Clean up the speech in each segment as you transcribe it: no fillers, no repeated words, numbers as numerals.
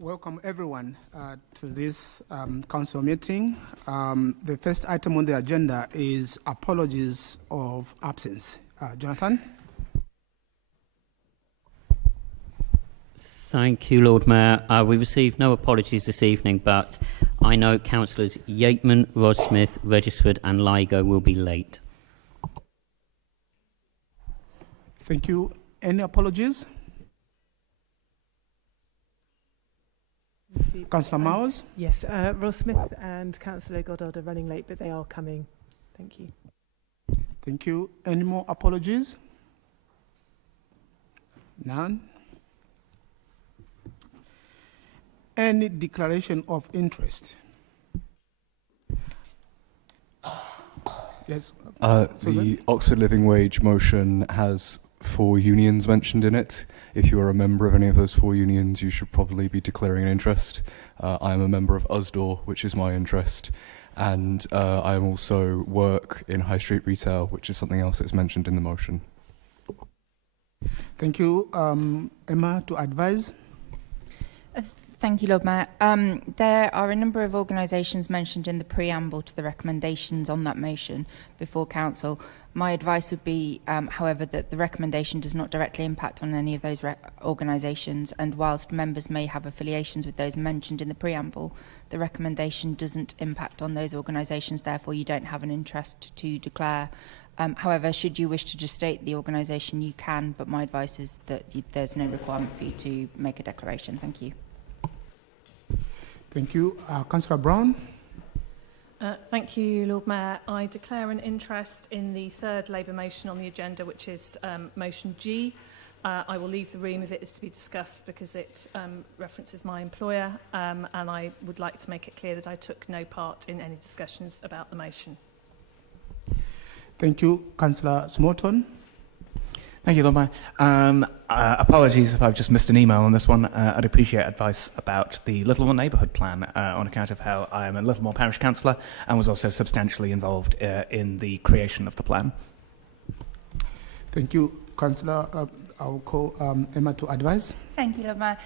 Welcome everyone to this council meeting. The first item on the agenda is apologies of absence. Jonathan? Thank you, Lord Mayor. We received no apologies this evening, but I know councillors Yateman, Rodsmith, Regisford and Ligo will be late. Thank you. Any apologies? Councillor Mowers? Yes, Rodsmith and Councillor Goddard are running late, but they are coming. Thank you. Thank you. Any more apologies? None. Any declaration of interest? Yes. The Oxford Living Wage motion has 4 unions mentioned in it. If you are a member of any of those 4 unions, you should probably be declaring an interest. I am a member of USDOR, which is my interest, and I am also work in high street retail, which is something else that's mentioned in the motion. Thank you. Emma, to advise. Thank you, Lord Mayor. There are a number of organisations mentioned in the preamble to the recommendations on that motion before Council. My advice would be, however, that the recommendation does not directly impact on any of those organisations, and whilst members may have affiliations with those mentioned in the preamble, the recommendation doesn't impact on those organisations, therefore you don't have an interest to declare. However, should you wish to just state the organisation, you can, but my advice is that there's no requirement for you to make a declaration. Thank you. Thank you. Councillor Brown? Thank you, Lord Mayor. I declare an interest in the third Labour motion on the agenda, which is motion G. I will leave the room if it is to be discussed because it references my employer, and I would like to make it clear that I took no part in any discussions about the motion. Thank you. Councillor Smorton? Thank you, Lord Mayor. Apologies if I've just missed an email on this one. I'd appreciate advice about the Littlemore neighbourhood plan on account of how I am a Littlemore parish councillor and was also substantially involved in the creation of the plan. Thank you. Councillor, I'll call Emma to advise. Thank you, Lord Mayor.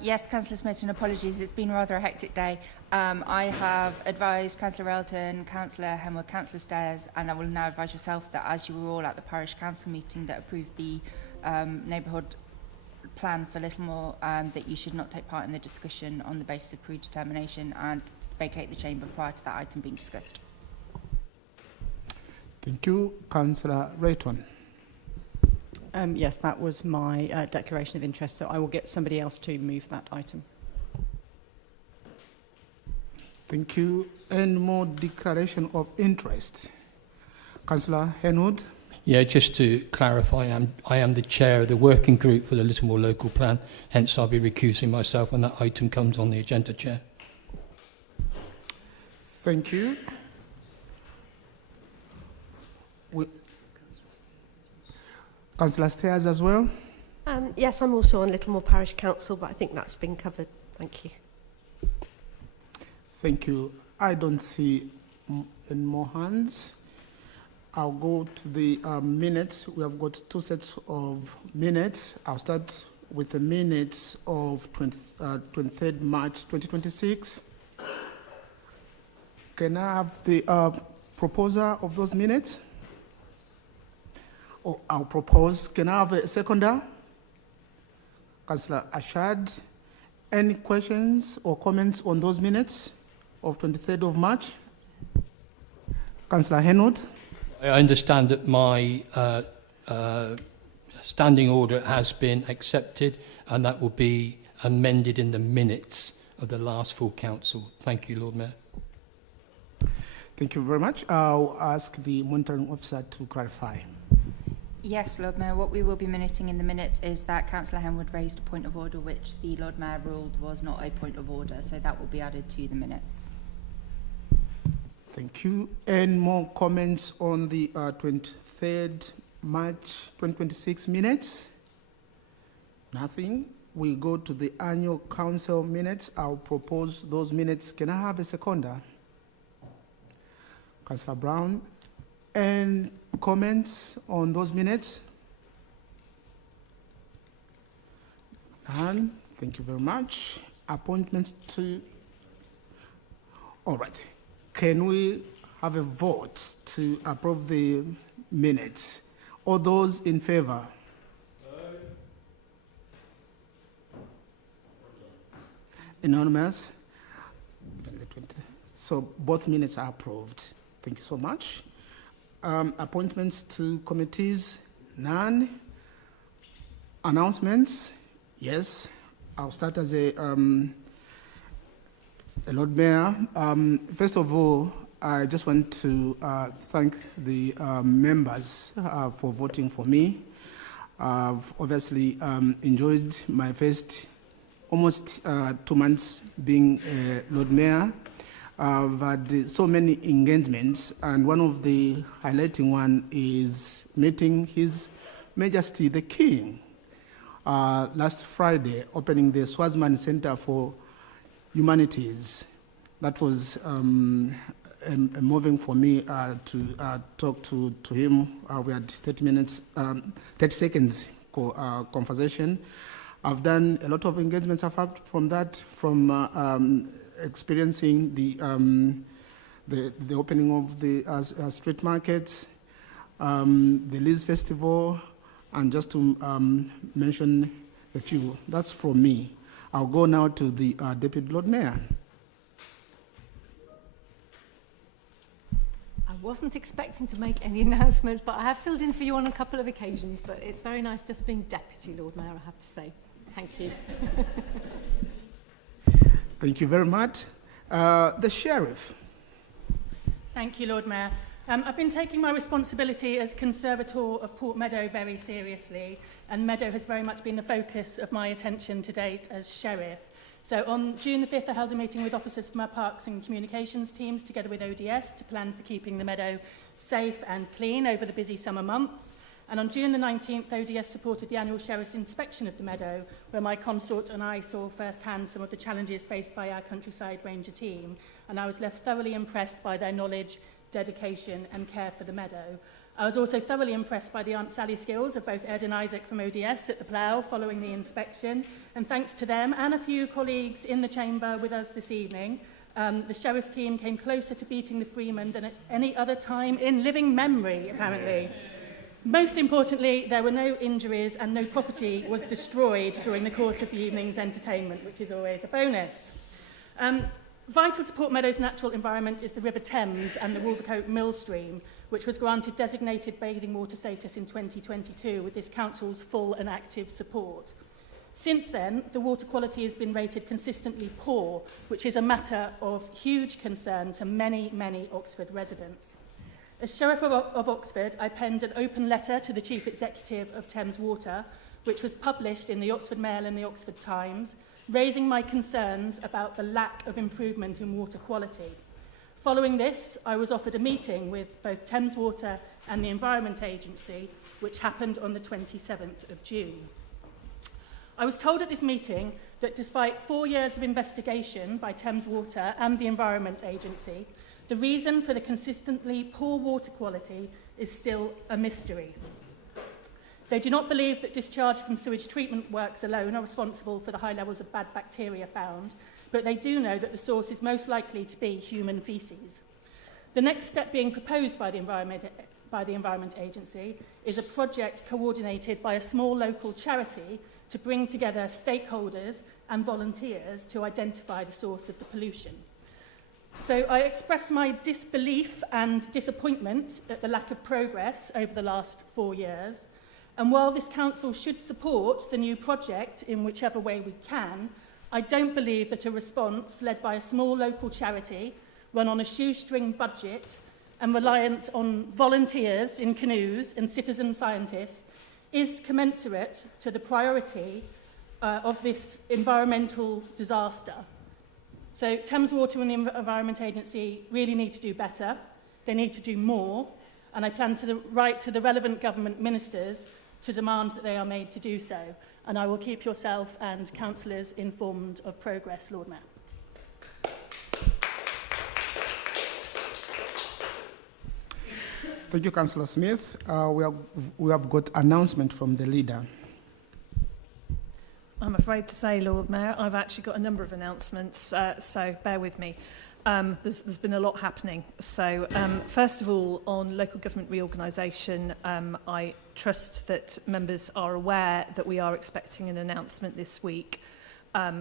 Yes, Councillor Smith, apologies. It's been rather a hectic day. I have advised Councillor Elton, Councillor Hemwood, Councillor Stairs, and I will now advise yourself that as you were all at the parish council meeting that approved the neighbourhood plan for Littlemore, that you should not take part in the discussion on the basis of predetermination and vacate the chamber prior to that item being discussed. Thank you. Councillor Rayton? Yes, that was my declaration of interest, so I will get somebody else to move that item. Thank you. Any more declaration of interest? Councillor Henwood? Yeah, just to clarify, I am the chair of the working group for the Littlemore local plan, hence I'll be recusing myself when that item comes on the agenda, Chair. Thank you. Councillor Stairs as well? Yes, I'm also on Littlemore Parish Council, but I think that's been covered. Thank you. Thank you. I don't see any more hands. I'll go to the minutes. We have got 2 sets of minutes. I'll start with the minutes of 23rd March 2026. Can I have the proposer of those minutes? Oh, I'll propose. Can I have a seconder? Councillor Ashad. Any questions or comments on those minutes of 23rd of March? Councillor Henwood. I understand that my standing order has been accepted and that will be amended in the minutes of the last full council. Thank you, Lord Mayor. Thank you very much. I'll ask the monitoring officer to clarify. Yes, Lord Mayor, what we will be minuting in the minutes is that Councillor Henwood raised a point of order which the Lord Mayor ruled was not a point of order, so that will be added to the minutes. Thank you. Any more comments on the 23rd March 2026 minutes? Nothing. We go to the annual council minutes. I'll propose those minutes. Can I have a seconder? Councillor Brown. Any comments on those minutes? None. Thank you very much. appointments to... All right. Can we have a vote to approve the minutes? All those in favor? Anonymous? So both minutes are approved. Thank you so much. Appointments to committees? None. Announcements? Yes. I'll start as a Lord Mayor. First of all, I just want to thank the members for voting for me. I've obviously enjoyed my first almost 2 months being Lord Mayor. I've had so many engagements, and one of the highlighting one is meeting His Majesty the King. Last Friday, opening the Swaziman Center for Humanities. That was moving for me to talk to him. We had 30 seconds conversation. I've done a lot of engagements apart from that, from experiencing the opening of the street markets, the Leeds Festival, and just to mention a few. That's from me. I'll go now to the Deputy Lord Mayor. I wasn't expecting to make any announcements, but I have filled in for you on a couple of occasions, but it's very nice just being Deputy Lord Mayor, I have to say. Thank you. Thank you very much. The Sheriff. Thank you, Lord Mayor. I've been taking my responsibility as Conservator of Port Meadow very seriously, and Meadow has very much been the focus of my attention to date as Sheriff. So on June the 5th, I held a meeting with officers from our Parks and Communications teams together with ODS to plan for keeping the Meadow safe and clean over the busy summer months. And on June the 19th, ODS supported the annual Sheriff's inspection of the Meadow, where my consort and I saw firsthand some of the challenges faced by our Countryside Ranger team, and I was left thoroughly impressed by their knowledge, dedication and care for the Meadow. I was also thoroughly impressed by the Aunt Sally skills of both Ed and Isaac from ODS at the plough following the inspection, and thanks to them and a few colleagues in the chamber with us this evening, the Sheriff's team came closer to beating the Freeman than at any other time in living memory, apparently. Most importantly, there were no injuries and no property was destroyed during the course of the evening's entertainment, which is always a bonus. Vital to Port Meadow's natural environment is the River Thames and the Wolvercote Mill Stream, which was granted designated bathing water status in 2022 with this council's full and active support. Since then, the water quality has been rated consistently poor, which is a matter of huge concern to many, many Oxford residents. As Sheriff of Oxford, I penned an open letter to the Chief Executive of Thames Water, which was published in the Oxford Mail and the Oxford Times, raising my concerns about the lack of improvement in water quality. Following this, I was offered a meeting with both Thames Water and the Environment Agency, which happened on the 27th of June. I was told at this meeting that despite 4 years of investigation by Thames Water and the Environment Agency, the reason for the consistently poor water quality is still a mystery. They do not believe that discharge from sewage treatment works alone are responsible for the high levels of bad bacteria found, but they do know that the source is most likely to be human faeces. The next step being proposed by the Environment Agency is a project coordinated by a small local charity to bring together stakeholders and volunteers to identify the source of the pollution. So I express my disbelief and disappointment at the lack of progress over the last 4 years. And while this council should support the new project in whichever way we can, I don't believe that a response led by a small local charity run on a shoestring budget and reliant on volunteers in canoes and citizen scientists is commensurate to the priority of this environmental disaster. So Thames Water and the Environment Agency really need to do better. They need to do more. And I plan to write to the relevant government ministers to demand that they are made to do so. And I will keep yourself and councillors informed of progress, Lord Mayor. Thank you, Councillor Smith. We have got announcement from the leader. I'm afraid to say, Lord Mayor, I've actually got a number of announcements, so bear with me. There's been a lot happening. So first of all, on local government reorganisation, I trust that members are aware that we are expecting an announcement this week.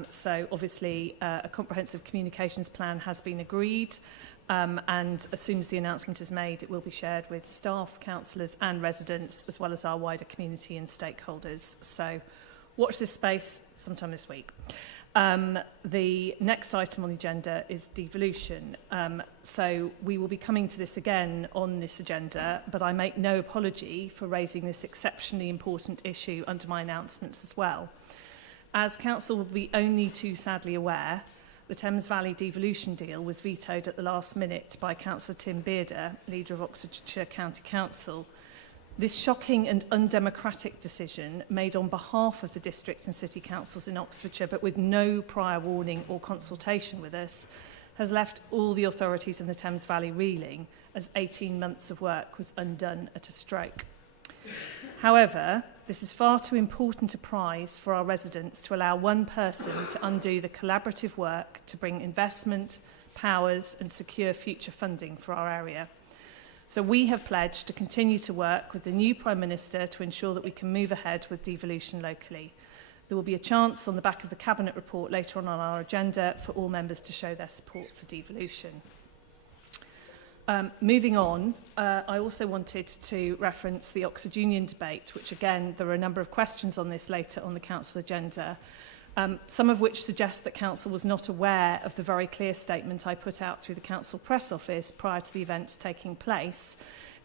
So obviously a comprehensive communications plan has been agreed, and as soon as the announcement is made, it will be shared with staff, councillors and residents, as well as our wider community and stakeholders. So watch this space sometime this week. The next item on the agenda is devolution. So we will be coming to this again on this agenda, but I make no apology for raising this exceptionally important issue under my announcements as well. As Council will be only too sadly aware, the Thames Valley devolution deal was vetoed at the last minute by Councillor Tim Bearder, leader of Oxfordshire County Council. This shocking and undemocratic decision, made on behalf of the district and city councils in Oxfordshire, but with no prior warning or consultation with us, has left all the authorities in the Thames Valley reeling, as 18 months of work was undone at a stroke. However, this is far too important a prize for our residents to allow one person to undo the collaborative work to bring investment, powers and secure future funding for our area. So we have pledged to continue to work with the new Prime Minister to ensure that we can move ahead with devolution locally. There will be a chance on the back of the Cabinet report later on our agenda for all members to show their support for devolution. Moving on, I also wanted to reference the Oxford Union debate, which again, there are a number of questions on this later on the Council agenda, some of which suggest that Council was not aware of the very clear statement I put out through the Council press office prior to the event taking place,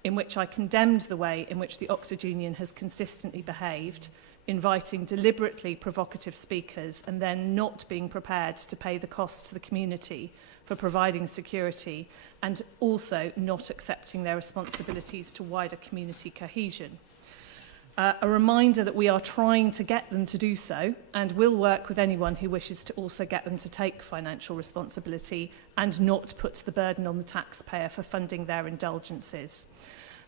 in which I condemned the way in which the Oxford Union has consistently behaved, inviting deliberately provocative speakers and then not being prepared to pay the costs to the community for providing security, and also not accepting their responsibilities to wider community cohesion. A reminder that we are trying to get them to do so, and will work with anyone who wishes to also get them to take financial responsibility and not put the burden on the taxpayer for funding their indulgences.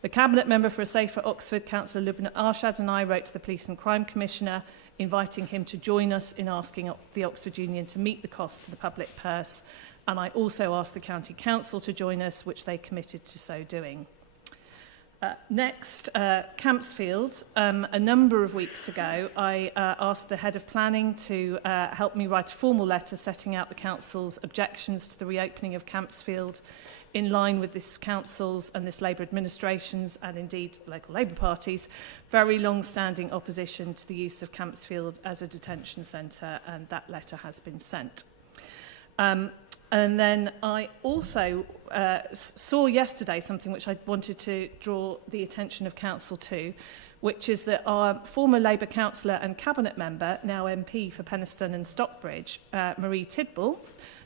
The Cabinet Member for a Safer Oxford, Councillor Lubna Arshad, and I wrote to the Police and Crime Commissioner inviting him to join us in asking the Oxford Union to meet the cost to the public purse, and I also asked the County Council to join us, which they committed to so doing. Next, Campsfield. A number of weeks ago, I asked the Head of Planning to help me write a formal letter setting out the Council's objections to the reopening of Campsfield, in line with this Council's and this Labour administration's, and indeed local Labour parties, very long-standing opposition to the use of Campsfield as a detention centre, and that letter has been sent. And then I also saw yesterday something which I wanted to draw the attention of Council to, which is that our former Labour councillor and Cabinet member, now MP for Penistone and Stockbridge, Marie Tidball,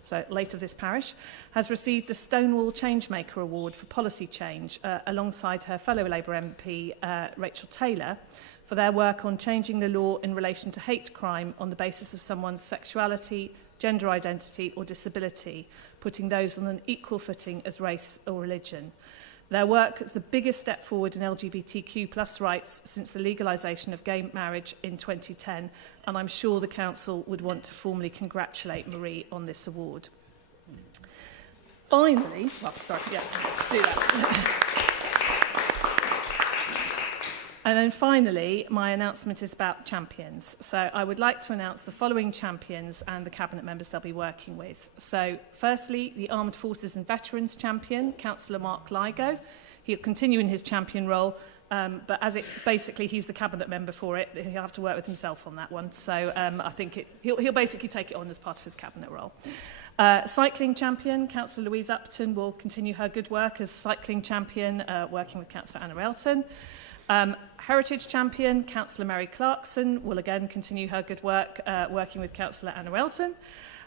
so late of this parish, has received the Stonewall Changemaker Award for policy change alongside her fellow Labour MP, Rachel Taylor, for their work on changing the law in relation to hate crime on the basis of someone's sexuality, gender identity or disability, putting those on an equal footing as race or religion. Their work is the biggest step forward in LGBTQ+ rights since the legalisation of gay marriage in 2010, and I'm sure the Council would want to formally congratulate Marie on this award. Finally, let's do that. And then finally, my announcement is about champions. So I would like to announce the following champions and the Cabinet members they'll be working with. So firstly, the Armed Forces and Veterans Champion, Councillor Mark Ligo. He'll continue in his champion role, but as basically he's the Cabinet member for it, he'll have to work with himself on that one. So I think he'll basically take it on as part of his Cabinet role. Cycling Champion, Councillor Louise Upton will continue her good work as Cycling Champion, working with Councillor Anna Elton. Heritage Champion, Councillor Mary Clarkson, will again continue her good work working with Councillor Anna Elton.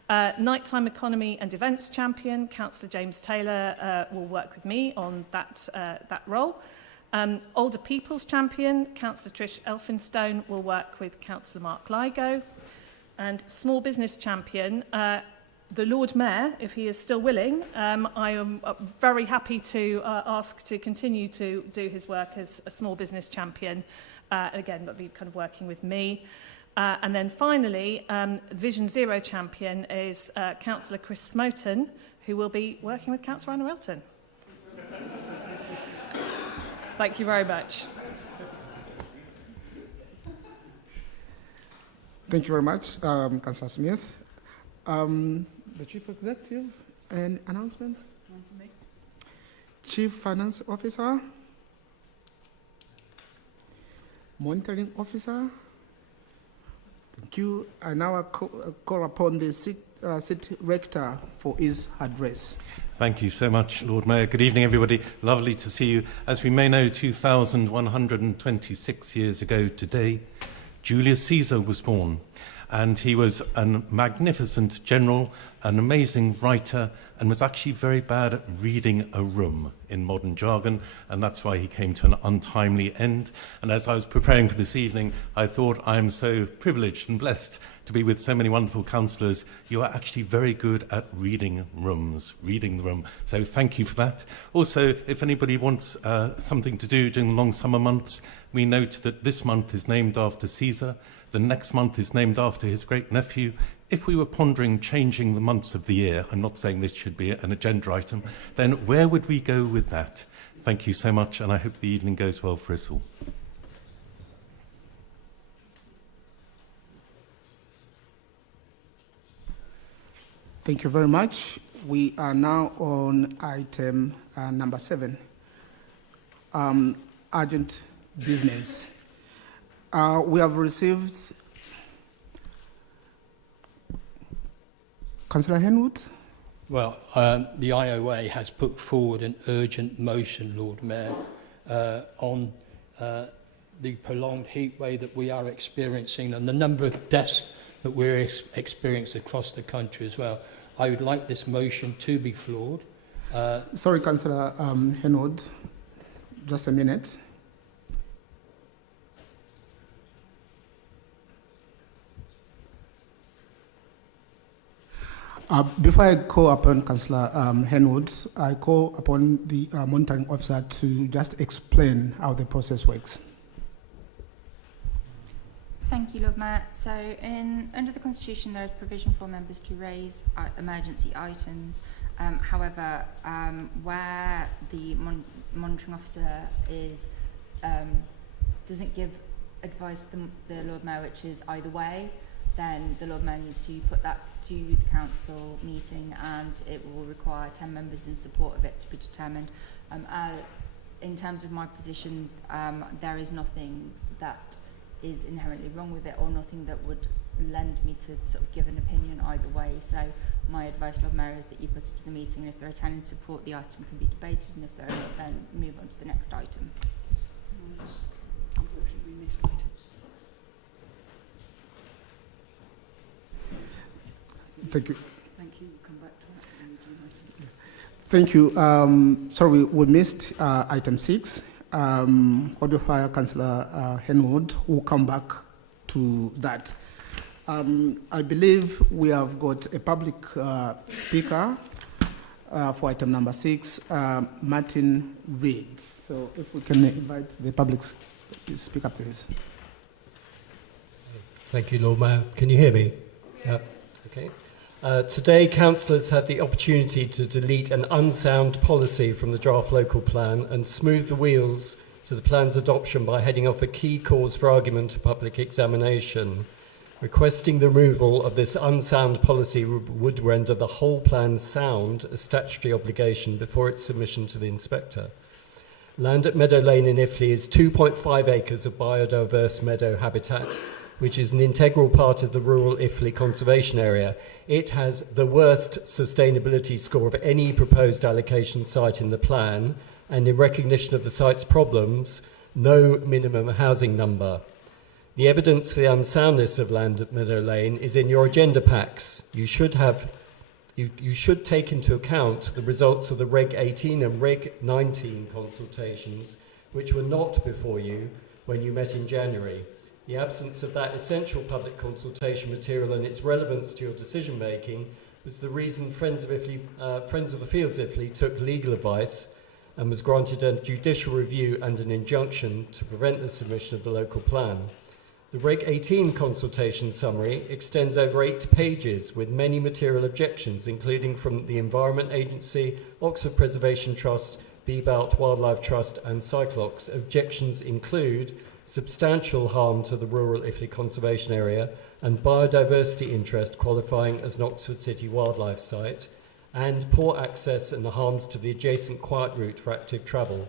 Nighttime Economy and Events Champion, Councillor James Taylor, will work with me on that role. Older People's Champion, Councillor Trish Elphinstone, will work with Councillor Mark Ligo. And Small Business Champion, the Lord Mayor, if he is still willing, I am very happy to ask to continue to do his work as a small business champion. Again, that'll be kind of working with me. And then finally, Vision Zero champion is Councillor Chris Smoten, who will be working with Councillor Anna Elton. Thank you very much. Thank you very much, Councillor Smith. The Chief Executive, any announcements? Chief Finance Officer? Monitoring Officer? Thank you. I now call upon the City Rector for his address. Thank you so much, Lord Mayor. Good evening, everybody. Lovely to see you. As we may know, 2,126 years ago today, Julius Caesar was born, and he was a magnificent general, an amazing writer, and was actually very bad at reading a room in modern jargon, and that's why he came to an untimely end. And as I was preparing for this evening, I thought, I am so privileged and blessed to be with so many wonderful councillors. You are actually very good at reading rooms, reading the room. So thank you for that. Also, if anybody wants something to do during the long summer months, we note that this month is named after Caesar. The next month is named after his great nephew. If we were pondering changing the months of the year, I'm not saying this should be an agenda item, then where would we go with that? Thank you so much, and I hope the evening goes well for us all. Thank you very much. We are now on item number 7, urgent business. We have received Councillor Henwood. Well, the IOA has put forward an urgent motion, Lord Mayor, on the prolonged heat wave that we are experiencing and the number of deaths that we're experiencing across the country as well. I would like this motion to be floored. Sorry, Councillor Henwood, just a minute. Before I call upon Councillor Henwood, I call upon the monitoring officer to just explain how the process works. Thank you, Lord Mayor. So, under the Constitution, there is provision for members to raise emergency items. However, where the monitoring officer is doesn't give advice to the Lord Mayor, which is either way, then the Lord Mayor needs to put that to the council meeting, and it will require 10 members in support of it to be determined. In terms of my position, there is nothing that is inherently wrong with it, or nothing that would lend me to sort of give an opinion either way. So my advice, Lord Mayor, is that you put it to the meeting, and if there are 10 in support, the item can be debated, and if there are not, then move on to the next item. Thank you. Thank you. We'll come back to that. Thank you. Sorry, we missed item 6. Audio Fire Councillor Henwood will come back to that. I believe we have got a public speaker for item number 6, Martin Reid. So if we can invite the public speaker, please. Thank you, Lord Mayor. Can you hear me? Yeah. Okay. Today, councillors had the opportunity to delete an unsound policy from the draft local plan and smooth the wheels to the plan's adoption by heading off a key cause for argument to public examination. Requesting the removal of this unsound policy would render the whole plan sound, a statutory obligation before its submission to the inspector. Land at Meadow Lane in Iffley is 2.5 acres of biodiverse meadow habitat, which is an integral part of the rural Iffley conservation area. It has the worst sustainability score of any proposed allocation site in the plan, and in recognition of the site's problems, no minimum housing number. The evidence for the unsoundness of land at Meadow Lane is in your agenda packs. You should take into account the results of the Reg 18 and Reg 19 consultations, which were not before you when you met in January. The absence of that essential public consultation material and its relevance to your decision making was the reason Friends of the Fields Iffley took legal advice and was granted a judicial review and an injunction to prevent the submission of the local plan. The Reg 18 consultation summary extends over 8 pages with many material objections, including from the Environment Agency, Oxford Preservation Trust, Beebelt Wildlife Trust and Cyclox. Objections include substantial harm to the rural Iffley conservation area and biodiversity interest qualifying as an Oxford City wildlife site, and poor access and the harms to the adjacent quiet route for active travel.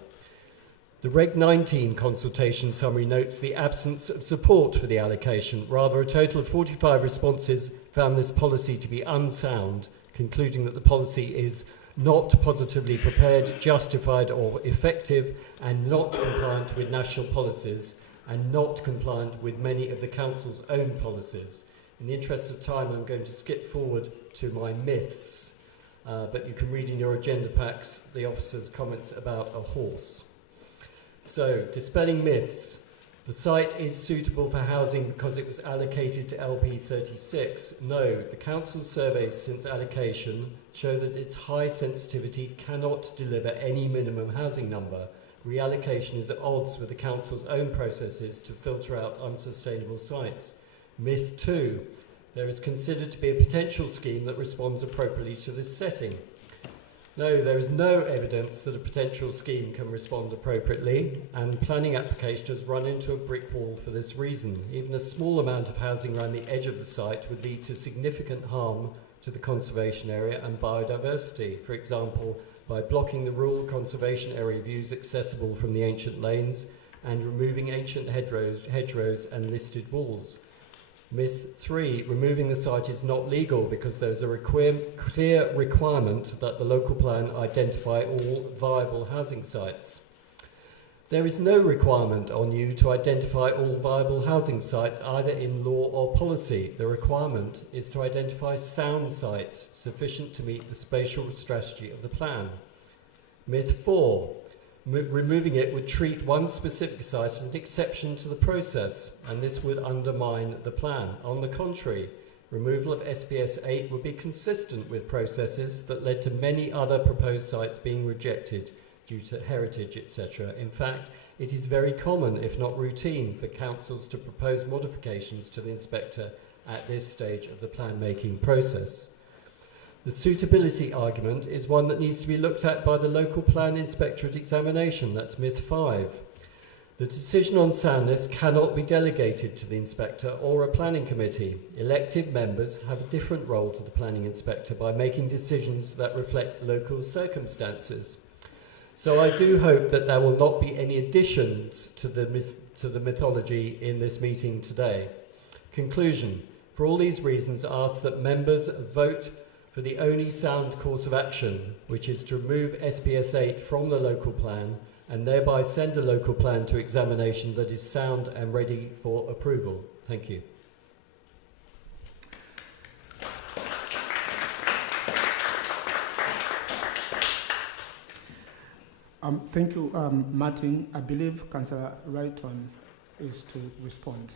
The Reg 19 consultation summary notes the absence of support for the allocation. Rather, a total of 45 responses found this policy to be unsound, concluding that the policy is not positively prepared, justified or effective, and not compliant with national policies, and not compliant with many of the Council's own policies. In the interest of time, I'm going to skip forward to my myths, but you can read in your agenda packs the officer's comments about a horse. So, dispelling myths. The site is suitable for housing because it was allocated to LP 36. No, the Council's surveys since allocation show that its high sensitivity cannot deliver any minimum housing number. Reallocation is at odds with the Council's own processes to filter out unsustainable sites. Myth 2. There is considered to be a potential scheme that responds appropriately to this setting. No, there is no evidence that a potential scheme can respond appropriately, and planning application has run into a brick wall for this reason. Even a small amount of housing around the edge of the site would lead to significant harm to the conservation area and biodiversity. For example, by blocking the rural conservation area views accessible from the ancient lanes and removing ancient hedgerows and listed walls. Myth 3, removing the site is not legal because there's a clear requirement that the local plan identify all viable housing sites. There is no requirement on you to identify all viable housing sites either in law or policy. The requirement is to identify sound sites sufficient to meet the spatial strategy of the plan. Myth 4, removing it would treat one specific site as an exception to the process, and this would undermine the plan. On the contrary, removal of SPS 8 would be consistent with processes that led to many other proposed sites being rejected due to heritage, etc. In fact, it is very common, if not routine, for councils to propose modifications to the inspector at this stage of the plan-making process. The suitability argument is one that needs to be looked at by the local plan inspector at examination. That's myth 5. The decision on soundness cannot be delegated to the inspector or a planning committee. Elected members have a different role to the planning inspector by making decisions that reflect local circumstances. So I do hope that there will not be any additions to the mythology in this meeting today. Conclusion. For all these reasons, I ask that members vote for the only sound course of action, which is to remove SPS 8 from the local plan and thereby send a local plan to examination that is sound and ready for approval. Thank you. Thank you, Martin. I believe Councillor Wrighton is to respond.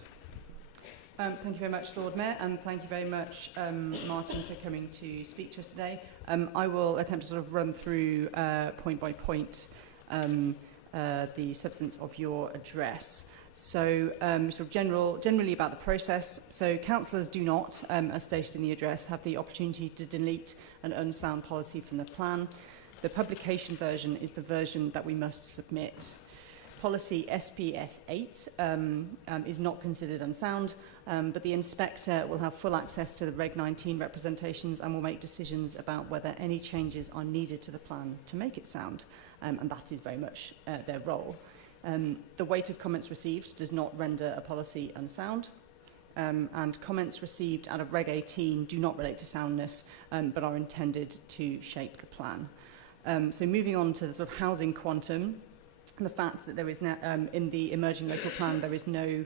Thank you very much, Lord Mayor, and thank you very much, Martin, for coming to speak to us today. I will attempt to sort of run through point by point the substance of your address. So, generally about the process. So, councillors do not, as stated in the address, have the opportunity to delete an unsound policy from the plan. The publication version is the version that we must submit. Policy SPS 8 is not considered unsound, but the inspector will have full access to the Reg 19 representations and will make decisions about whether any changes are needed to the plan to make it sound, and that is very much their role. The weight of comments received does not render a policy unsound, and comments received out of Reg 18 do not relate to soundness, but are intended to shape the plan. So moving on to the sort of housing quantum, and the fact that there is now, in the emerging local plan, there is no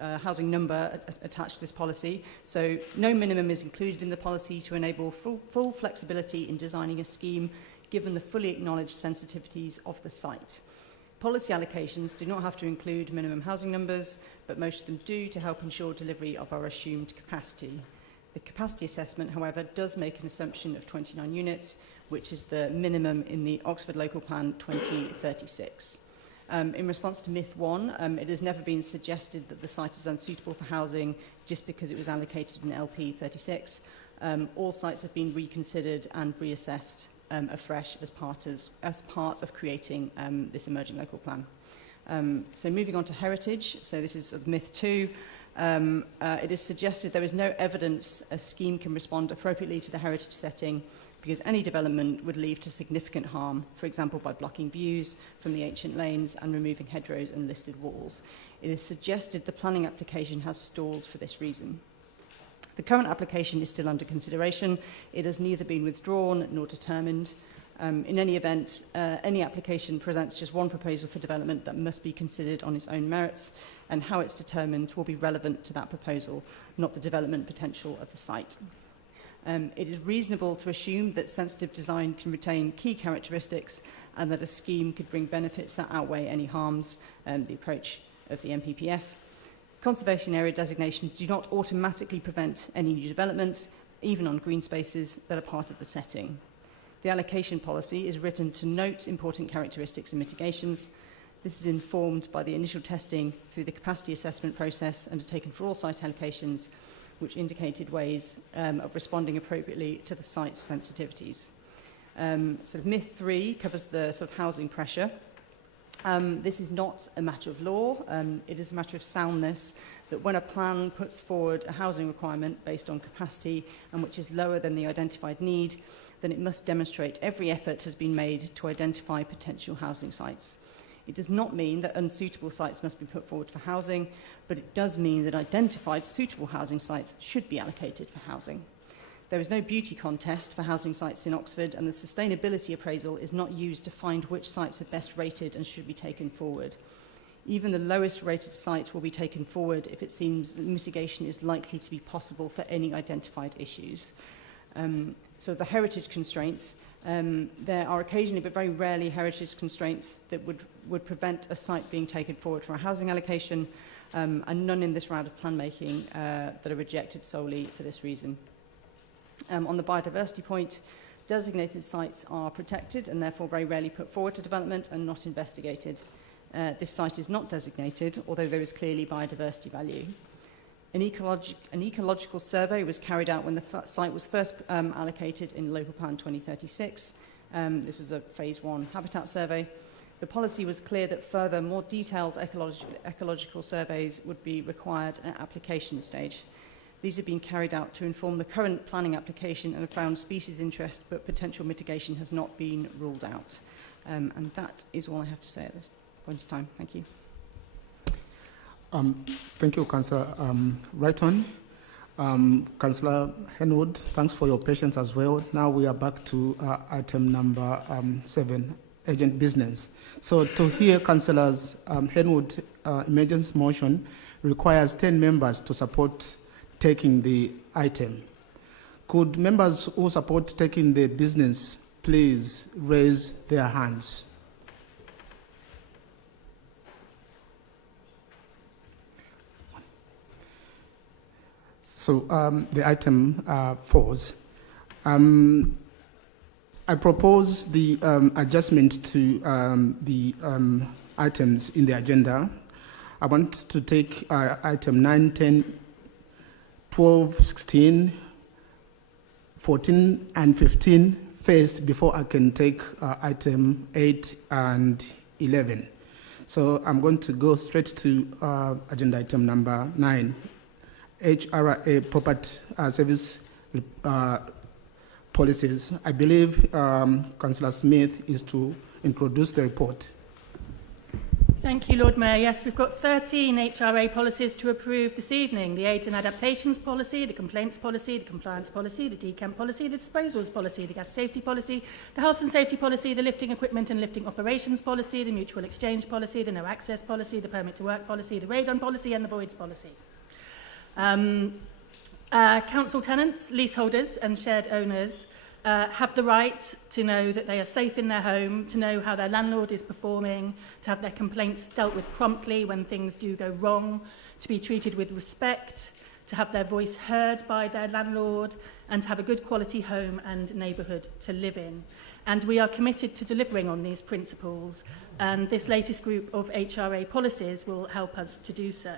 housing number attached to this policy. So no minimum is included in the policy to enable full flexibility in designing a scheme, given the fully acknowledged sensitivities of the site. Policy allocations do not have to include minimum housing numbers, but most of them do to help ensure delivery of our assumed capacity. The capacity assessment, however, does make an assumption of 29 units, which is the minimum in the Oxford Local Plan 2036. In response to myth one, it has never been suggested that the site is unsuitable for housing just because it was allocated in LP 36. All sites have been reconsidered and reassessed afresh as part of creating this emerging local plan. So moving on to heritage, so this is myth two. It is suggested there is no evidence a scheme can respond appropriately to the heritage setting because any development would lead to significant harm, for example, by blocking views from the ancient lanes and removing hedgerows and listed walls. It is suggested the planning application has stalled for this reason. The current application is still under consideration. It has neither been withdrawn nor determined. In any event, any application presents just one proposal for development that must be considered on its own merits, and how it's determined will be relevant to that proposal, not the development potential of the site. It is reasonable to assume that sensitive design can retain key characteristics and that a scheme could bring benefits that outweigh any harms, the approach of the NPPF. Conservation area designations do not automatically prevent any new development, even on green spaces that are part of the setting. The allocation policy is written to note important characteristics and mitigations. This is informed by the initial testing through the capacity assessment process undertaken for all site allocations, which indicated ways of responding appropriately to the site's sensitivities. Myth three covers the housing pressure. This is not a matter of law. It is a matter of soundness that when a plan puts forward a housing requirement based on capacity and which is lower than the identified need, then it must demonstrate every effort has been made to identify potential housing sites. It does not mean that unsuitable sites must be put forward for housing, but it does mean that identified suitable housing sites should be allocated for housing. There is no beauty contest for housing sites in Oxford, and the sustainability appraisal is not used to find which sites are best rated and should be taken forward. Even the lowest rated site will be taken forward if it seems that mitigation is likely to be possible for any identified issues. So the heritage constraints, there are occasionally, but very rarely, heritage constraints that would prevent a site being taken forward for a housing allocation, and none in this round of plan making that are rejected solely for this reason. On the biodiversity point, designated sites are protected and therefore very rarely put forward to development and not investigated. This site is not designated, although there is clearly biodiversity value. An ecological survey was carried out when the site was first allocated in Local Plan 2036. This was a Phase 1 habitat survey. The policy was clear that further, more detailed ecological surveys would be required at application stage. These have been carried out to inform the current planning application and have found species interest, but potential mitigation has not been ruled out. And that is all I have to say at this point in time. Thank you. Thank you, Councillor Wrighton. Councillor Henwood, thanks for your patience as well. Now we are back to item number 7, urgent business. So to hear Councillors Henwood, emergency motion requires 10 members to support taking the item. Could members who support taking the business please raise their hands? So the item falls. I propose the adjustment to the items in the agenda. I want to take item 9, 10, 12, 16, 14, and 15 first before I can take item 8 and 11. So I'm going to go straight to agenda item number 9. HRA property service policies. I believe Councillor Smith is to introduce the report. Thank you, Lord Mayor. Yes, we've got 13 HRA policies to approve this evening. The Aids and Adaptations Policy, the Complaints Policy, the Compliance Policy, the Decamp Policy, the Disposals Policy, the Gas Safety Policy, the Health and Safety Policy, the Lifting Equipment and Lifting Operations Policy, the Mutual Exchange Policy, the No Access Policy, the Permit to Work Policy, the Radon Policy and the Voids Policy. Council tenants, leaseholders and shared owners have the right to know that they are safe in their home, to know how their landlord is performing, to have their complaints dealt with promptly when things do go wrong, to be treated with respect, to have their voice heard by their landlord, and to have a good quality home and neighbourhood to live in. And we are committed to delivering on these principles, and this latest group of HRA policies will help us to do so.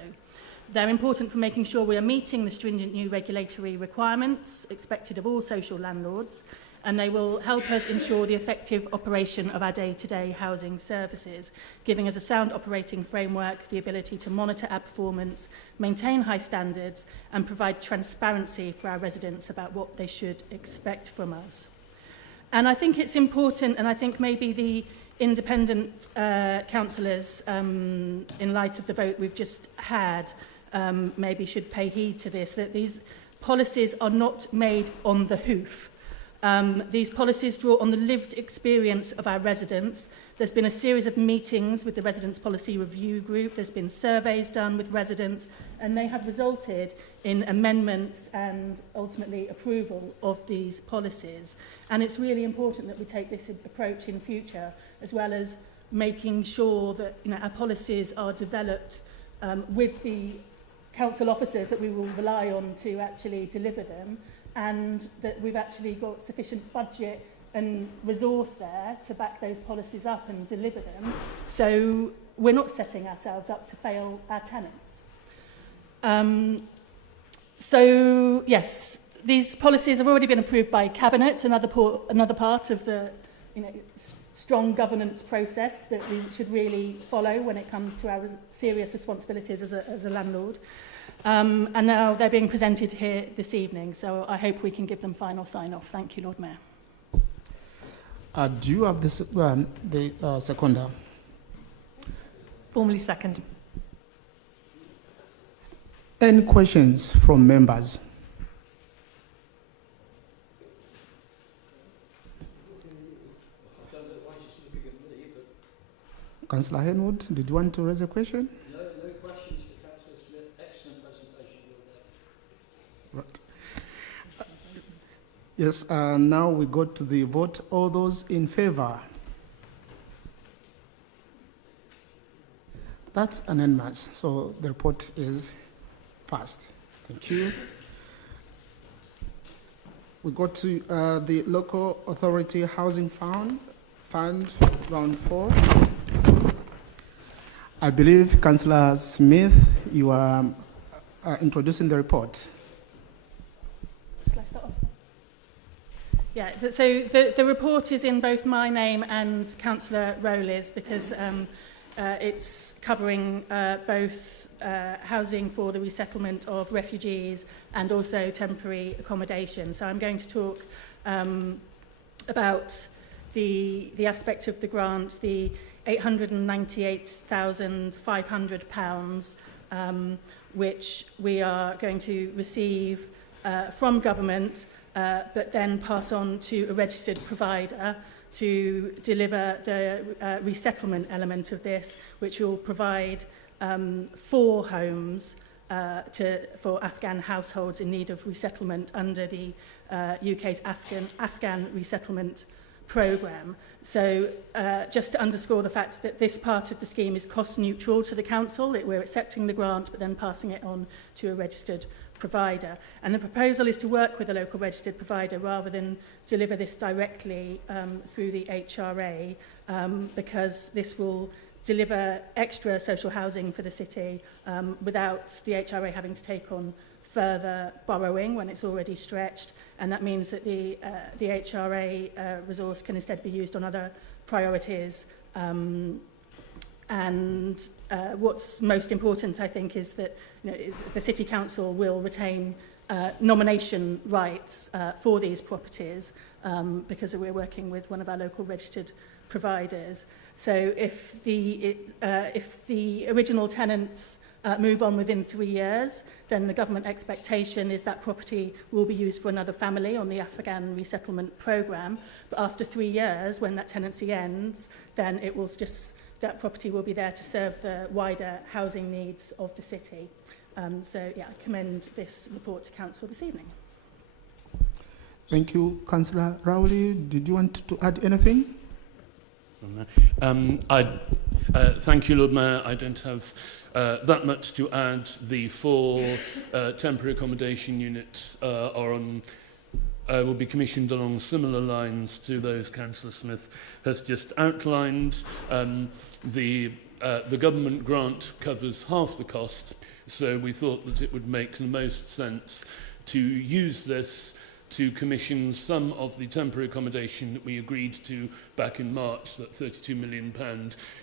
They're important for making sure we are meeting the stringent new regulatory requirements expected of all social landlords, and they will help us ensure the effective operation of our day-to-day housing services, giving us a sound operating framework, the ability to monitor our performance, maintain high standards, and provide transparency for our residents about what they should expect from us. And I think it's important, and I think maybe the independent councillors, in light of the vote we've just had, maybe should pay heed to this, that these policies are not made on the hoof. These policies draw on the lived experience of our residents. There's been a series of meetings with the Residents' Policy Review Group. There's been surveys done with residents, and they have resulted in amendments and ultimately approval of these policies. And it's really important that we take this approach in future, as well as making sure that our policies are developed with the council officers that we will rely on to actually deliver them, and that we've actually got sufficient budget and resource there to back those policies up and deliver them. So we're not setting ourselves up to fail our tenants. So yes, these policies have already been approved by Cabinet, another part of the strong governance process that we should really follow when it comes to our serious responsibilities as a landlord. And now they're being presented here this evening, so I hope we can give them final sign-off. Thank you, Lord Mayor. Do you have the seconder? Formally second. Any questions from members? Councillor Henwood, did you want to raise a question? No questions for Councillor Smith. Excellent presentation. Right. Yes, now we go to the vote. All those in favour? That's unanimous, so the report is passed. Thank you. We go to the Local Authority Housing Fund, round 4. I believe, Councillor Smith, you are introducing the report. Shall I start off? Yeah, so the report is in both my name and Councillor Rowley's, because it's covering both housing for the resettlement of refugees and also temporary accommodation. So I'm going to talk about the aspect of the grant, the £898,500, which we are going to receive from government, but then pass on to a registered provider to deliver the resettlement element of this, which will provide 4 homes for Afghan households in need of resettlement under the UK's Afghan resettlement programme. So just to underscore the fact that this part of the scheme is cost neutral to the council, we're accepting the grant but then passing it on to a registered provider. And the proposal is to work with a local registered provider rather than deliver this directly through the HRA, because this will deliver extra social housing for the city without the HRA having to take on further borrowing when it's already stretched, and that means that the HRA resource can instead be used on other priorities. And what's most important, I think, is that is the City Council will retain nomination rights for these properties because we're working with one of our local registered providers. So if the original tenants move on within 3 years, then the government expectation is that property will be used for another family on the Afghan resettlement programme. But after 3 years, when that tenancy ends, then it will just, that property will be there to serve the wider housing needs of the city. So yeah, I commend this report to Council this evening. Thank you, Councillor Rowley. Did you want to add anything? Thank you, Lord Mayor. I don't have that much to add. The 4 temporary accommodation units will be commissioned along similar lines to those Councillor Smith has just outlined. The government grant covers half the cost, so we thought that it would make the most sense to use this to commission some of the temporary accommodation that we agreed to back in March, that £32 million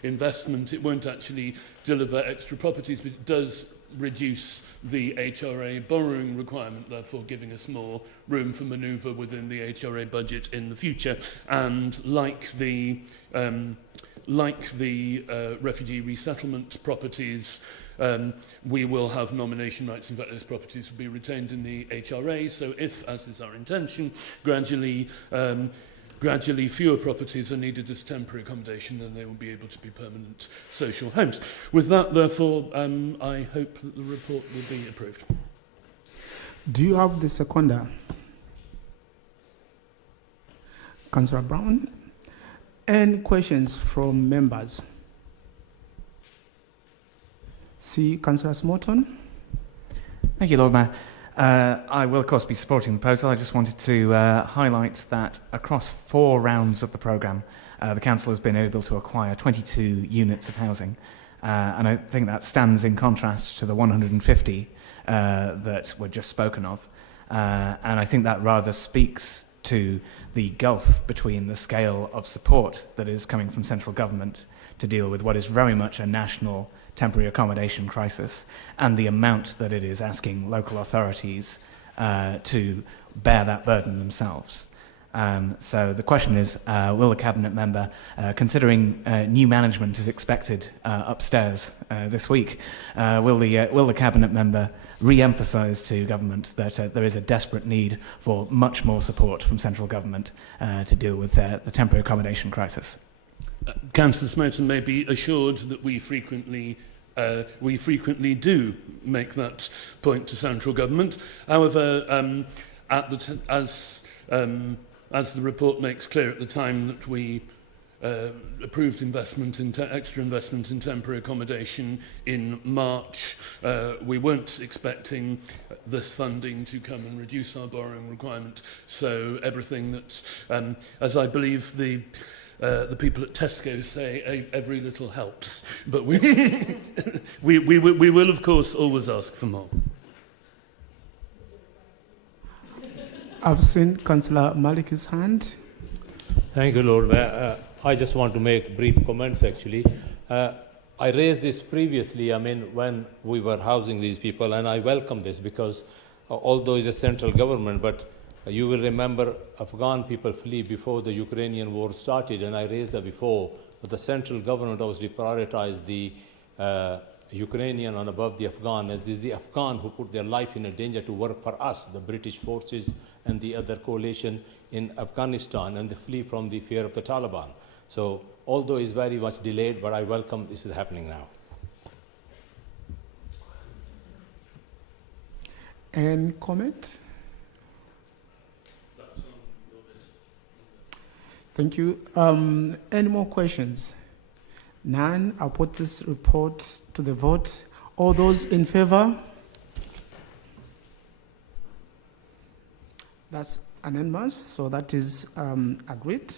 investment. It won't actually deliver extra properties, but it does reduce the HRA borrowing requirement, therefore giving us more room for manoeuvre within the HRA budget in the future. And like the refugee resettlement properties, we will have nomination rights. In fact, those properties will be retained in the HRA. So if, as is our intention, gradually fewer properties are needed as temporary accommodation, then they will be able to be permanent social homes. With that, therefore, I hope that the report will be approved. Do you have the seconder? Councillor Brown? Any questions from members? See Councillor Smorton. Thank you, Lord Mayor. I will, of course, be supporting the proposal. I just wanted to highlight that across 4 rounds of the programme, the Council has been able to acquire 22 units of housing. And I think that stands in contrast to the 150 that were just spoken of. And I think that rather speaks to the gulf between the scale of support that is coming from central government to deal with what is very much a national temporary accommodation crisis, and the amount that it is asking local authorities to bear that burden themselves. So the question is, will the Cabinet member, considering new management is expected upstairs this week, will the Cabinet member re-emphasise to government that there is a desperate need for much more support from central government to deal with the temporary accommodation crisis? Councillor Smoten may be assured that we frequently do make that point to central government. However, as the report makes clear, at the time that we approved extra investment in temporary accommodation in March, we weren't expecting this funding to come and reduce our borrowing requirement. So everything that, as I believe the people at Tesco say, every little helps. But we will, of course, always ask for more. I've seen Councillor Malik's hand. Thank you, Lord Mayor. I just want to make brief comments, actually. I raised this previously, when we were housing these people, and I welcome this because although it's a central government, but you will remember Afghan people flee before the Ukrainian war started, and I raised that before, but the central government obviously prioritized the Ukrainian and above the Afghan. It is the Afghan who put their life in a danger to work for us, the British forces and the other coalition in Afghanistan, and they flee from the fear of the Taliban. So although it's very much delayed, but I welcome this is happening now. Any comment? Thank you. Any more questions? None. I'll put this report to the vote. All those in favour? That's unanimous, so that is agreed.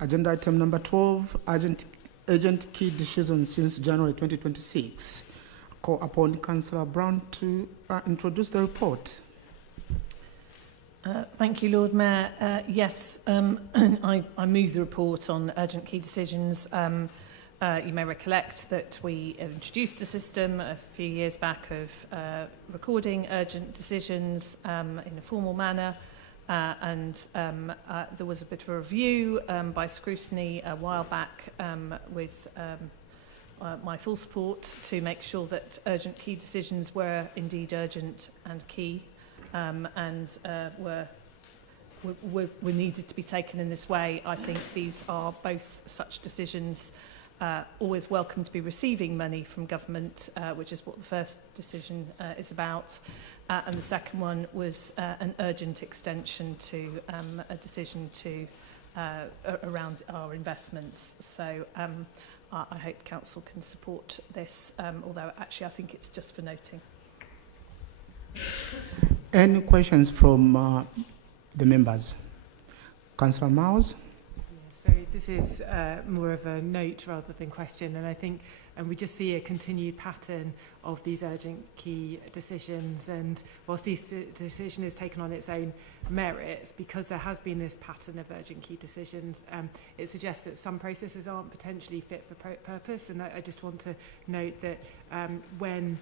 Agenda item number 12, urgent key decisions since January 2026. Call upon Councillor Brown to introduce the report. Thank you, Lord Mayor. Yes, I move the report on urgent key decisions. You may recollect that we introduced a system a few years back of recording urgent decisions in a formal manner, and there was a bit of a review by scrutiny a while back with my full support to make sure that urgent key decisions were indeed urgent and key. And were needed to be taken in this way. I think these are both such decisions, always welcome to be receiving money from government, which is what the first decision is about. And the second one was an urgent extension to a decision to around our investments. So I hope Council can support this, although actually I think it's just for noting. Any questions from the members? Councillor Miles? So this is more of a note rather than question, and I think we just see a continued pattern of these urgent key decisions, and whilst each decision is taken on its own merits, because there has been this pattern of urgent key decisions, it suggests that some processes aren't potentially fit for purpose, and I just want to note that when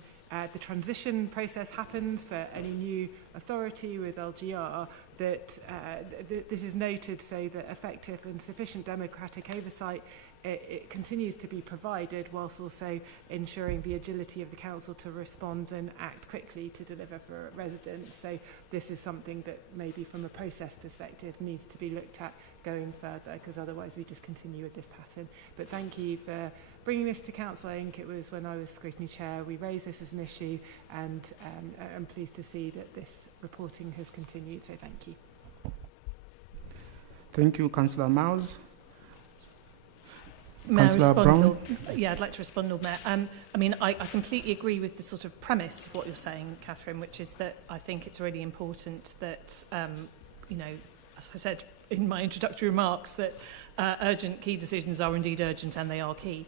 the transition process happens for any new authority with LGR, that this is noted so that effective and sufficient democratic oversight it continues to be provided, whilst also ensuring the agility of the council to respond and act quickly to deliver for residents. So this is something that maybe from a process perspective needs to be looked at going further, because otherwise we just continue with this pattern. But thank you for bringing this to council. I think it was when I was scrutiny chair we raised this as an issue, and I'm pleased to see that this reporting has continued, so thank you. Thank you, Councillor Miles. May I Councillor respond, Brown? Lord? Yeah, I'd like to respond, Lord Mayor. I mean, I completely agree with the sort of premise of what you're saying, Catherine, which is that I think it's really important that, you know, as I said in my introductory remarks, that urgent key decisions are indeed urgent and they are key.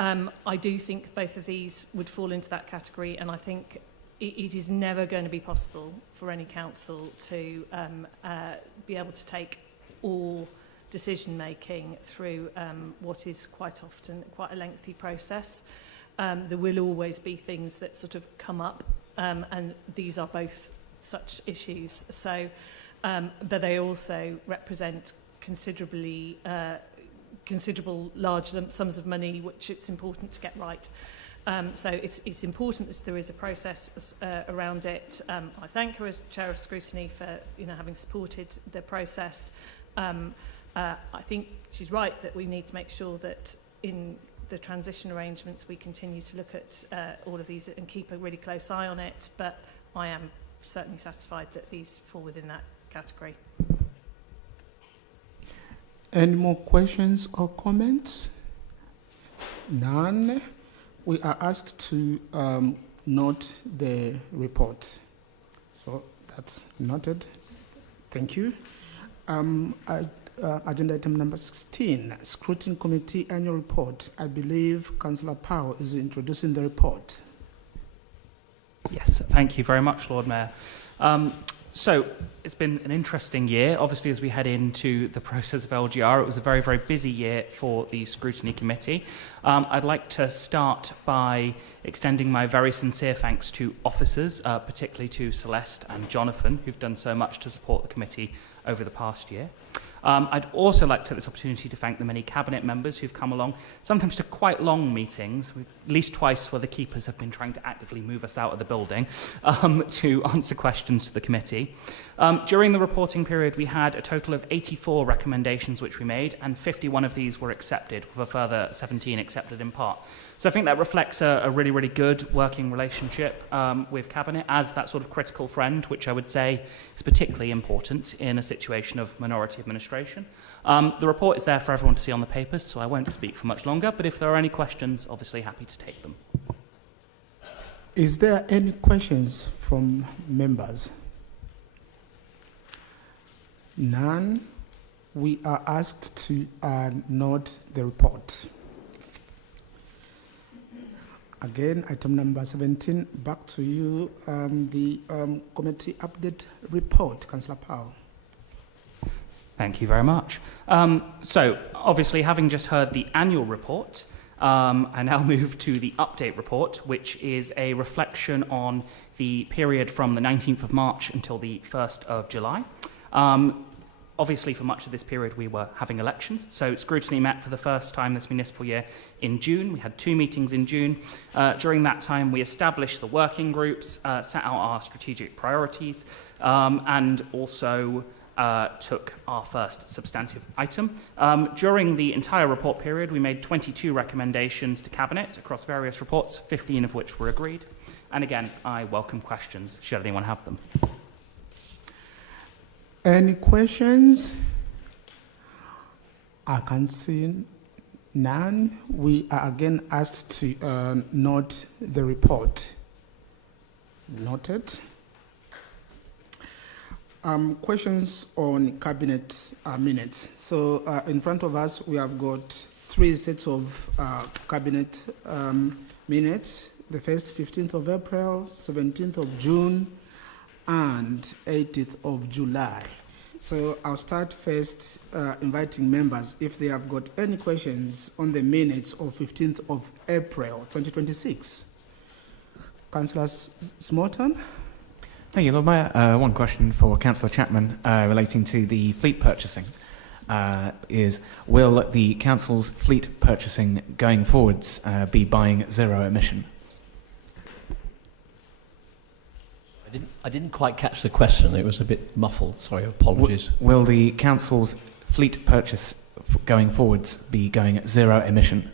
I do think both of these would fall into that category, and I think it is never going to be possible for any council to be able to take all decision making through what is quite often quite a lengthy process. There will always be things that sort of come up, and these are both such issues. So, but they also represent considerable large lump sums of money, which it's important to get right. So it's important that there is a process around it. I thank her as Chair of Scrutiny for having supported the process. I think she's right that we need to make sure that in the transition arrangements we continue to look at all of these and keep a really close eye on it, but I am certainly satisfied that these fall within that category. Any more questions or comments? None. We are asked to note the report. So that's noted. Thank you. Agenda item number 16, Scrutiny Committee Annual Report. I believe Councillor Powell is introducing the report. Yes, thank you very much, Lord Mayor. So it's been an interesting year. Obviously, as we head into the process of LGR, it was a very, very busy year for the Scrutiny Committee. I'd like to start by extending my very sincere thanks to officers, particularly to Celeste and Jonathan, who've done so much to support the committee over the past year. I'd also like to take this opportunity to thank the many cabinet members who've come along, sometimes to quite long meetings, at least twice where the keepers have been trying to actively move us out of the building, to answer questions to the committee. During the reporting period, we had a total of 84 recommendations which we made, and 51 of these were accepted, with a further 17 accepted in part. So I think that reflects a really, really good working relationship with Cabinet as that sort of critical friend, which I would say is particularly important in a situation of minority administration. The report is there for everyone to see on the papers, so I won't speak for much longer, but if there are any questions, obviously happy to take them. Is there any questions from members? None. We are asked to note the report. Again, item number 17, back to you, the committee update report. Councillor Powell. Thank you very much. So, obviously, having just heard the annual report, I now move to the update report, which is a reflection on the period from the 19th of March until the 1st of July. Obviously, for much of this period, we were having elections. So Scrutiny met for the first time this municipal year in June. We had 2 meetings in June. During that time, we established the working groups, set out our strategic priorities, and also took our first substantive item. During the entire report period, we made 22 recommendations to Cabinet across various reports, 15 of which were agreed. And again, I welcome questions, should anyone have them. Any questions? I can see none. We are again asked to note the report. Noted. Questions on cabinet minutes. So in front of us, we have got 3 sets of cabinet minutes. The first, 15th of April, 17th of June, and 18th of July. So I'll start first inviting members if they have got any questions on the minutes of 15th of April 2026. Councillor Smorton. Thank you, Lord Mayor. One question for Councillor Chapman relating to the fleet purchasing. Is will the council's fleet purchasing going forwards be buying zero emission? I didn't quite catch the question. It was a bit muffled. Sorry, apologies. Will the council's fleet purchase going forwards be going at zero emission?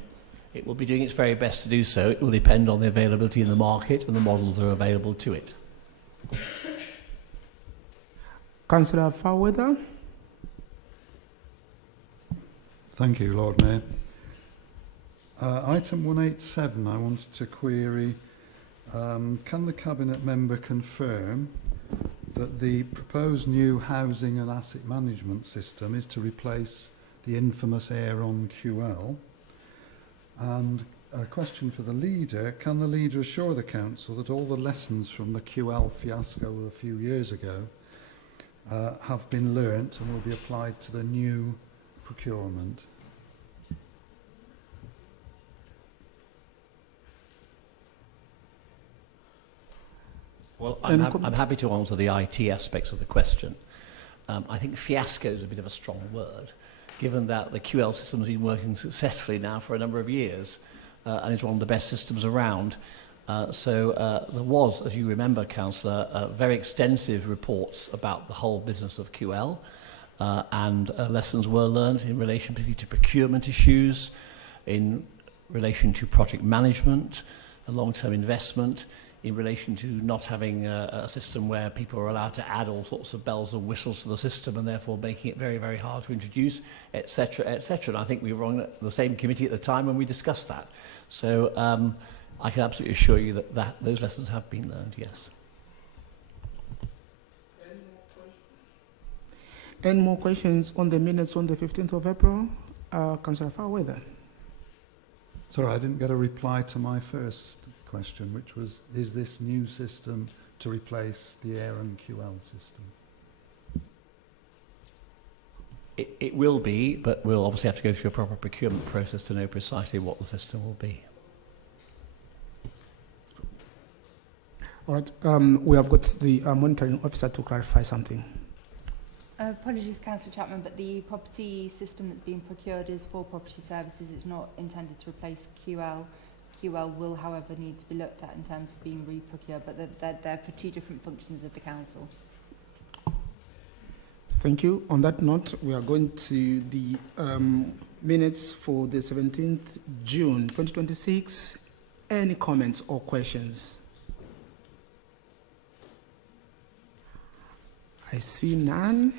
It will be doing its very best to do so. It will depend on the availability in the market and the models that are available to it. Councillor Fairweather. Thank you, Lord Mayor. Item 187, I wanted to query, can the Cabinet member confirm that the proposed new housing and asset management system is to replace the infamous Aeron QL? And a question for the leader, can the leader assure the council that all the lessons from the QL fiasco a few years ago have been learnt and will be applied to the new procurement? Well, I'm happy to answer the IT aspects of the question. I think fiasco is a bit of a strong word, given that the QL system has been working successfully now for a number of years and is one of the best systems around. So there was, as you remember, Councillor, very extensive reports about the whole business of QL and lessons were learned in relation particularly to procurement issues, in relation to project management, long-term investment, in relation to not having a system where people are allowed to add all sorts of bells and whistles to the system and therefore making it very, very hard to introduce, etc., etc. And I think we were on the same committee at the time when we discussed that. So I can absolutely assure you that those lessons have been learned, yes. Any more questions on the minutes on the 15th of April? Councillor Fairweather. Sorry, I didn't get a reply to my first question, which was, is this new system to replace the Aeron QL system? It will be, but we'll obviously have to go through a proper procurement process to know precisely what the system will be. All right, we have got the monitoring officer to clarify something. Apologies, Councillor Chapman, but the property system that's being procured is for property services. It's not intended to replace QL. QL will, however, need to be looked at in terms of being re-procured, but they're for 2 different functions of the council. Thank you. On that note, we are going to the minutes for the 17th June 2026. Any comments or questions? I see none.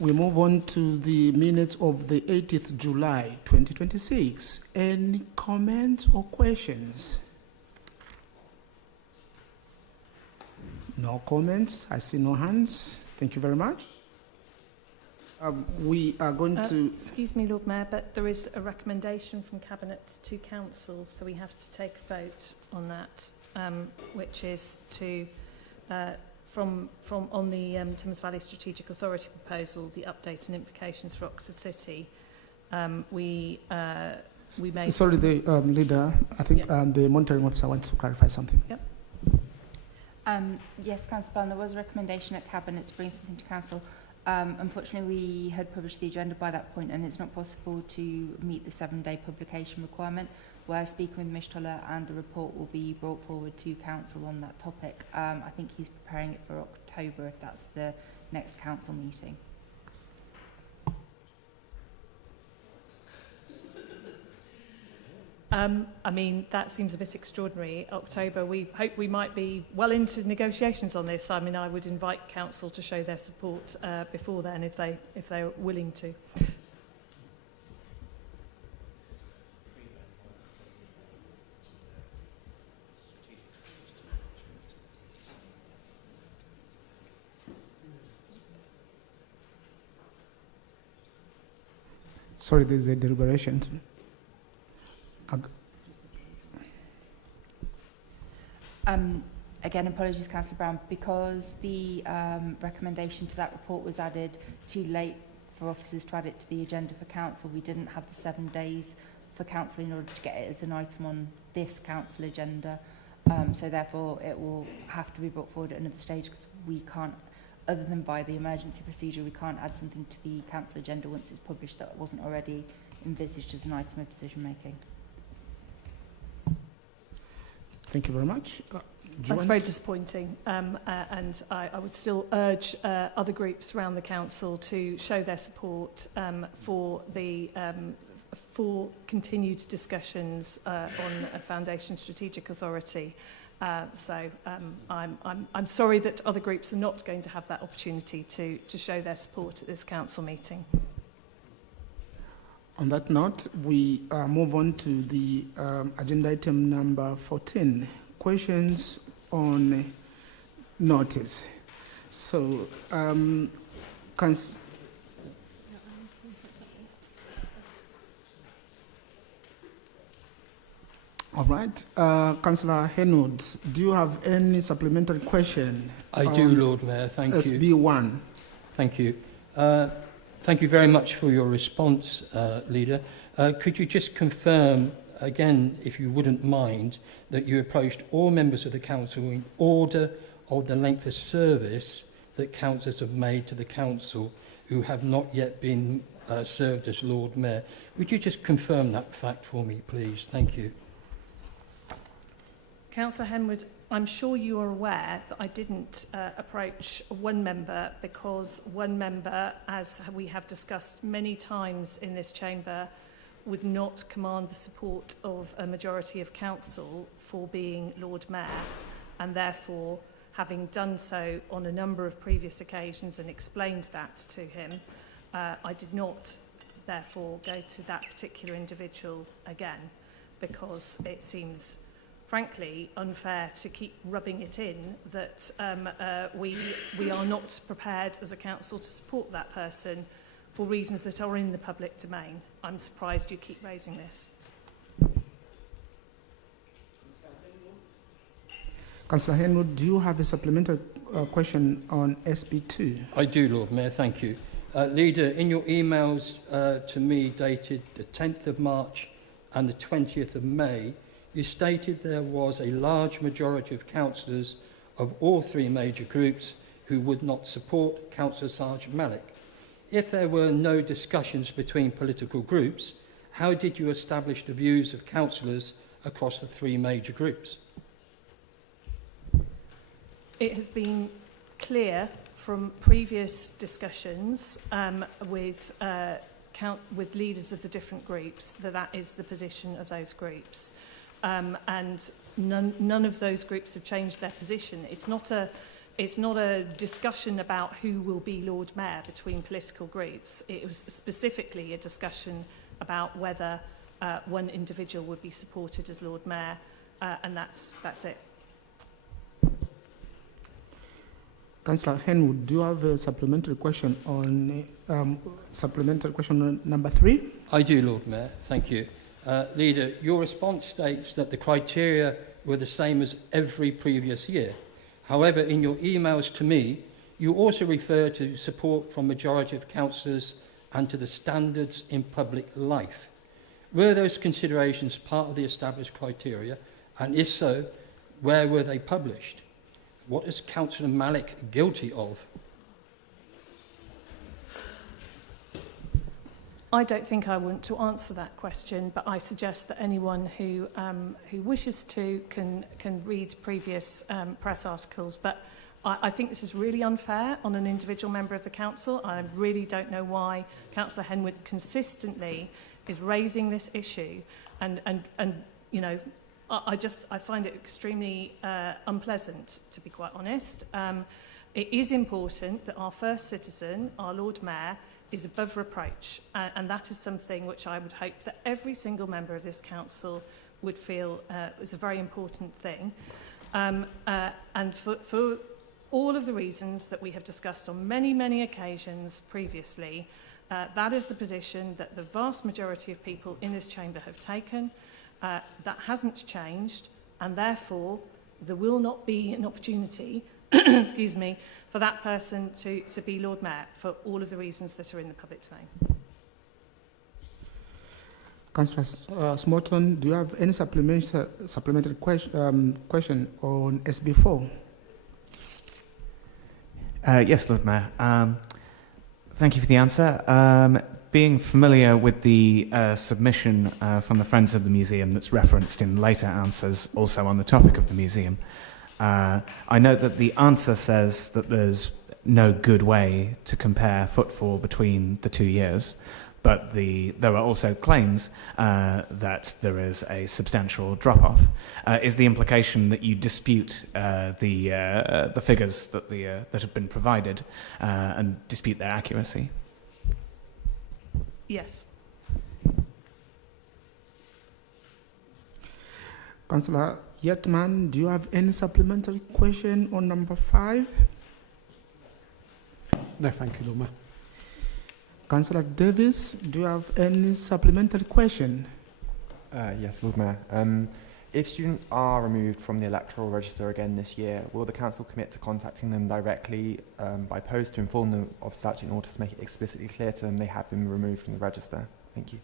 We move on to the minutes of the 18th July 2026. Any comments or questions? No comments. I see no hands. Thank you very much. We are going to... Excuse me, Lord Mayor, but there is a recommendation from Cabinet to Council, so we have to take a vote on that, which is to... on the Thames Valley Strategic Authority proposal, the update and implications for Oxford City, we may... Sorry, the leader, I think the monitoring officer wants to clarify something. Yep. Yes, Councillor Brown, there was a recommendation at Cabinet to bring something to Council. Unfortunately, we had published the agenda by that point and it's not possible to meet the 7-day publication requirement. We're speaking with Mishtola and the report will be brought forward to Council on that topic. I think he's preparing it for October if that's the next Council meeting. I mean, that seems a bit extraordinary. October, we hope we might be well into negotiations on this. I mean, I would invite council to show their support before then if they're willing to. Sorry, there's a deliberation. Again, apologies, Councillor Brown, because the recommendation to that report was added too late for officers to add it to the agenda for council. We didn't have the 7 days for council in order to get it as an item on this council agenda. So therefore, it will have to be brought forward at another stage because we can't, other than by the emergency procedure, we can't add something to the council agenda once it's published that wasn't already envisaged as an item of decision making. Thank you very much. That's very disappointing, and I would still urge other groups around the council to show their support for the for continued discussions on a foundation strategic authority. I'm sorry that other groups are not going to have that opportunity to show their support at this council meeting. On that note, we move on to the agenda item number 14, questions on notice. So, all right, Councillor Henwood, do you have any supplementary question? I do, Lord Mayor, thank you. SB1. Thank you. Thank you very much for your response, Leader. Could you just confirm, again, if you wouldn't mind, that you approached all members of the council in order of the length of service that councillors have made to the council who have not yet been served as Lord Mayor? Would you just confirm that fact for me, please? Thank you. Councillor Henwood, I'm sure you are aware that I didn't approach one member because one member, as we have discussed many times in this chamber, would not command the support of a majority of council for being Lord Mayor, and therefore, having done so on a number of previous occasions and explained that to him, I did not therefore go to that particular individual again, because it seems frankly unfair to keep rubbing it in that we are not prepared as a council to support that person for reasons that are in the public domain. I'm surprised you keep raising this. Councillor Henwood, do you have a supplementary question on SB2? I do, Lord Mayor, thank you. Leader, in your emails to me dated the 10th of March and the 20th of May, you stated there was a large majority of councillors of all three major groups who would not support Councillor Sergeant Malik. If there were no discussions between political groups, how did you establish the views of councillors across the three major groups? It has been clear from previous discussions with leaders of the different groups that that is the position of those groups. And none of those groups have changed their position. It's not a discussion about who will be Lord Mayor between political groups. It was specifically a discussion about whether one individual would be supported as Lord Mayor, and that's it. Councillor Henwood, do you have a supplementary question on number 3? I do, Lord Mayor. Thank you. Leader, your response states that the criteria were the same as every previous year. However, in your emails to me, you also refer to support from majority of councillors and to the standards in public life. Were those considerations part of the established criteria? And if so, where were they published? What is Councillor Malik guilty of? I don't think I want to answer that question, but I suggest that anyone who wishes to can read previous press articles. But I think this is really unfair on an individual member of the council. I really don't know why Councillor Henwood consistently is raising this issue and you know, I find it extremely unpleasant, to be quite honest. It is important that our first citizen, our Lord Mayor, is above reproach, and that is something which I would hope that every single member of this council would feel is a very important thing. And for all of the reasons that we have discussed on many, many occasions previously, that is the position that the vast majority of people in this chamber have taken. That hasn't changed, and therefore there will not be an opportunity excuse me, for that person to be Lord Mayor for all of the reasons that are in the public domain. Councillor Smorton, do you have any supplementary question on SB4? Yes, Lord Mayor. Thank you for the answer. Being familiar with the submission from the Friends of the Museum that's referenced in later answers, also on the topic of the museum, I note that the answer says that there's no good way to compare footfall between the 2 years, but there are also claims that there is a substantial drop-off. Is the implication that you dispute the figures that have been provided and dispute their accuracy? Yes. Councillor Yetman, do you have any supplementary question on number 5? No, thank you, Lord Mayor. Councillor Davis, do you have any supplementary question? Yes, Lord Mayor. If students are removed from the electoral register again this year, will the council commit to contacting them directly by post to inform them of such in order to make it explicitly clear to them they have been removed from the register? Thank you.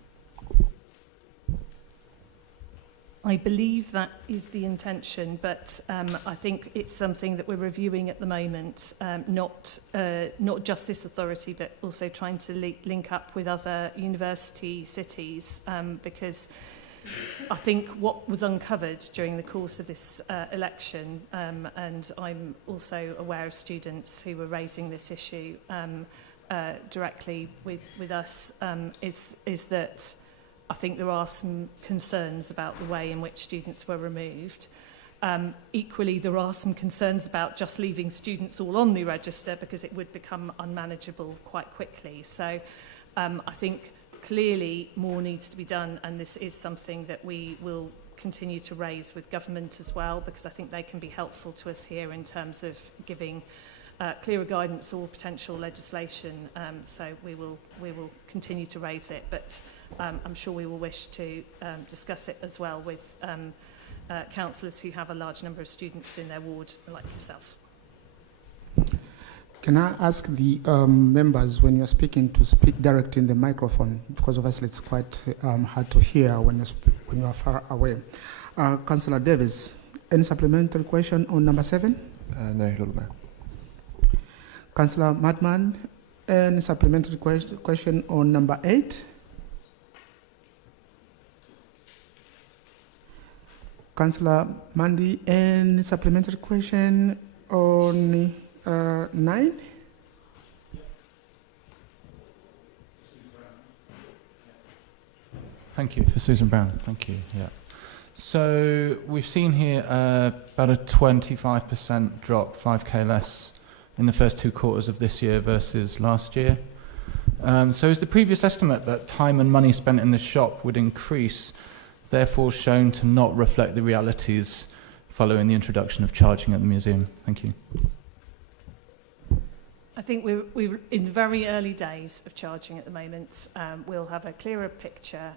I believe that is the intention, but I think it's something that we're reviewing at the moment, not just this authority, but also trying to link up with other university cities, because I think what was uncovered during the course of this election, and I'm also aware of students who were raising this issue directly with us, is that I think there are some concerns about the way in which students were removed. Equally, there are some concerns about just leaving students all on the register because it would become unmanageable quite quickly. So I think clearly more needs to be done, and this is something that we will continue to raise with government as well, because I think they can be helpful to us here in terms of giving clearer guidance or potential legislation. So we will continue to raise it, but I'm sure we will wish to discuss it as well with councillors who have a large number of students in their ward, like yourself. Can I ask the members, when you're speaking, to speak direct in the microphone, because obviously it's quite hard to hear when you are far away. Councillor Davis, any supplementary question on number 7? No, Lord Mayor. Councillor Madman, any supplementary question on number 8? Councillor Mandi, any supplementary question on 9? Thank you. For Susan Brown. Thank you. Yeah. So we've seen here about a 25% drop, 5k less in the first 2 quarters of this year versus last year. So is the previous estimate that time and money spent in the shop would increase therefore shown to not reflect the realities following the introduction of charging at the museum? Thank you. I think we're in very early days of charging at the moment. We'll have a clearer picture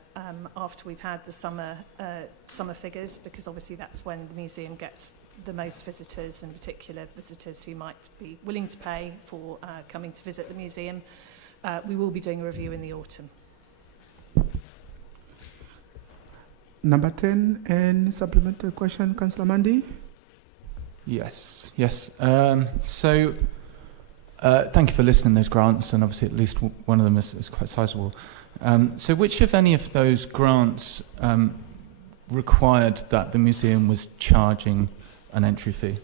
after we've had the summer figures, because obviously that's when the museum gets the most visitors, in particular visitors who might be willing to pay for coming to visit the museum. We will be doing a review in the autumn. Number 10, any supplementary question, Councillor Mandi? Yes. So thank you for listing those grants, and obviously at least one of them is quite sizable. So which, if any, of those grants required that the museum was charging an entry fee?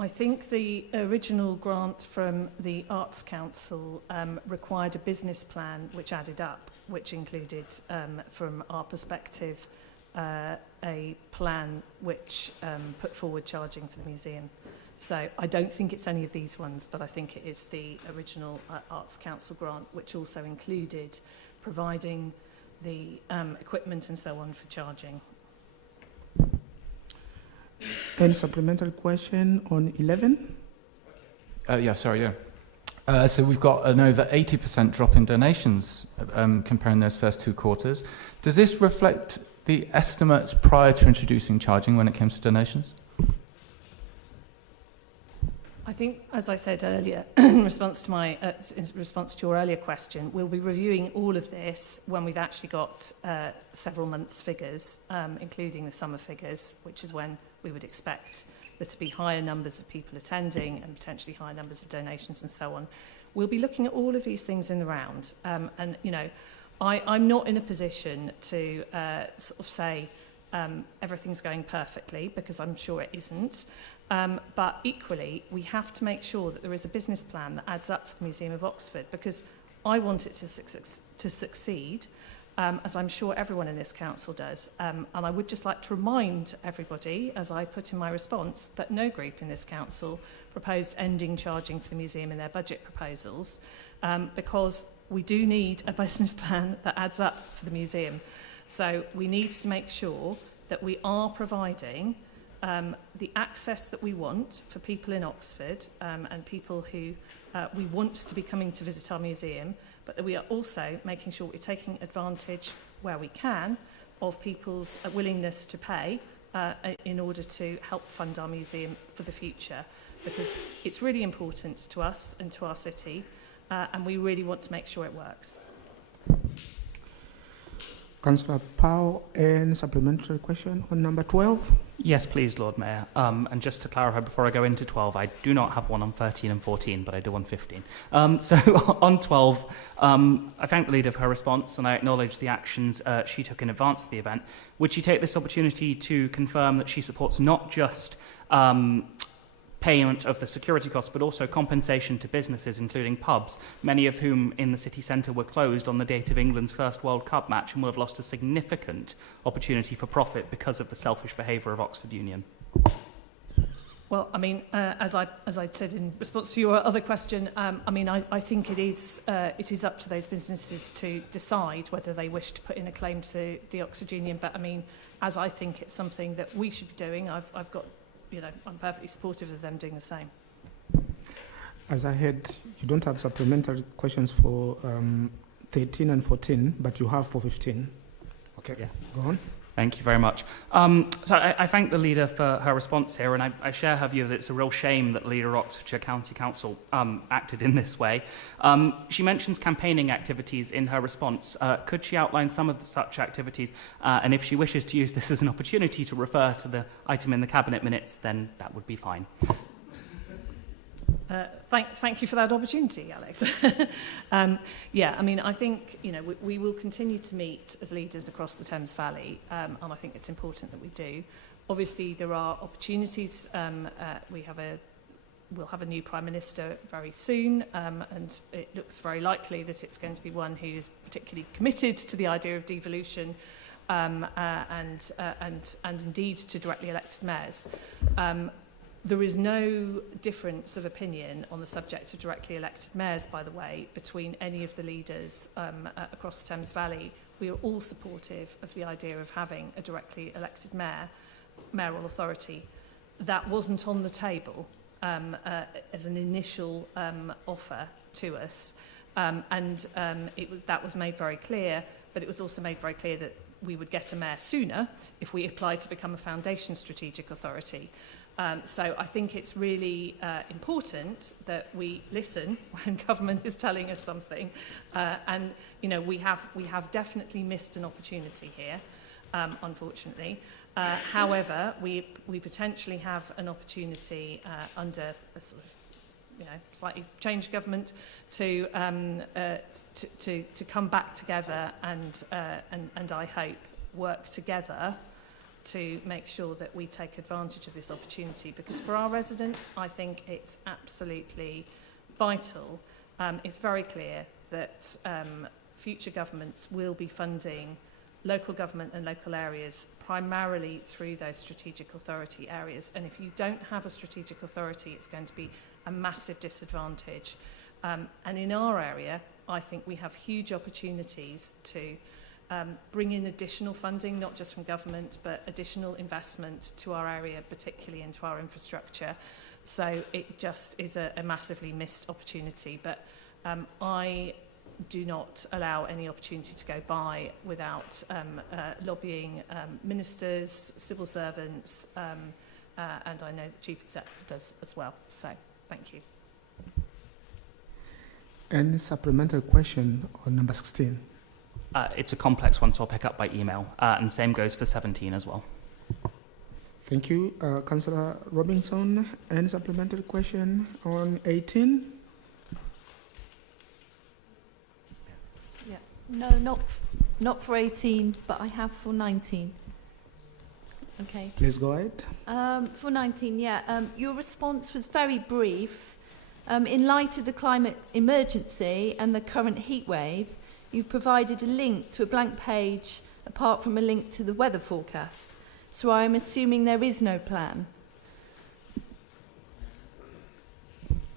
I think the original grant from the Arts Council required a business plan which added up, which included, from our perspective, a plan which put forward charging for the museum. So I don't think it's any of these ones, but I think it is the original Arts Council grant, which also included providing the equipment and so on for charging. Any supplementary question on 11? So we've got an over 80% drop in donations comparing those first two quarters. Does this reflect the estimates prior to introducing charging when it comes to donations? I think, as I said earlier, in response to your earlier question, we'll be reviewing all of this when we've actually got several months' figures, including the summer figures, which is when we would expect there to be higher numbers of people attending and potentially higher numbers of donations and so on. We'll be looking at all of these things in the round. And, you know, I'm not in a position to sort of say everything's going perfectly, because I'm sure it isn't. But equally, we have to make sure that there is a business plan that adds up for the Museum of Oxford, because I want it to succeed, as I'm sure everyone in this council does. And I would just like to remind everybody, as I put in my response, that no group in this council proposed ending charging for the museum in their budget proposals, because we do need a business plan that adds up for the museum. So we need to make sure that we are providing the access that we want for people in Oxford and people who we want to be coming to visit our museum, but that we are also making sure we're taking advantage where we can of people's willingness to pay in order to help fund our museum for the future, because it's really important to us and to our city, and we really want to make sure it works. Councillor Powell, any supplementary question on number 12? Yes, please, Lord Mayor. And just to clarify before I go into 12, I do not have one on 13 and 14, but I do on 15. So on 12, I thank the leader for her response, and I acknowledge the actions she took in advance of the event. Would she take this opportunity to confirm that she supports not just payment of the security costs, but also compensation to businesses, including pubs, many of whom in the city centre were closed on the date of England's first World Cup match and will have lost a significant opportunity for profit because of the selfish behaviour of Oxford Union? Well, I mean, as I'd said in response to your other question, I mean, I think it is up to those businesses to decide whether they wish to put in a claim to the Oxford Union. But I mean, as I think it's something that we should be doing, I've got, you know, I'm perfectly supportive of them doing the same. As I heard, you don't have supplementary questions for 13 and 14, but you have for 15. Okay, yeah. Go on. Thank you very much. So I thank the leader for her response here, and I share her view that it's a real shame that the leader of Oxfordshire County Council acted in this way. She mentions campaigning activities in her response. Could she outline some of such activities? And if she wishes to use this as an opportunity to refer to the item in the Cabinet minutes, then that would be fine. Thank you for that opportunity, Alex. Yeah, I mean, I think, you know, we will continue to meet as leaders across the Thames Valley, and I think it's important that we do. Obviously, there are opportunities. We'll have a new Prime Minister very soon, and it looks very likely that it's going to be one who is particularly committed to the idea of devolution and indeed to directly elected mayors. There is no difference of opinion on the subject of directly elected mayors, by the way, between any of the leaders across the Thames Valley. We are all supportive of the idea of having a directly elected mayoral authority. That wasn't on the table as an initial offer to us, that was made very clear, but it was also made very clear that we would get a mayor sooner if we applied to become a foundation strategic authority. So I think it's really important that we listen when government is telling us something, and you know, we have definitely missed an opportunity here, unfortunately. However, we potentially have an opportunity under a sort of, you know, slightly changed government to come back together and I hope work together to make sure that we take advantage of this opportunity, because for our residents, I think it's absolutely vital. It's very clear that future governments will be funding local government and local areas primarily through those strategic authority areas. And if you don't have a strategic authority, it's going to be a massive disadvantage. And in our area, I think we have huge opportunities to bring in additional funding, not just from government, but additional investment to our area, particularly into our infrastructure. So it just is a massively missed opportunity. But I do not allow any opportunity to go by without lobbying ministers, civil servants, and I know the Chief Executive does as well. So thank you. Any supplementary question on number 16? It's a complex one, so I'll pick up by email. And same goes for 17 as well. Thank you. Councillor Robinson, any supplementary question on 18? Yeah. No, not for 18, but I have for 19. Okay. Please go ahead. For 19, yeah. Your response was very brief. In light of the climate emergency and the current heat wave, you've provided a link to a blank page apart from a link to the weather forecast. So I'm assuming there is no plan.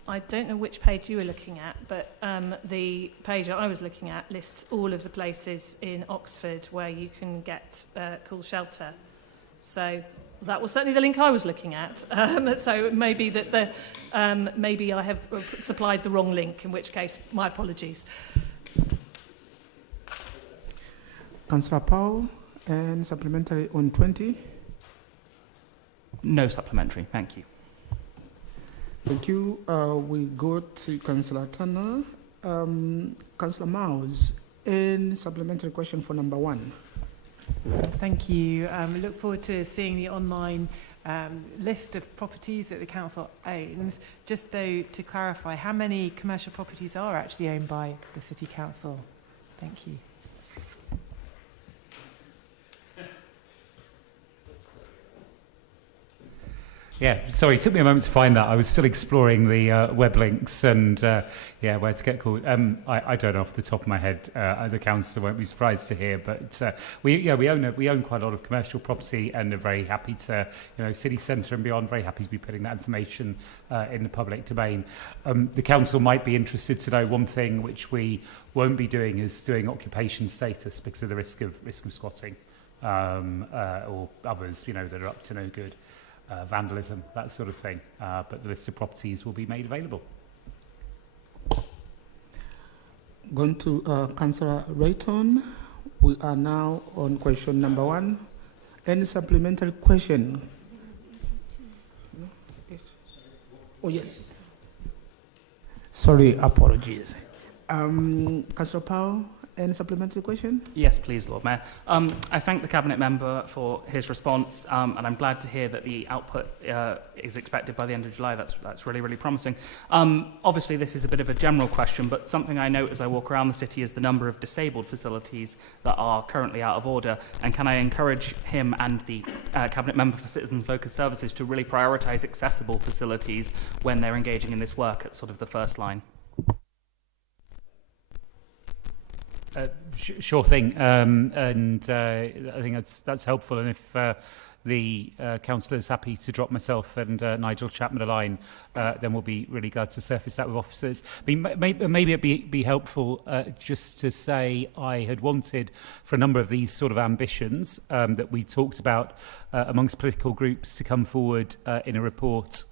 I don't know which page you were looking at, but the page I was looking at lists all of the places in Oxford where you can get cool shelter. So that was certainly the link I was looking at. So it may be that maybe I have supplied the wrong link, in which case, my apologies. Councillor Powell, and supplementary on 20? No supplementary, thank you. Thank you. We go to Councillor Turner. Councillor Mouse, any supplementary question for number 1? Thank you. We look forward to seeing the online list of properties that the council owns. Just though to clarify, how many commercial properties are actually owned by the City Council? Thank you. Yeah, sorry, it took me a moment to find that. I was still exploring the web links and where to get called. I don't know off the top of my head. The council won't be surprised to hear, but we own quite a lot of commercial property and are very happy to, city centre and beyond, very happy to be putting that information in the public domain. The council might be interested to know one thing which we won't be doing is doing occupation status because of the risk of squatting or others, that are up to no good. Vandalism, that sort of thing. But the list of properties will be made available. Going to Councillor Rayton. We are now on question number 1. Any supplementary question? Oh, yes. Sorry, apologies. Councillor Powell, any supplementary question? Yes, please, Lord Mayor. I thank the Cabinet Member for his response, and I'm glad to hear that the output is expected by the end of July. That's really, really promising. Obviously, this is a bit of a general question, but something I note as I walk around the city is the number of disabled facilities that are currently out of order. And can I encourage him and the Cabinet Member for Citizens Focused Services to really prioritise accessible facilities when they're engaging in this work at sort of the first line? Sure thing, and I think that's helpful. And if the councillor is happy to drop myself and Nigel Chapman a line, then we'll be really glad to surface that with officers. Maybe it'd be helpful just to say I had wanted for a number of these sort of ambitions that we talked about amongst political groups to come forward in a report.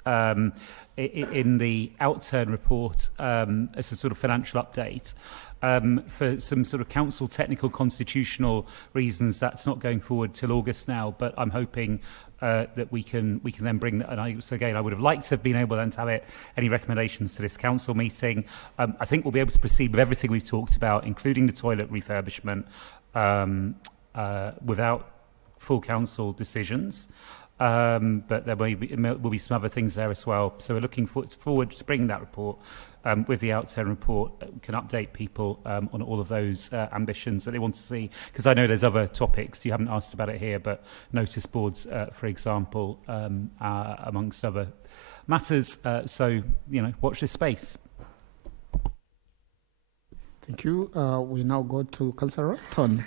In the outturn report as a sort of financial update. For some sort of council technical constitutional reasons, that's not going forward till August now, but I'm hoping that we can then bring, and I would have liked to have been able then to have any recommendations to this council meeting. I think we'll be able to proceed with everything we've talked about, including the toilet refurbishment, without full council decisions. but there will be some other things there as well. So we're looking forward to bringing that report. With the outturn report, we can update people on all of those ambitions that they want to see. Because I know there's other topics, you haven't asked about it here, but notice boards, for example, amongst other matters. So, watch this space. Thank you. We now go to Councillor Rockton.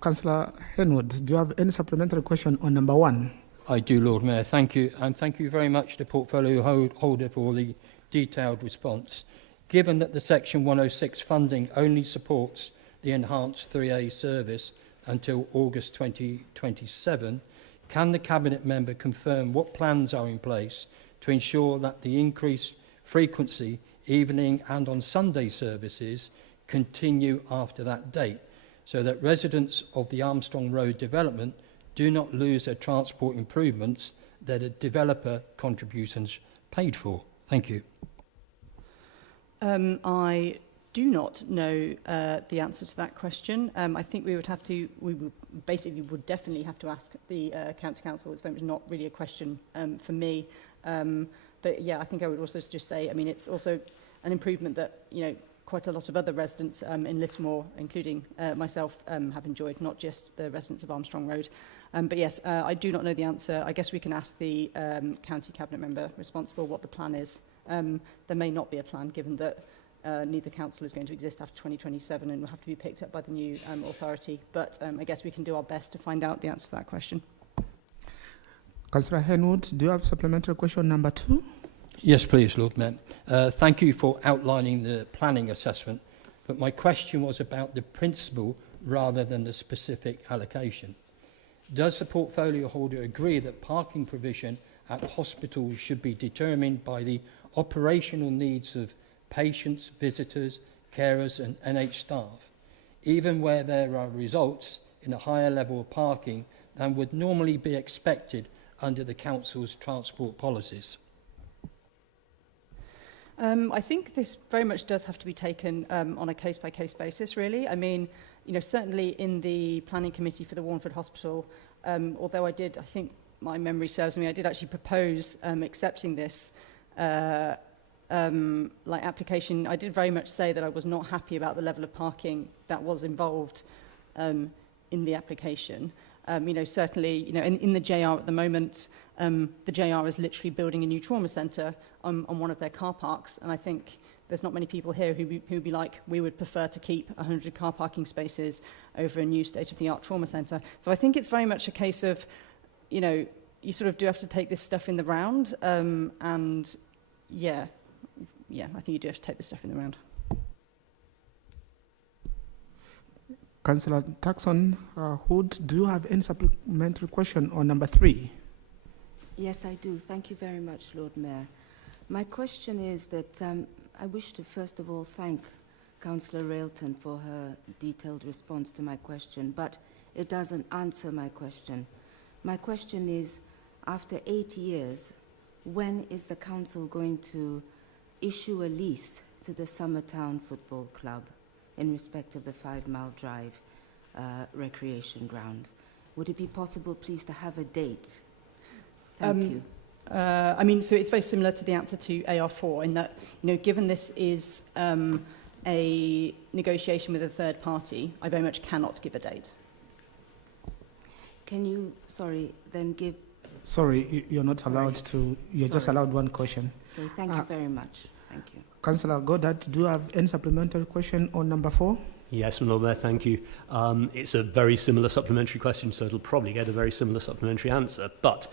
Councillor Henwood, do you have any supplementary question on number 1? I do, Lord Mayor. Thank you. And thank you very much to portfolio holder for the detailed response. Given that the Section 106 funding only supports the enhanced 3A service until August 2027, can the Cabinet member confirm what plans are in place to ensure that the increased frequency, evening and on Sunday services continue after that date, so that residents of the Armstrong Road development do not lose their transport improvements that a developer contributions paid for? Thank you. I do not know the answer to that question. I think we would definitely have to ask the County Council. It's very much not really a question for me. But yeah, I think I would also just say, I mean, it's also an improvement that, quite a lot of other residents in Littlemore, including myself, have enjoyed, not just the residents of Armstrong Road. But yes, I do not know the answer. I guess we can ask the County Cabinet member responsible what the plan is. There may not be a plan, given that neither council is going to exist after 2027 and will have to be picked up by the new authority. But I guess we can do our best to find out the answer to that question. Councillor Henwood, do you have supplementary question number 2? Yes, please, Lord Mayor. Thank you for outlining the planning assessment, but my question was about the principle rather than the specific allocation. Does the portfolio holder agree that parking provision at hospitals should be determined by the operational needs of patients, visitors, carers and NH staff, even where there are results in a higher level of parking than would normally be expected under the Council's transport policies? I think this very much does have to be taken on a case-by-case basis, really. I mean, certainly in the planning committee for the Warnford Hospital, although I think my memory serves me, I did actually propose accepting this application. I did very much say that I was not happy about the level of parking that was involved in the application. Certainly, in the JR at the moment, the JR is literally building a new trauma centre on one of their car parks, and I think there's not many people here who'd be like, we would prefer to keep 100 car parking spaces over a new state-of-the-art trauma centre. So I think it's very much a case of, you sort of do have to take this stuff in the round, and yeah, I think you do have to take this stuff in the round. Councillor Taxon Hood, do you have any supplementary question on number 3? Yes, I do. Thank you very much, Lord Mayor. My question is that I wish to first of all thank Councillor Railton for her detailed response to my question, but it doesn't answer my question. My question is, after 8 years, when is the council going to issue a lease to the Summertown Football Club in respect of the 5 Mile Drive recreation ground? Would it be possible, please, to have a date? Thank you. I mean, so it's very similar to the answer to AR4 in that, given this is a negotiation with a third party, I very much cannot give a date. Can you, then give... Sorry, you're not allowed to, you're just allowed one question. Okay, thank you very much. Thank you. Councillor Goddard, do you have any supplementary question on number 4? Yes, Lord Mayor, thank you. It's a very similar supplementary question, so it'll probably get a very similar supplementary answer. But,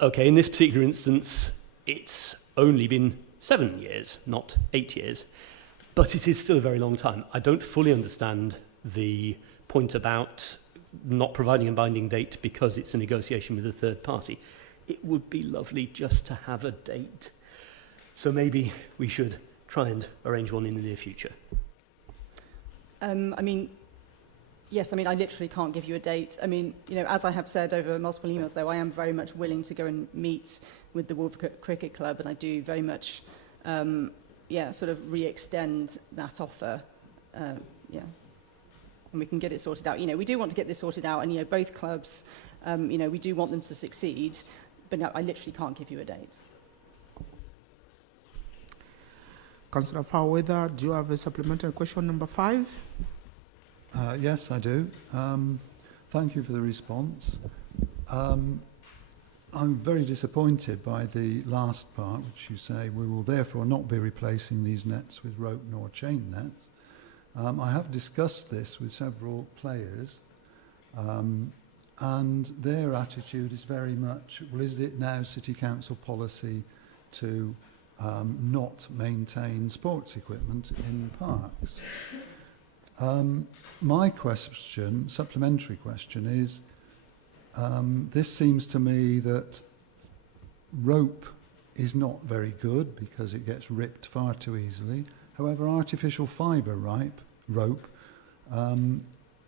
okay, in this particular instance, it's only been 7 years, not 8 years. But it is still a very long time. I don't fully understand the point about not providing a binding date because it's a negotiation with a third party. It would be lovely just to have a date. So maybe we should try and arrange one in the near future. I mean, yes, I mean, I literally can't give you a date. I mean, as I have said over multiple emails, though, I am very much willing to go and meet with the Wolverhampton Cricket Club, and I do very much, sort of re-extend that offer, and we can get it sorted out. We do want to get this sorted out, and, both clubs You know, we do want them to succeed, but no, I literally can't give you a date. Councillor Fairweather, do you have a supplementary question number 5? Yes, I do. Thank you for the response. I'm very disappointed by the last part, which you say we will therefore not be replacing these nets with rope nor chain nets. I have discussed this with several players, and their attitude is very much, well, is it now City Council policy to not maintain sports equipment in parks? My question, supplementary question, is this seems to me that rope is not very good because it gets ripped far too easily. However, artificial fibre rope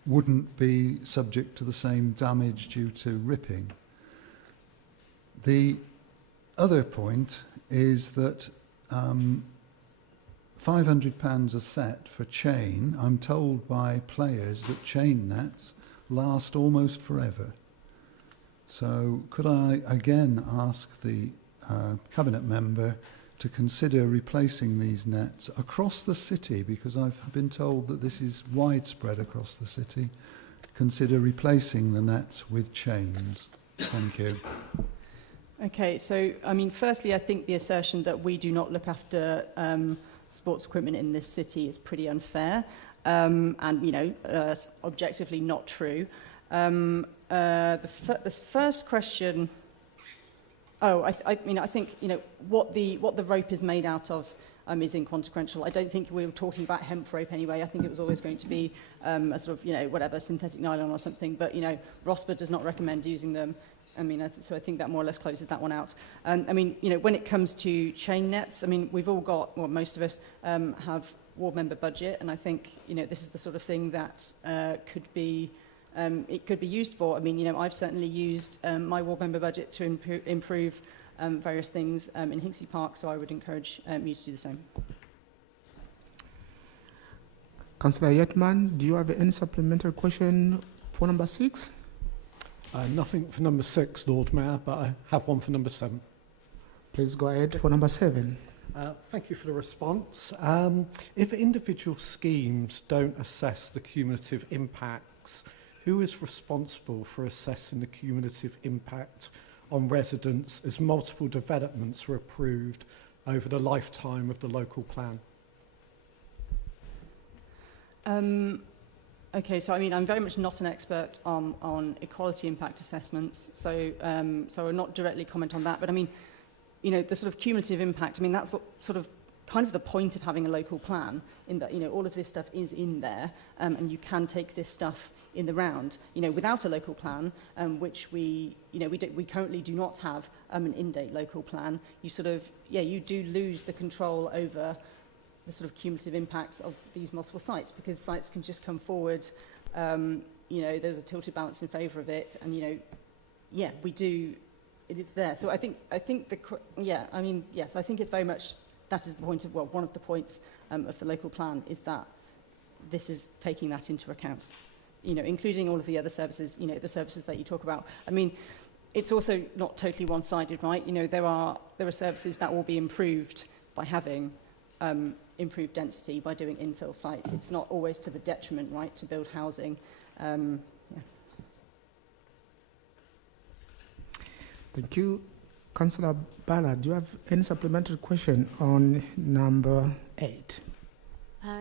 wouldn't be subject to the same damage due to ripping. The other point is that £500 a set for chain, I'm told by players that chain nets last almost forever. So could I again ask the Cabinet member to consider replacing these nets across the city, because I've been told that this is widespread across the city, consider replacing the nets with chains. Thank you. Okay, so, I mean, firstly, I think the assertion that we do not look after sports equipment in this city is pretty unfair and, you know, objectively not true. The first question... I mean, I think, you know, what the rope is made out of is inconsequential. I don't think we were talking about hemp rope anyway. I think it was always going to be a sort of, you know, whatever, synthetic nylon or something. But, you know, ROSPA does not recommend using them. I mean, so I think that more or less closes that one out. I mean, you know, when it comes to chain nets, I mean, we've all got, well, most of us have ward member budget, and I think, you know, this is the sort of thing that could be used for. I mean, you know, I've certainly used my ward member budget to improve various things in Hinksey Park, so I would encourage you to do the same. Councillor Yetman, do you have any supplementary question for number 6? Nothing for number 6, Lord Mayor, but I have one for number 7. Please go ahead for number 7. Thank you for the response. If individual schemes don't assess the cumulative impacts, who is responsible for assessing the cumulative impact on residents as multiple developments were approved over the lifetime of the local plan? Okay, so I mean, I'm very much not an expert on equality impact assessments, so I will not directly comment on that. But I mean, you know, the sort of cumulative impact, I mean, that's sort of kind of the point of having a local plan, in that, you know, all of this stuff is in there, and you can take this stuff in the round. You know, without a local plan, which we currently do not have an in-date local plan, you sort of, you do lose the control over the sort of cumulative impacts of these multiple sites, because sites can just come forward, you know, there's a tilted balance in favour of it, and, you know, we do, it is there. So I think I think it's very much, that is the point of, well, one of the points of the local plan is that this is taking that into account, you know, including all of the other services, you know, the services that you talk about. I mean, it's also not totally one-sided, right? You know, there are services that will be improved by having improved density, by doing infill sites. It's not always to the detriment, right, to build housing. Thank you. Councillor Ballard, do you have any supplementary question on number 8?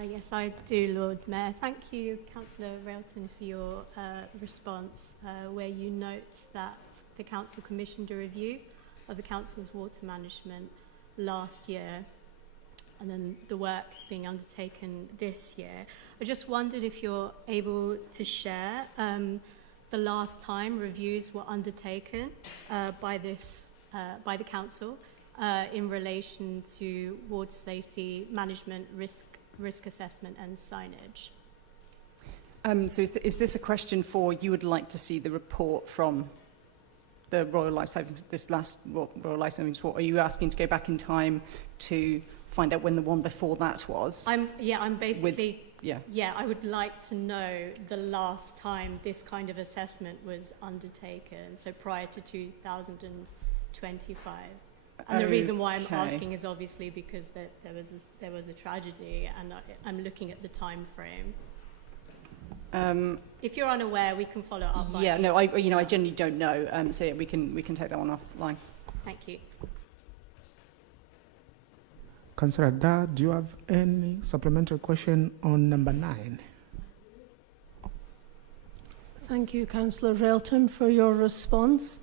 Yes, I do, Lord Mayor. Thank you, Councillor Railton, for your response, where you note that the Council commissioned a review of the Council's water management last year, and then the work is being undertaken this year. I just wondered if you're able to share the last time reviews were undertaken by the Council in relation to water safety management, risk assessment and signage. So is this a question for, you would like to see the report from the Royal Life Savings, this last Royal Life Savings report? Are you asking to go back in time to find out when the one before that was? I'm basically yeah. Yeah, I would like to know the last time this kind of assessment was undertaken, so prior to 2025. And the reason why I'm asking is obviously because there was a tragedy, and I'm looking at the time frame. If you're unaware, we can follow up. Yeah, no, I genuinely don't know. So yeah, we can take that one offline. Thank you. Councillor Da, do you have any supplementary question on number 9? Thank you, Councillor Railton, for your response,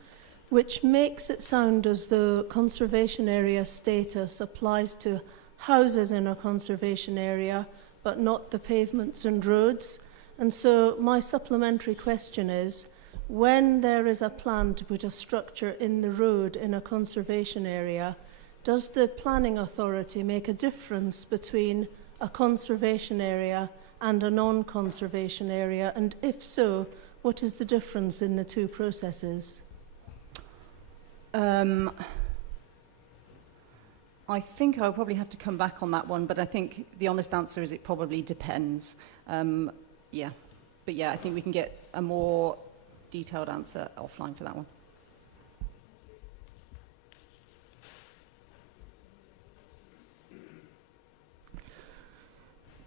which makes it sound as though conservation area status applies to houses in a conservation area, but not the pavements and roads. And so my supplementary question is, when there is a plan to put a structure in the road in a conservation area, does the planning authority make a difference between a conservation area and a non-conservation area? And if so, what is the difference in the two processes? I think I'll probably have to come back on that one, but I think the honest answer is it probably depends. Yeah, but yeah, I think we can get a more detailed answer offline for that one.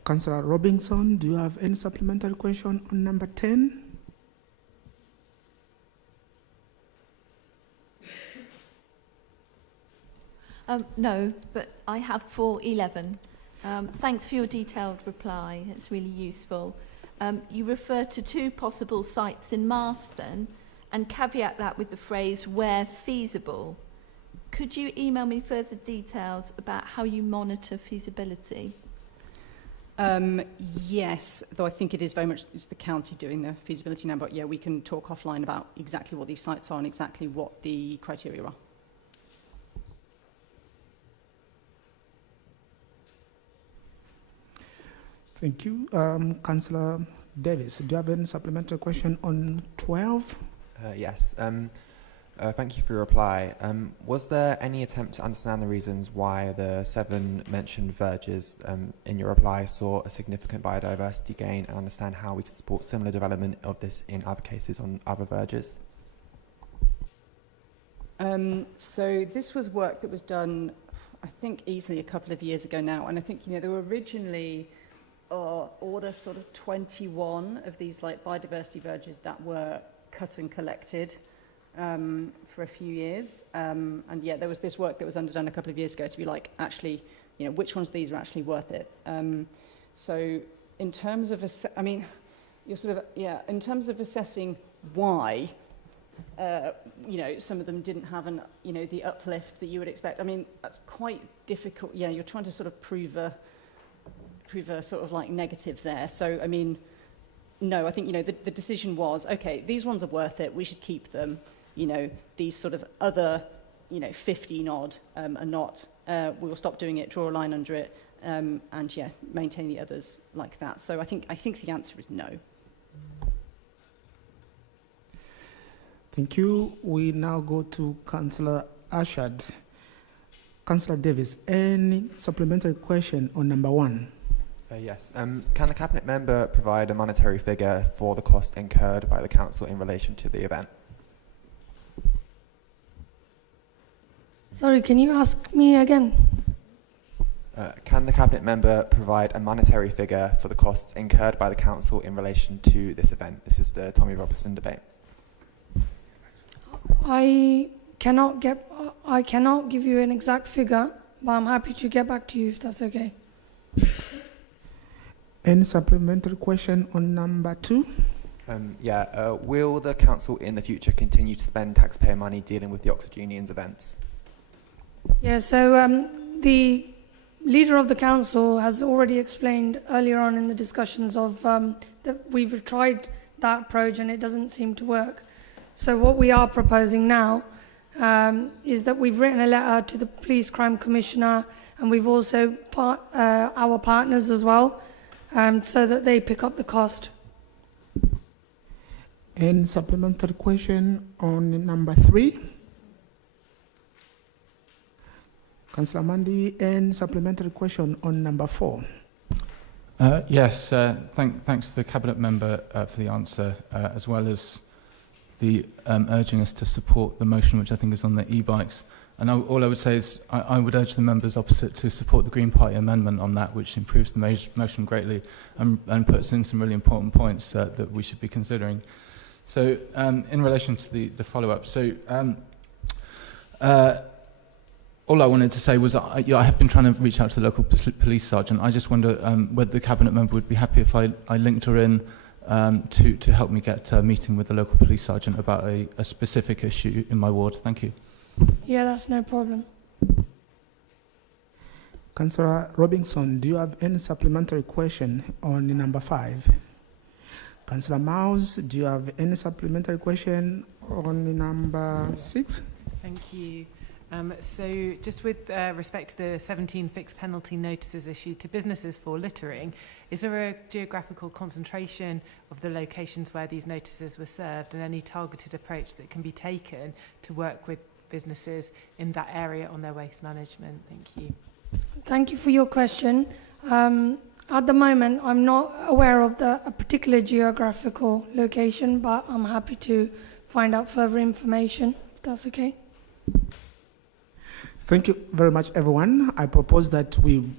Councillor Robinson, do you have any supplementary question on number 10? No, but I have for 11. Thanks for your detailed reply. It's really useful. You refer to 2 possible sites in Marston and caveat that with the phrase where feasible. Could you email me further details about how you monitor feasibility? Yes, though I think it is very much it's the county doing the feasibility now, but yeah, we can talk offline about exactly what these sites are and exactly what the criteria are. Thank you. Councillor Davis, do you have any supplementary question on 12? Yes. Thank you for your reply. Was there any attempt to understand the reasons why the 7 mentioned verges in your reply saw a significant biodiversity gain, and understand how we could support similar development of this in other cases on other verges? So this was work that was done, I think, easily a couple of years ago now, and I think there were originally order sort of 21 of these like biodiversity verges that were cut and collected for a few years, and yeah, there was this work that was underdone a couple of years ago to be like, actually, which ones of these are actually worth it. So in terms of in terms of assessing why some of them didn't have the uplift that you would expect, I mean, that's quite difficult. Yeah, you're trying to sort of prove a sort of like negative there. So I mean, no, I think the decision was, okay, these ones are worth it, we should keep them. These sort of other 15 odd are not. We'll stop doing it, draw a line under it, and yeah, maintain the others like that. So I think the answer is no. Thank you. We now go to Councillor Ashad. Councillor Davis, any supplementary question on number 1? Yes. Can the Cabinet member provide a monetary figure for the cost incurred by the Council in relation to the event? Sorry, can you ask me again? Can the Cabinet member provide a monetary figure for the costs incurred by the Council in relation to this event? This is the Tommy Robertson debate. I cannot give you an exact figure, but I'm happy to get back to you if that's okay. Any supplementary question on number 2? Will the Council in the future continue to spend taxpayer money dealing with the Oxford Union's events? Yeah, so the leader of the Council has already explained earlier on in the discussions of that we've tried that approach and it doesn't seem to work. So what we are proposing now is that we've written a letter to the Police Crime Commissioner, and we've also our partners as well, so that they pick up the cost. Any supplementary question on number 3? Councillor Mandi, any supplementary question on number 4? Yes, thanks to the Cabinet Member for the answer, as well as the urging us to support the motion, which I think is on the e-bikes. And all I would say is I would urge the members opposite to support the Green Party amendment on that, which improves the motion greatly and puts in some really important points that we should be considering. So in relation to the follow-up, all I wanted to say was I have been trying to reach out to the local police sergeant. I just wonder whether the Cabinet Member would be happy if I linked her in to help me get a meeting with the local police sergeant about a specific issue in my ward. Thank you. Yeah, that's no problem. Councillor Robinson, do you have any supplementary question on number 5? Councillor Mouse, do you have any supplementary question on number 6? Thank you. So just with respect to the 17 fixed penalty notices issued to businesses for littering, is there a geographical concentration of the locations where these notices were served and any targeted approach that can be taken to work with businesses in that area on their waste management? Thank you. Thank you for your question. At the moment, I'm not aware of a particular geographical location, but I'm happy to find out further information, if that's okay. Thank you very much, everyone. I propose that we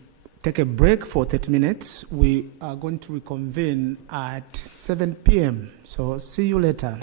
take a break for 30 minutes. We are going to reconvene at 7 p.m. So see you later.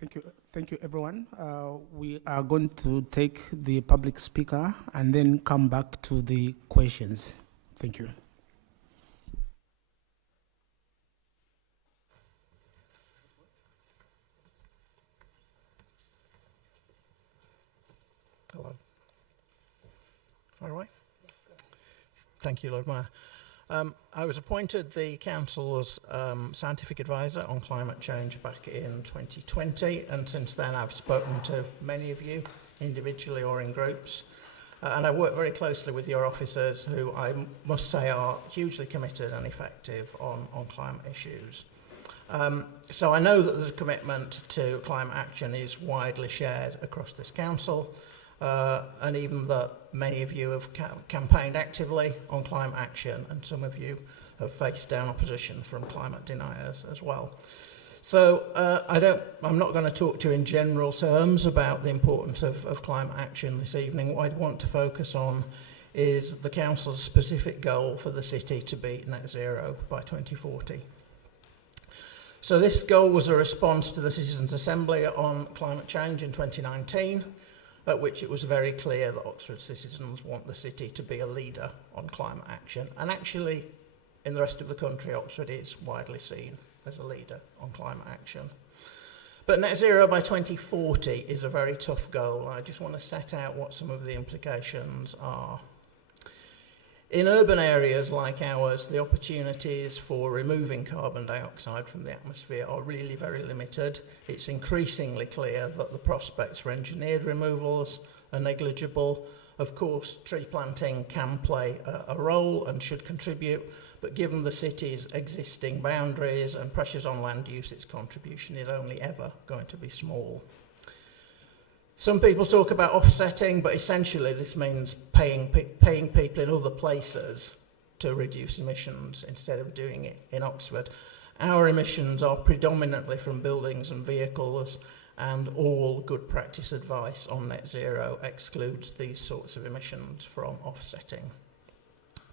Thank you, everyone. We are going to take the public speaker and then come back to the questions. Thank you. Hello. All right. Thank you, Lord Mayor. I was appointed the Council's scientific advisor on climate change back in 2020, and since then I've spoken to many of you, individually or in groups, and I work very closely with your officers, who I must say are hugely committed and effective on climate issues. So I know that the commitment to climate action is widely shared across this council, and even that many of you have campaigned actively on climate action, and some of you have faced down opposition from climate deniers as well. So I'm not going to talk to you in general terms about the importance of climate action this evening. What I want to focus on is the council's specific goal for the city to be net zero by 2040. So this goal was a response to the Citizens' Assembly on climate change in 2019, at which it was very clear that Oxford citizens want the city to be a leader on climate action. And actually, in the rest of the country, Oxford is widely seen as a leader on climate action. But net zero by 2040 is a very tough goal. I just want to set out what some of the implications are. In urban areas like ours, the opportunities for removing carbon dioxide from the atmosphere are really very limited. It's increasingly clear that the prospects for engineered removals are negligible. Of course, tree planting can play a role and should contribute, but given the city's existing boundaries and pressures on land use, its contribution is only ever going to be small. Some people talk about offsetting, but essentially this means paying people in other places to reduce emissions instead of doing it in Oxford. Our emissions are predominantly from buildings and vehicles, and all good practice advice on net zero excludes these sorts of emissions from offsetting.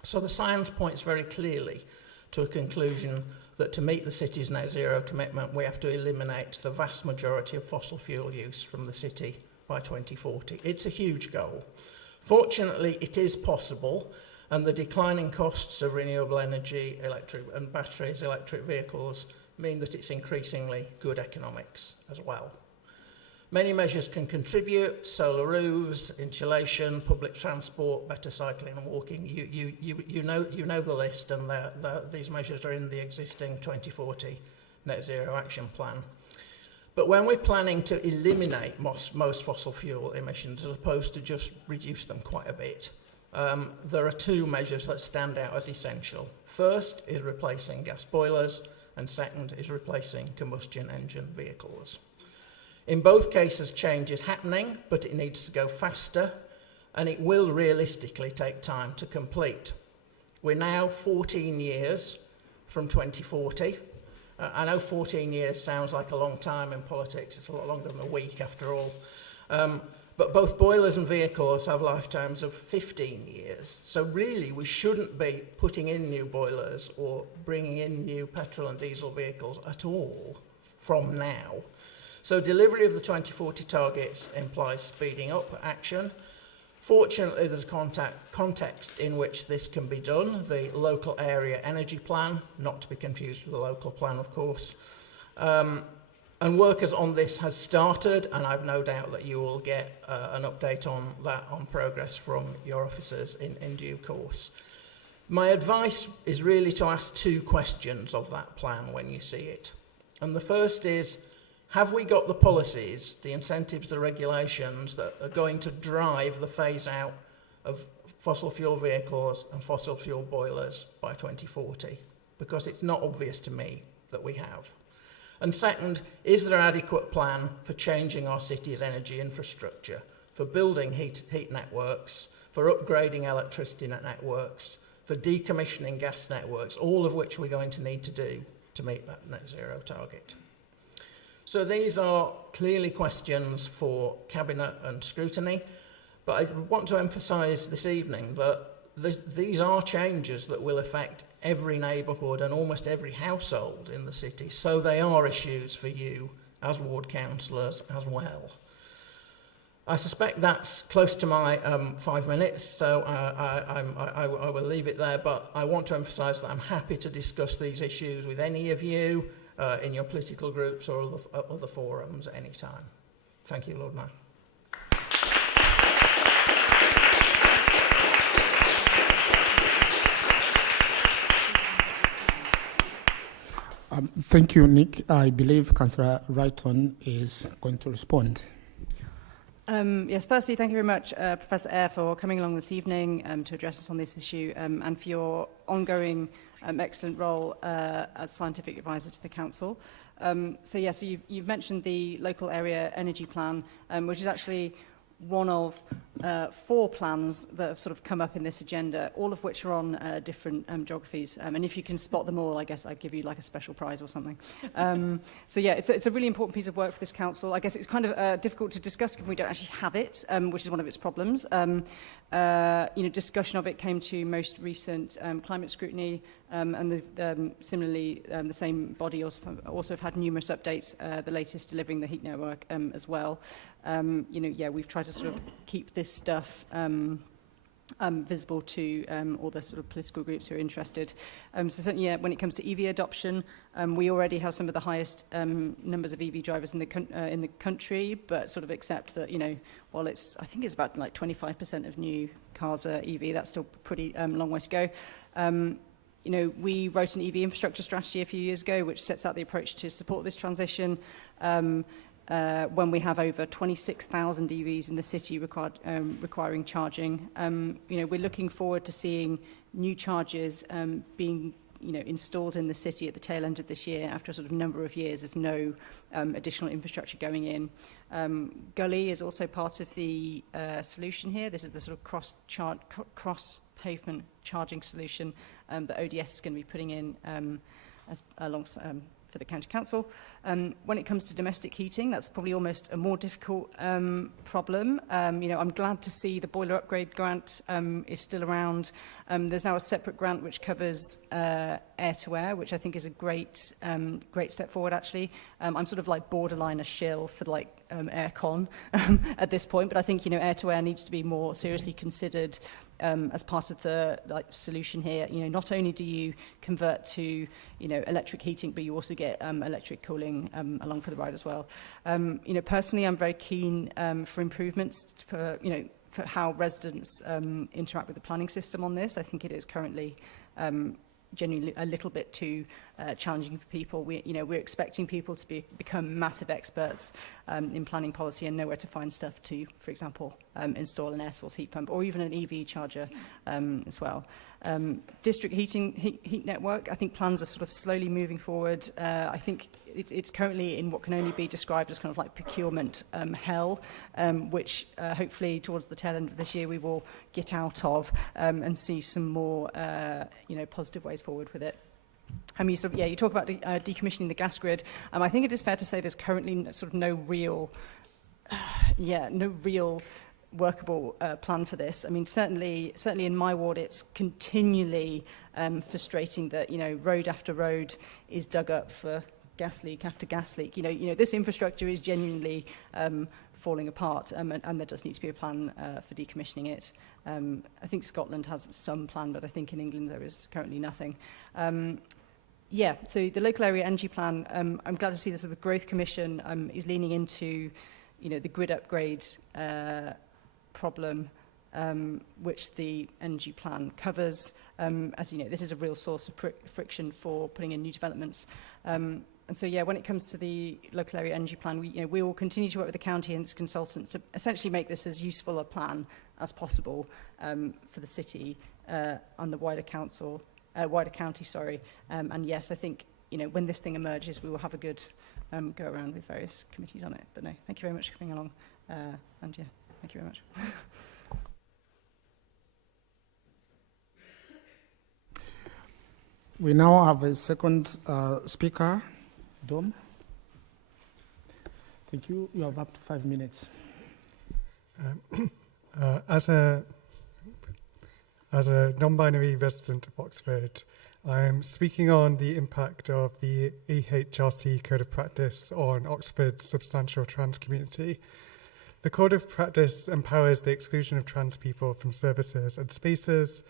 So the science points very clearly to a conclusion that to meet the city's net zero commitment, we have to eliminate the vast majority of fossil fuel use from the city by 2040. It's a huge goal. Fortunately, it is possible, and the declining costs of renewable energy, electric and batteries, electric vehicles, mean that it's increasingly good economics as well. Many measures can contribute: solar roofs, insulation, public transport, better cycling and walking. You know the list, and these measures are in the existing 2040 net zero action plan. But when we're planning to eliminate most fossil fuel emissions, as opposed to just reduce them quite a bit, there are two measures that stand out as essential. First is replacing gas boilers, and second is replacing combustion engine vehicles. In both cases, change is happening, but it needs to go faster, and it will realistically take time to complete. We're now 14 years from 2040. I know 14 years sounds like a long time in politics. It's a lot longer than a week, after all. But both boilers and vehicles have lifetimes of 15 years. So really, we shouldn't be putting in new boilers or bringing in new petrol and diesel vehicles at all from now. So delivery of the 2040 targets implies speeding up action. Fortunately, there's a context in which this can be done, the local area energy plan, not to be confused with the local plan, of course. And work on this has started, and I've no doubt that you will get an update on that, on progress from your officers in due course. My advice is really to ask two questions of that plan when you see it. And the first is, have we got the policies, the incentives, the regulations that are going to drive the phase out of fossil fuel vehicles and fossil fuel boilers by 2040? Because it's not obvious to me that we have. And second, is there an adequate plan for changing our city's energy infrastructure, for building heat networks, for upgrading electricity networks, for decommissioning gas networks, all of which we're going to need to do to meet that net zero target? So these are clearly questions for Cabinet and scrutiny, but I want to emphasise this evening that these are changes that will affect every neighbourhood and almost every household in the city, so they are issues for you as ward councillors as well. I suspect that's close to my 5 minutes, so I will leave it there, but I want to emphasise that I'm happy to discuss these issues with any of you in your political groups or other forums at any time. Thank you, Lord Mayor. Thank you, Nick. I believe Councillor Wrighton is going to respond. Yes, firstly, thank you very much, Professor Eyre, for coming along this evening to address us on this issue and for your ongoing excellent role as scientific advisor to the Council. So you've mentioned the local area energy plan, which is actually one of 4 plans that have sort of come up in this agenda, all of which are on different geographies. And if you can spot them all, I guess I'd give you like a special prize or something. So yeah, it's a really important piece of work for this council. I guess it's kind of difficult to discuss when we don't actually have it, which is one of its problems. Discussion of it came to most recent climate scrutiny, and similarly, the same body also have had numerous updates, the latest delivering the heat network as well. We've tried to sort of keep this stuff visible to all the sort of political groups who are interested. So certainly, when it comes to EV adoption, we already have some of the highest numbers of EV drivers in the country, but sort of accept that, while I think it's about like 25% of new cars are EV, that's still a pretty long way to go. We wrote an EV infrastructure strategy a few years ago, which sets out the approach to support this transition. When we have over 26,000 EVs in the city requiring charging. We're looking forward to seeing new chargers being installed in the city at the tail end of this year after a sort of number of years of no additional infrastructure going in. Gully is also part of the solution here. This is the sort of cross-pavement charging solution that ODS is going to be putting in alongside for the county council. When it comes to domestic heating, that's probably almost a more difficult problem. I'm glad to see the boiler upgrade grant is still around. There's now a separate grant which covers air-to-air, which I think is a great step forward, actually. I'm sort of like borderline a shill for like aircon at this point, but I think air-to-air needs to be more seriously considered as part of the solution here. Not only do you convert to electric heating, but you also get electric cooling along for the ride as well. Personally, I'm very keen for improvements for how residents interact with the planning system on this. I think it is currently genuinely a little bit too challenging for people. We're expecting people to become massive experts in planning policy and know where to find stuff to, for example, install an air source heat pump or even an EV charger as well. District heat network, I think plans are sort of slowly moving forward. I think it's currently in what can only be described as kind of like procurement hell, which hopefully towards the tail end of this year we will get out of and see some more positive ways forward with it. You talk about decommissioning the gas grid. I think it is fair to say there's currently sort of no real workable plan for this. I mean, certainly in my ward, it's continually frustrating that road after road is dug up for gas leak after gas leak. This infrastructure is genuinely falling apart, and there does need to be a plan for decommissioning it. I think Scotland has some plan, but I think in England there is currently nothing. So the local area energy plan, I'm glad to see the sort of growth commission is leaning into the grid upgrade problem, which the energy plan covers. As you know, this is a real source of friction for putting in new developments. And so, when it comes to the local area energy plan, we will continue to work with the county and its consultants to essentially make this as useful a plan as possible for the city and the wider county. And yes, I think when this thing emerges, we will have a good go around with various committees on it. But no, thank you very much for coming along. Thank you very much. We now have a second speaker, Dom. Thank you. You have up to 5 minutes. As a non-binary resident of Oxford, I'm speaking on the impact of the EHRC Code of Practice on Oxford's substantial trans community. The Code of Practice empowers the exclusion of trans people from services and spaces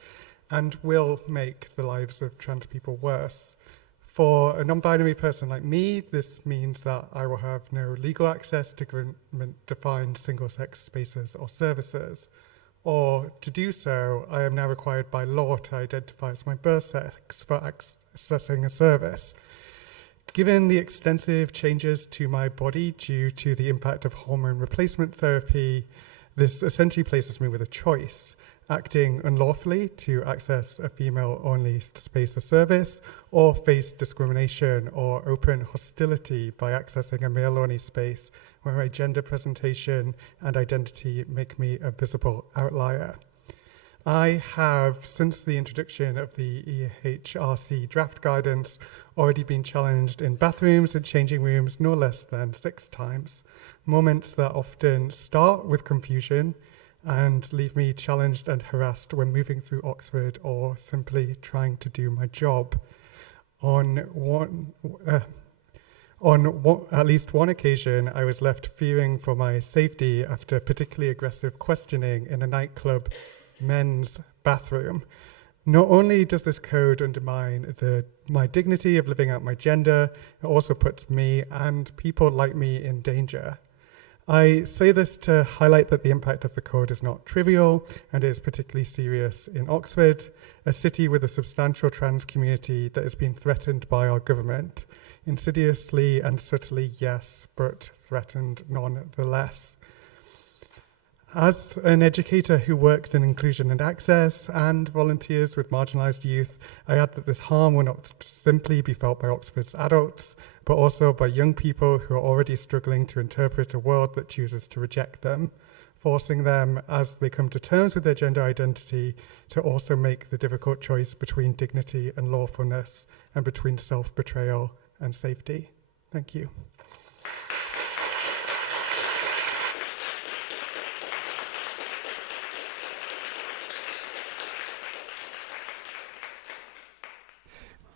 and will make the lives of trans people worse. For a non-binary person like me, this means that I will have no legal access to government-defined single-sex spaces or services. Or, to do so, I am now required by law to identify as my birth sex for accessing a service. Given the extensive changes to my body due to the impact of hormone replacement therapy, this essentially places me with a choice: acting unlawfully to access a female-only space or service, or face discrimination or open hostility by accessing a male-only space where my gender presentation and identity make me a visible outlier. I have, since the introduction of the EHRC draft guidance, already been challenged in bathrooms and changing rooms no less than 6 times, moments that often start with confusion and leave me challenged and harassed when moving through Oxford or simply trying to do my job. On at least one occasion, I was left fearing for my safety after particularly aggressive questioning in a nightclub men's bathroom. Not only does this code undermine my dignity of living out my gender, it also puts me and people like me in danger. I say this to highlight that the impact of the code is not trivial and is particularly serious in Oxford, a city with a substantial trans community that has been threatened by our government. Insidiously and subtly, yes, but threatened nonetheless. As an educator who works in inclusion and access and volunteers with marginalised youth, I add that this harm will not simply be felt by Oxford's adults, but also by young people who are already struggling to interpret a world that chooses to reject them, forcing them, as they come to terms with their gender identity, to also make the difficult choice between dignity and lawfulness, and between self-betrayal and safety. Thank you.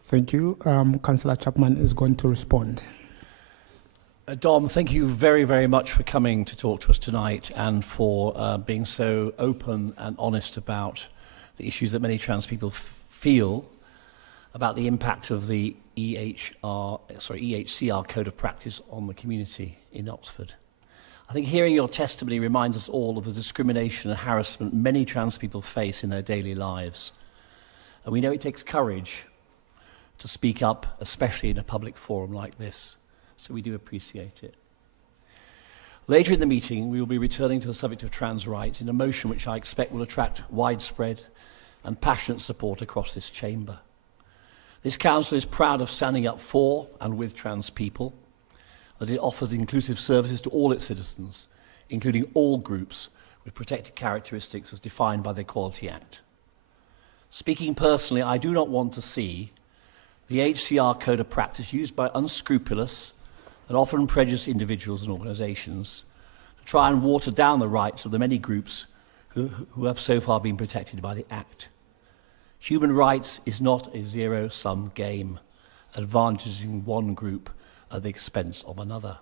Thank you. Councillor Chapman is going to respond. Dom, thank you very, very much for coming to talk to us tonight and for being so open and honest about the issues that many trans people feel about the impact of the EHCR Code of Practice on the community in Oxford. I think hearing your testimony reminds us all of the discrimination and harassment many trans people face in their daily lives. And we know it takes courage to speak up, especially in a public forum like this. So we do appreciate it. Later in the meeting, we will be returning to the subject of trans rights in a motion which I expect will attract widespread and passionate support across this chamber. This council is proud of standing up for and with trans people, that it offers inclusive services to all its citizens, including all groups with protected characteristics as defined by the Equality Act. Speaking personally, I do not want to see the HCR Code of Practice used by unscrupulous and often prejudiced individuals and organisations to try and water down the rights of the many groups who have so far been protected by the Act. Human rights is not a zero-sum game, advantaging one group at the expense of another.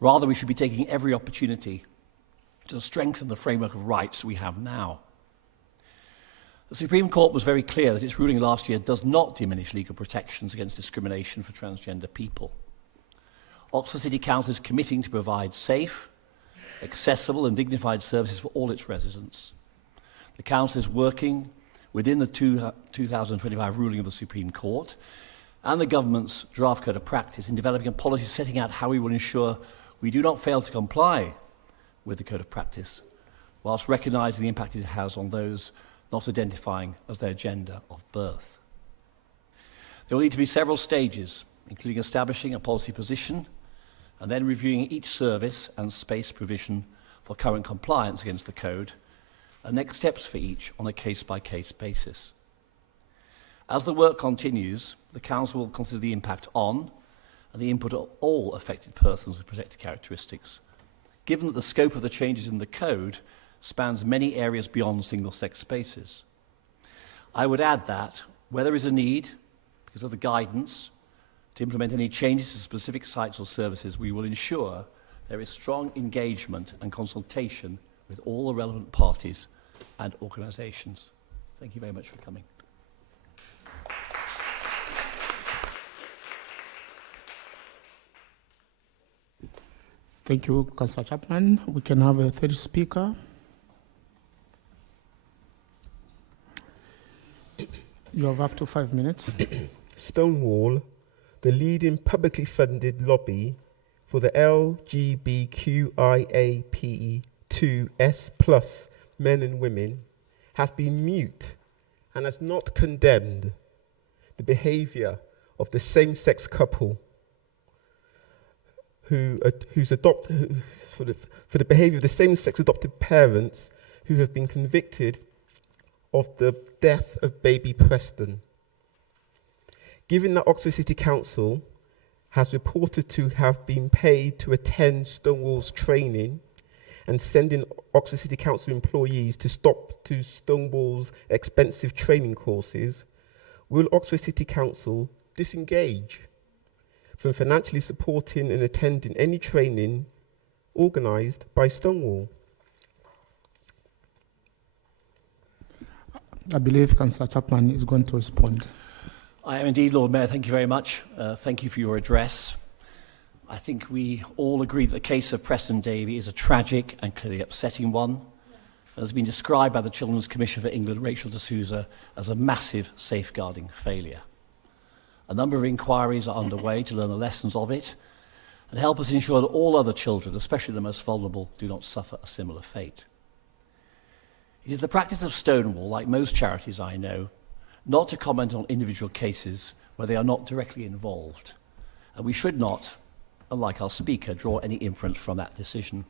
Rather, we should be taking every opportunity to strengthen the framework of rights we have now. The Supreme Court was very clear that its ruling last year does not diminish legal protections against discrimination for transgender people. Oxford City Council is committing to provide safe, accessible and dignified services for all its residents. The Council is working within the 2025 ruling of the Supreme Court and the Government's draft code of practice in developing a policy setting out how we will ensure we do not fail to comply with the code of practice, whilst recognising the impact it has on those not identifying as their gender of birth. There will need to be several stages, including establishing a policy position and then reviewing each service and space provision for current compliance against the code, and next steps for each on a case-by-case basis. As the work continues, the Council will consider the impact on and the input of all affected persons with protected characteristics, given that the scope of the changes in the code spans many areas beyond single-sex spaces. I would add that, Where there is a need, because of the guidance, to implement any changes to specific sites or services, we will ensure there is strong engagement and consultation with all the relevant parties and organisations. Thank you very much for coming. Thank you, Councillor Chapman. We can have a third speaker. You have up to 5 minutes. Stonewall, the leading publicly funded lobby for the LGBTQIA2S+ men and women, has been mute and has not condemned the behaviour of the same-sex couple for the behaviour of the same-sex adopted parents who have been convicted of the death of baby Preston. Given that Oxford City Council has reported to have been paid to attend Stonewall's training and sending Oxford City Council employees to Stonewall's expensive training courses, will Oxford City Council disengage from financially supporting and attending any training organised by Stonewall? I believe Councillor Chapman is going to respond. I am indeed, Lord Mayor. Thank you very much. Thank you for your address. I think we all agree that the case of Preston Davey is a tragic and clearly upsetting one. It has been described by the Children's Commission for England, Rachel de Souza, as a massive safeguarding failure. A number of inquiries are underway to learn the lessons of it and help us ensure that all other children, especially the most vulnerable, do not suffer a similar fate. It is the practice of Stonewall, like most charities I know, not to comment on individual cases where they are not directly involved. And we should not, unlike our speaker, draw any inference from that decision.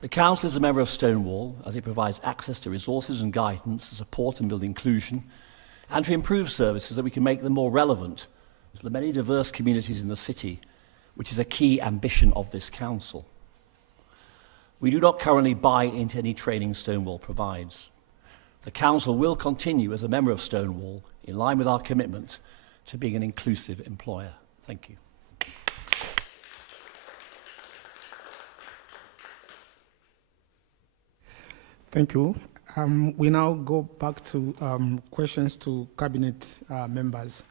The Council is a member of Stonewall as it provides access to resources and guidance to support and build inclusion and to improve services that we can make them more relevant to the many diverse communities in the city, which is a key ambition of this Council. We do not currently buy into any training Stonewall provides. The Council will continue as a member of Stonewall in line with our commitment to being an inclusive employer. Thank you. Thank you. We now go back to questions to Cabinet members.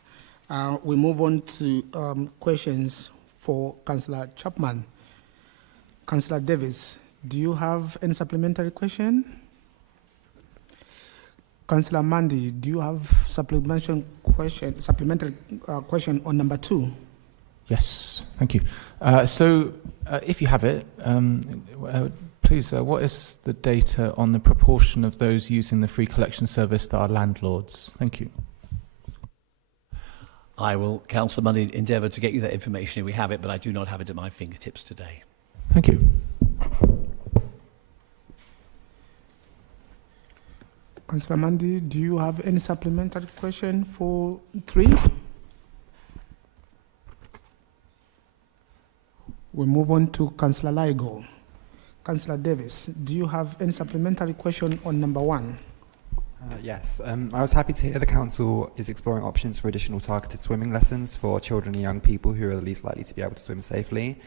We move on to questions for Councillor Chapman. Councillor Davis, do you have any supplementary question? Councillor Mandy, do you have supplementary question on number 2? Yes, thank you. If you have it, please, what is the data on the proportion of those using the free collection service that are landlords? Thank you. I will, Councillor Money, endeavour to get you that information if we have it, but I do not have it at my fingertips today. Thank you. Councillor Mandy, do you have any supplementary question for 3? We move on to Councillor Ligo. Councillor Davis, do you have any supplementary question on number 1? Yes, I was happy to hear the Council is exploring options for additional targeted swimming lessons for children and young people who are the least likely to be able to swim safely.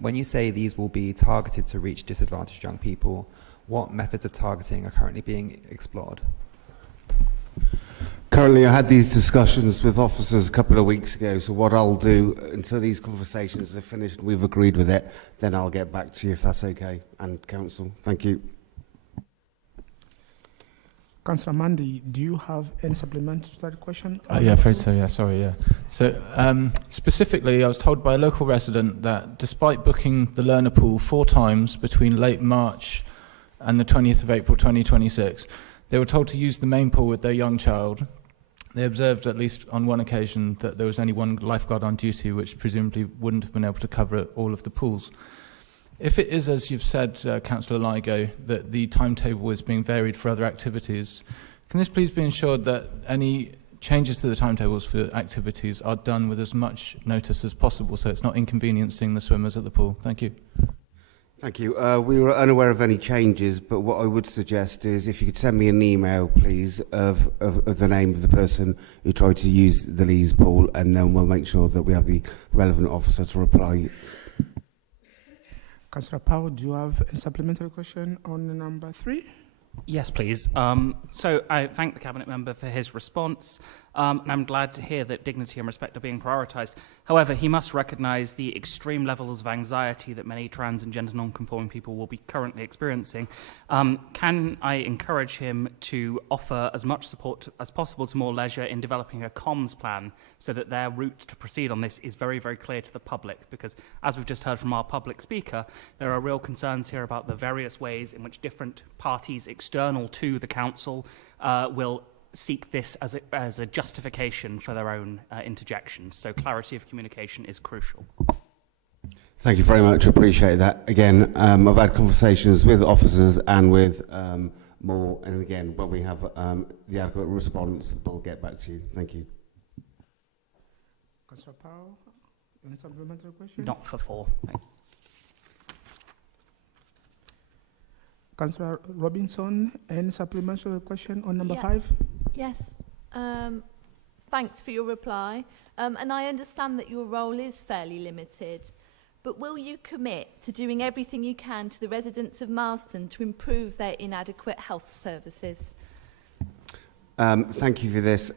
When you say these will be targeted to reach disadvantaged young people, what methods of targeting are currently being explored? Currently, I had these discussions with officers a couple of weeks ago, so what I'll do until these conversations are finished and we've agreed with it, then I'll get back to you if that's okay, and Council. Thank you. Councillor Mandy, do you have any supplementary question? Yeah, afraid so, yeah, sorry, yeah. So, specifically, I was told by a local resident that despite booking the learner pool 4 times between late March and the 20th of April 2026, they were told to use the main pool with their young child. They observed, at least on one occasion, that there was only one lifeguard on duty, which presumably wouldn't have been able to cover all of the pools. If it is, as you've said, Councillor Ligo, that the timetable is being varied for other activities, can this please be ensured that any changes to the timetables for activities are done with as much notice as possible so it's not inconveniencing the swimmers at the pool? Thank you. Thank you. We were unaware of any changes, but what I would suggest is if you could send me an email, please, of the name of the person who tried to use the lease pool, and then we'll make sure that we have the relevant officer to reply. Councillor Powell, do you have a supplementary question on number 3? Yes, please. So I thank the Cabinet Member for his response, and I'm glad to hear that dignity and respect are being prioritised. However, he must recognise the extreme levels of anxiety that many trans and gender non-conforming people will be currently experiencing. Can I encourage him to offer as much support as possible to More Leisure in developing a comms plan so that their route to proceed on this is very, very clear to the public? Because, as we've just heard from our public speaker, there are real concerns here about the various ways in which different parties external to the council will seek this as a justification for their own interjections. So clarity of communication is crucial. Thank you very much. Appreciate that. Again, I've had conversations with officers and with more, and again, when we have the adequate response, we'll get back to you. Thank you. Councillor Powell, any supplementary question? Not for 4. Thank you. Councillor Robinson, any supplementary question on number 5? Yes. Thanks for your reply. And I understand that your role is fairly limited, but will you commit to doing everything you can to the residents of Marston to improve their inadequate health services? Thank you for this.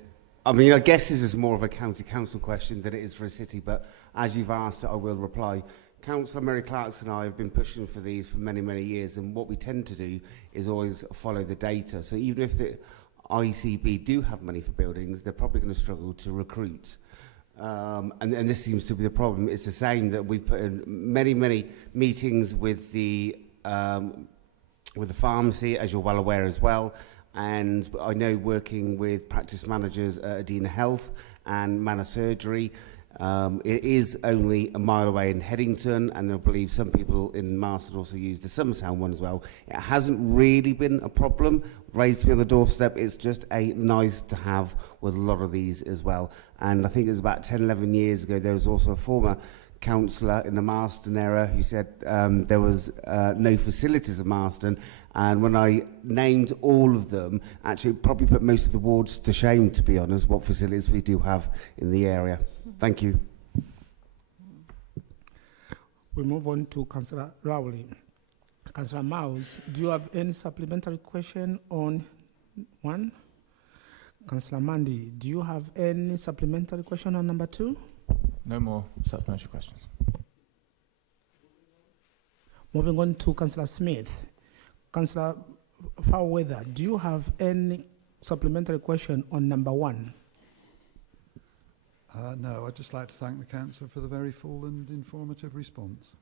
I mean, I guess this is more of a county council question than it is for a city, but as you've asked, I will reply. Councillor Mary Clarkson and I have been pushing for these for many, many years, and what we tend to do is always follow the data. So even if the ICB do have money for buildings, they're probably going to struggle to recruit. And this seems to be the problem. It's the same that we've put in many, many meetings with the pharmacy, as you're well aware as well. And I know working with practice managers at Adena Health and Manor Surgery, it is only a mile away in Headington, and I believe some people in Marston also use the Summertown one as well. It hasn't really been a problem raised to me on the doorstep. It's just a nice to have with a lot of these as well. And I think it was about 10, 11 years ago, there was also a former councillor in the Marston era who said there was no facilities at Marston, and when I named all of them, actually it probably put most of the wards to shame, to be honest, what facilities we do have in the area. Thank you. We move on to Councillor Rowley. Councillor Mouse, do you have any supplementary question on 1? Councillor Mandy, do you have any supplementary question on number 2? No more supplementary questions. Moving on to Councillor Smith. Councillor Fairweather, do you have any supplementary question on number 1? No, I'd just like to thank the councillor for the very full and informative response.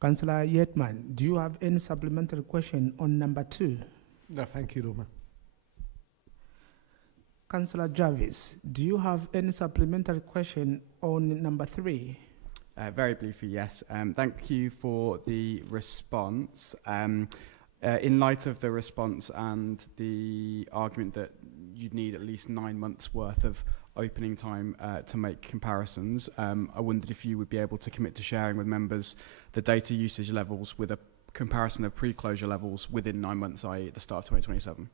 Councillor Yetman, do you have any supplementary question on number 2? No, thank you, Lord Mayor. Councillor Jarvis, do you have any supplementary question on number 3? Very briefly, yes. Thank you for the response. In light of the response and the argument that you'd need at least 9 months worth of opening time to make comparisons, I wondered if you would be able to commit to sharing with members the data usage levels with a comparison of pre-closure levels within 9 months, i.e. at the start of 2027.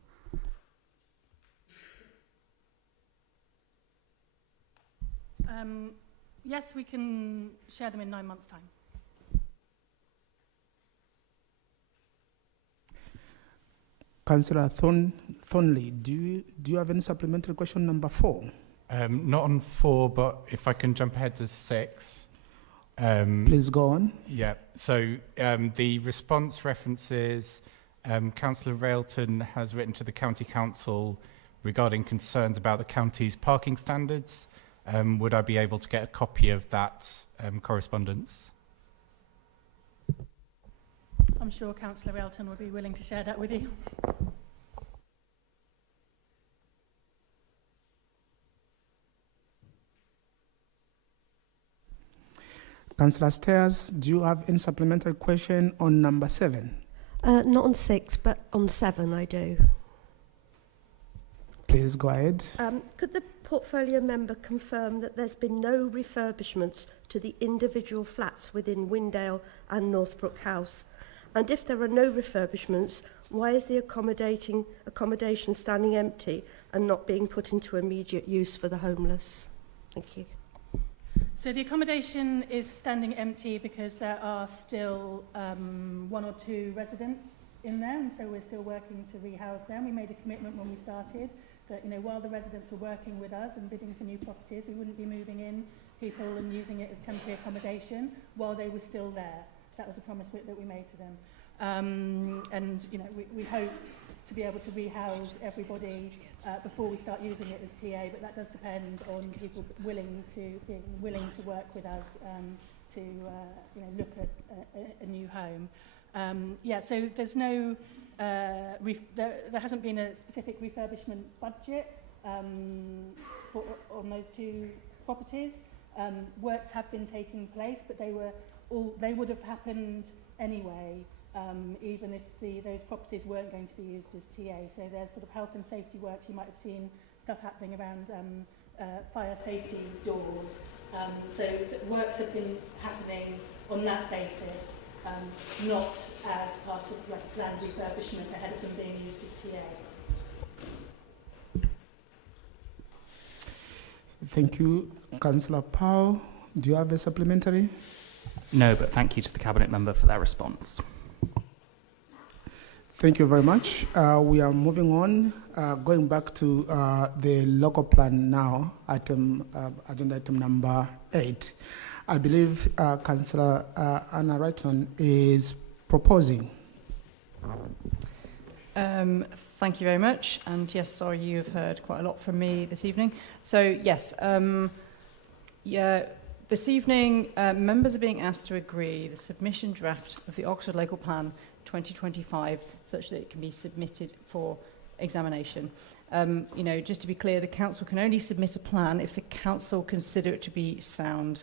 Yes, we can share them in 9 months' time. Councillor Thornley, do you have any supplementary question number 4? Not on 4, but if I can jump ahead to 6. Please go on. Yeah, so the response references Councillor Railton has written to the County Council regarding concerns about the county's parking standards. Would I be able to get a copy of that correspondence? I'm sure Councillor Railton would be willing to share that with you. Councillor Stairs, do you have any supplementary question on number 7? Not on 6, but on 7 I do. please go ahead. Could the portfolio member confirm that there's been no refurbishments to the individual flats within Windale and Northbrook House? And if there are no refurbishments, why is the accommodation standing empty and not being put into immediate use for the homeless? Thank you. So the accommodation is standing empty because there are still 1 or 2 residents in there, and so we're still working to rehouse them. We made a commitment when we started that, you know, while the residents were working with us and bidding for new properties, we wouldn't be moving in people and using it as temporary accommodation while they were still there. That was a promise that we made to them. And, you know, we hope to be able to rehouse everybody before we start using it as TA, but that does depend on people being willing to work with us to you know, look at a new home. Yeah, so there's no there hasn't been a specific refurbishment budget on those 2 properties. Works have been taking place, but they would have happened anyway. Even if those properties weren't going to be used as TA. So there's sort of health and safety works. You might have seen stuff happening around fire safety doors. So works have been happening on that basis, not as part of like planned refurbishment ahead of them being used as TA. Thank you. Councillor Powell, do you have a supplementary? No, but thank you to the Cabinet Member for their response. Thank you very much. We are moving on, going back to the local plan now, agenda item number 8. I believe Councillor Anna Wrighton is proposing. Thank you very much. And yes, sorry, you've heard quite a lot from me this evening. So yes, this evening, members are being asked to agree the submission draft of the Oxford Local Plan 2025 such that it can be submitted for examination. You know, just to be clear, the council can only submit a plan if the council consider it to be sound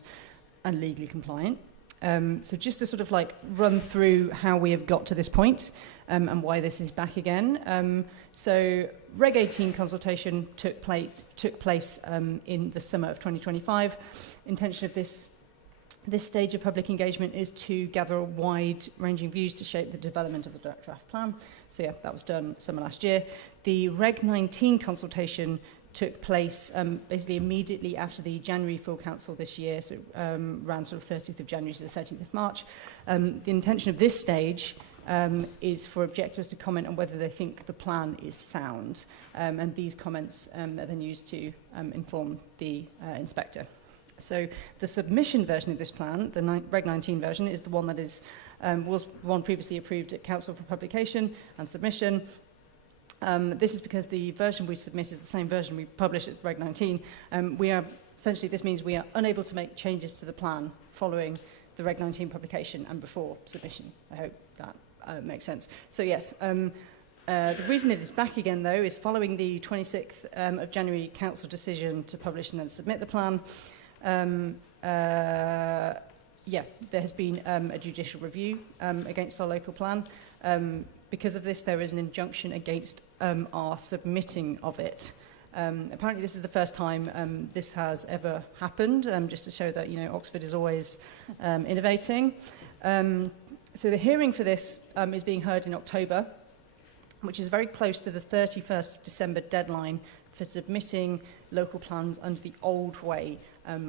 and legally compliant. So just to sort of like run through how we have got to this point and why this is back again. So Reg 18 consultation took place in the summer of 2025. Intention of this stage of public engagement is to gather wide-ranging views to shape the development of the draft plan. So yeah, that was done summer last year. The Reg 19 consultation took place basically immediately after the January full council this year, so around sort of 30th of January to the 13th of March. The intention of this stage is for objectors to comment on whether they think the plan is sound, and these comments are then used to inform the inspector. So the submission version of this plan, the Reg 19 version, is the one that was one previously approved at Council for publication and submission. This is because the version we submitted, the same version we published at Reg 19, this means we are unable to make changes to the plan following the Reg 19 publication and before submission. I hope that makes sense. So yes, the reason it is back again, though, is following the 26th of January Council decision to publish and then submit the plan. There has been a judicial review against our local plan. Because of this, there is an injunction against our submitting of it. Apparently, this is the first time this has ever happened, just to show that, you know, Oxford is always innovating. So the hearing for this is being heard in October, which is very close to the 31st of December deadline for submitting local plans under the old way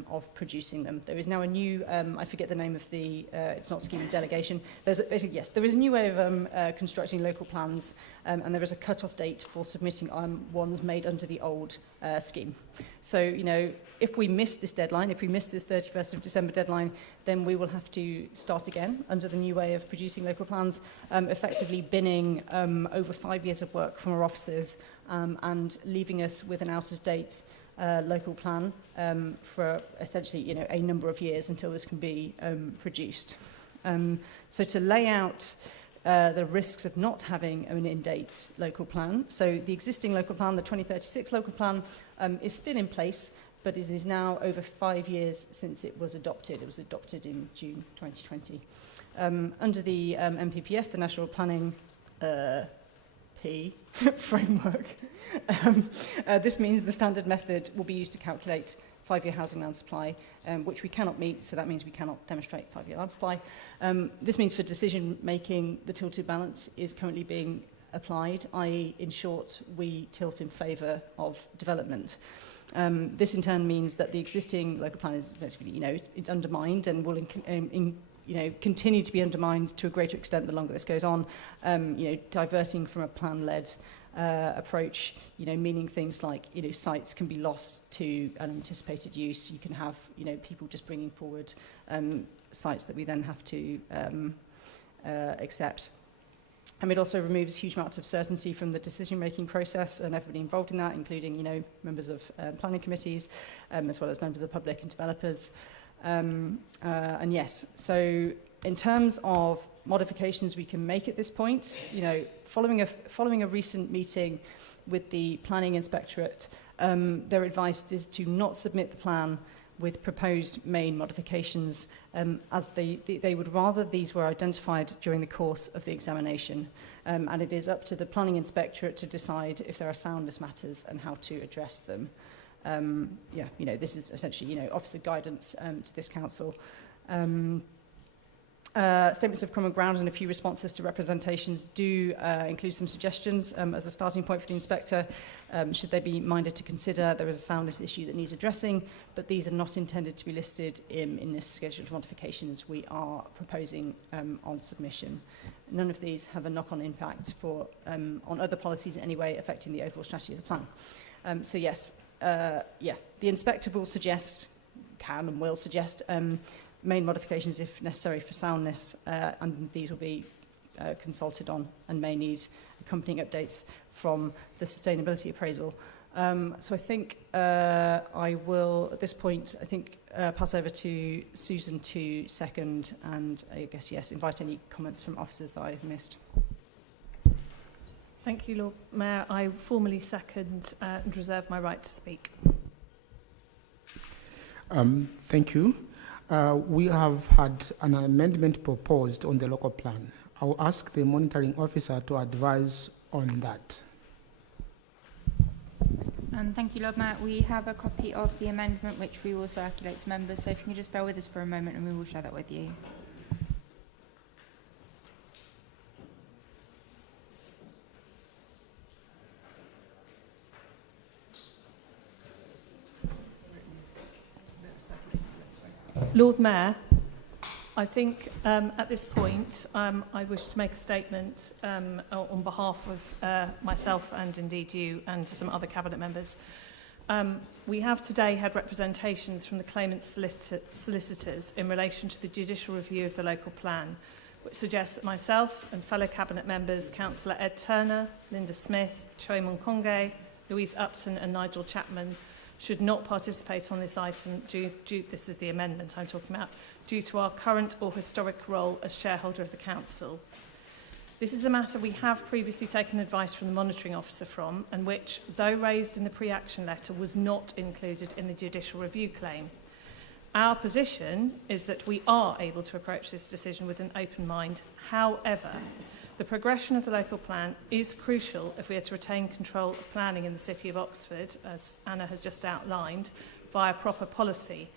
of producing them. There is now a new, I forget the name of the, it's not scheme of delegation. There is a new way of constructing local plans, and there is a cut-off date for submitting ones made under the old scheme. So, you know, if we miss this deadline, if we miss this 31st of December deadline, then we will have to start again under the new way of producing local plans, effectively binning over 5 years of work from our officers and leaving us with an out-of-date local plan for essentially, you know, a number of years until this can be produced. So to lay out the risks of not having an in-date local plan. So the existing local plan, the 2036 local plan, is still in place, but it is now over 5 years since it was adopted. It was adopted in June 2020. Under the MPPF, the National Planning SRP framework. This means the standard method will be used to calculate 5-year housing land supply, which we cannot meet, so that means we cannot demonstrate 5-year land supply. This means for decision making, the tilted balance is currently being applied, i.e. in short, we tilt in favour of development. This in turn means that the existing local plan is effectively, it's undermined and will continue to be undermined to a greater extent the longer this goes on, diverting from a plan-led approach, meaning things like, sites can be lost to unanticipated use. You can have, people just bringing forward sites that we then have to accept. And it also removes huge amounts of certainty from the decision-making process and everybody involved in that, including, members of planning committees, as well as members of the public and developers. And yes, so in terms of modifications we can make at this point, following a recent meeting with the Planning Inspectorate, their advice is to not submit the plan with proposed main modifications, as they would rather these were identified during the course of the examination. And it is up to the Planning Inspectorate to decide if there are soundness matters and how to address them. This is essentially, officer guidance to this council. Statements of common ground and a few responses to representations do include some suggestions as a starting point for the inspector. Should they be minded to consider there is a soundness issue that needs addressing, but these are not intended to be listed in this schedule of modifications we are proposing on submission. None of these have a knock-on impact on other policies in any way affecting the overall strategy of the plan. So yes, the inspector will suggest, can and will suggest main modifications if necessary for soundness, and these will be consulted on and may need accompanying updates from the sustainability appraisal. So I think I will, at this point, pass over to Susan to second, and I guess, yes, invite any comments from officers that I've missed. Thank you, Lord Mayor. I formally second and reserve my right to speak. Thank you. We have had an amendment proposed on the local plan. I will ask the monitoring officer to advise on that. Thank you, Lord Mayor. We have a copy of the amendment which we will circulate to members, so if you can just bear with us for a moment and we will share that with you. Lord Mayor, I think at this point I wish to make a statement on behalf of myself and indeed you and some other Cabinet members. We have today had representations from the claimant's solicitors in relation to the judicial review of the local plan, which suggests that myself and fellow Cabinet members, Councillor Ed Turner, Linda Smith, Choi Monkonge, Louise Upton and Nigel Chapman should not participate on this item this is the amendment I'm talking about, due to our current or historic role as shareholder of the council. This is a matter we have previously taken advice from the monitoring officer from, and which, though raised in the pre-action letter, was not included in the judicial review claim. Our position is that we are able to approach this decision with an open mind. However, the progression of the local plan is crucial if we are to retain control of planning in the City of Oxford, as Anna has just outlined, via proper policy.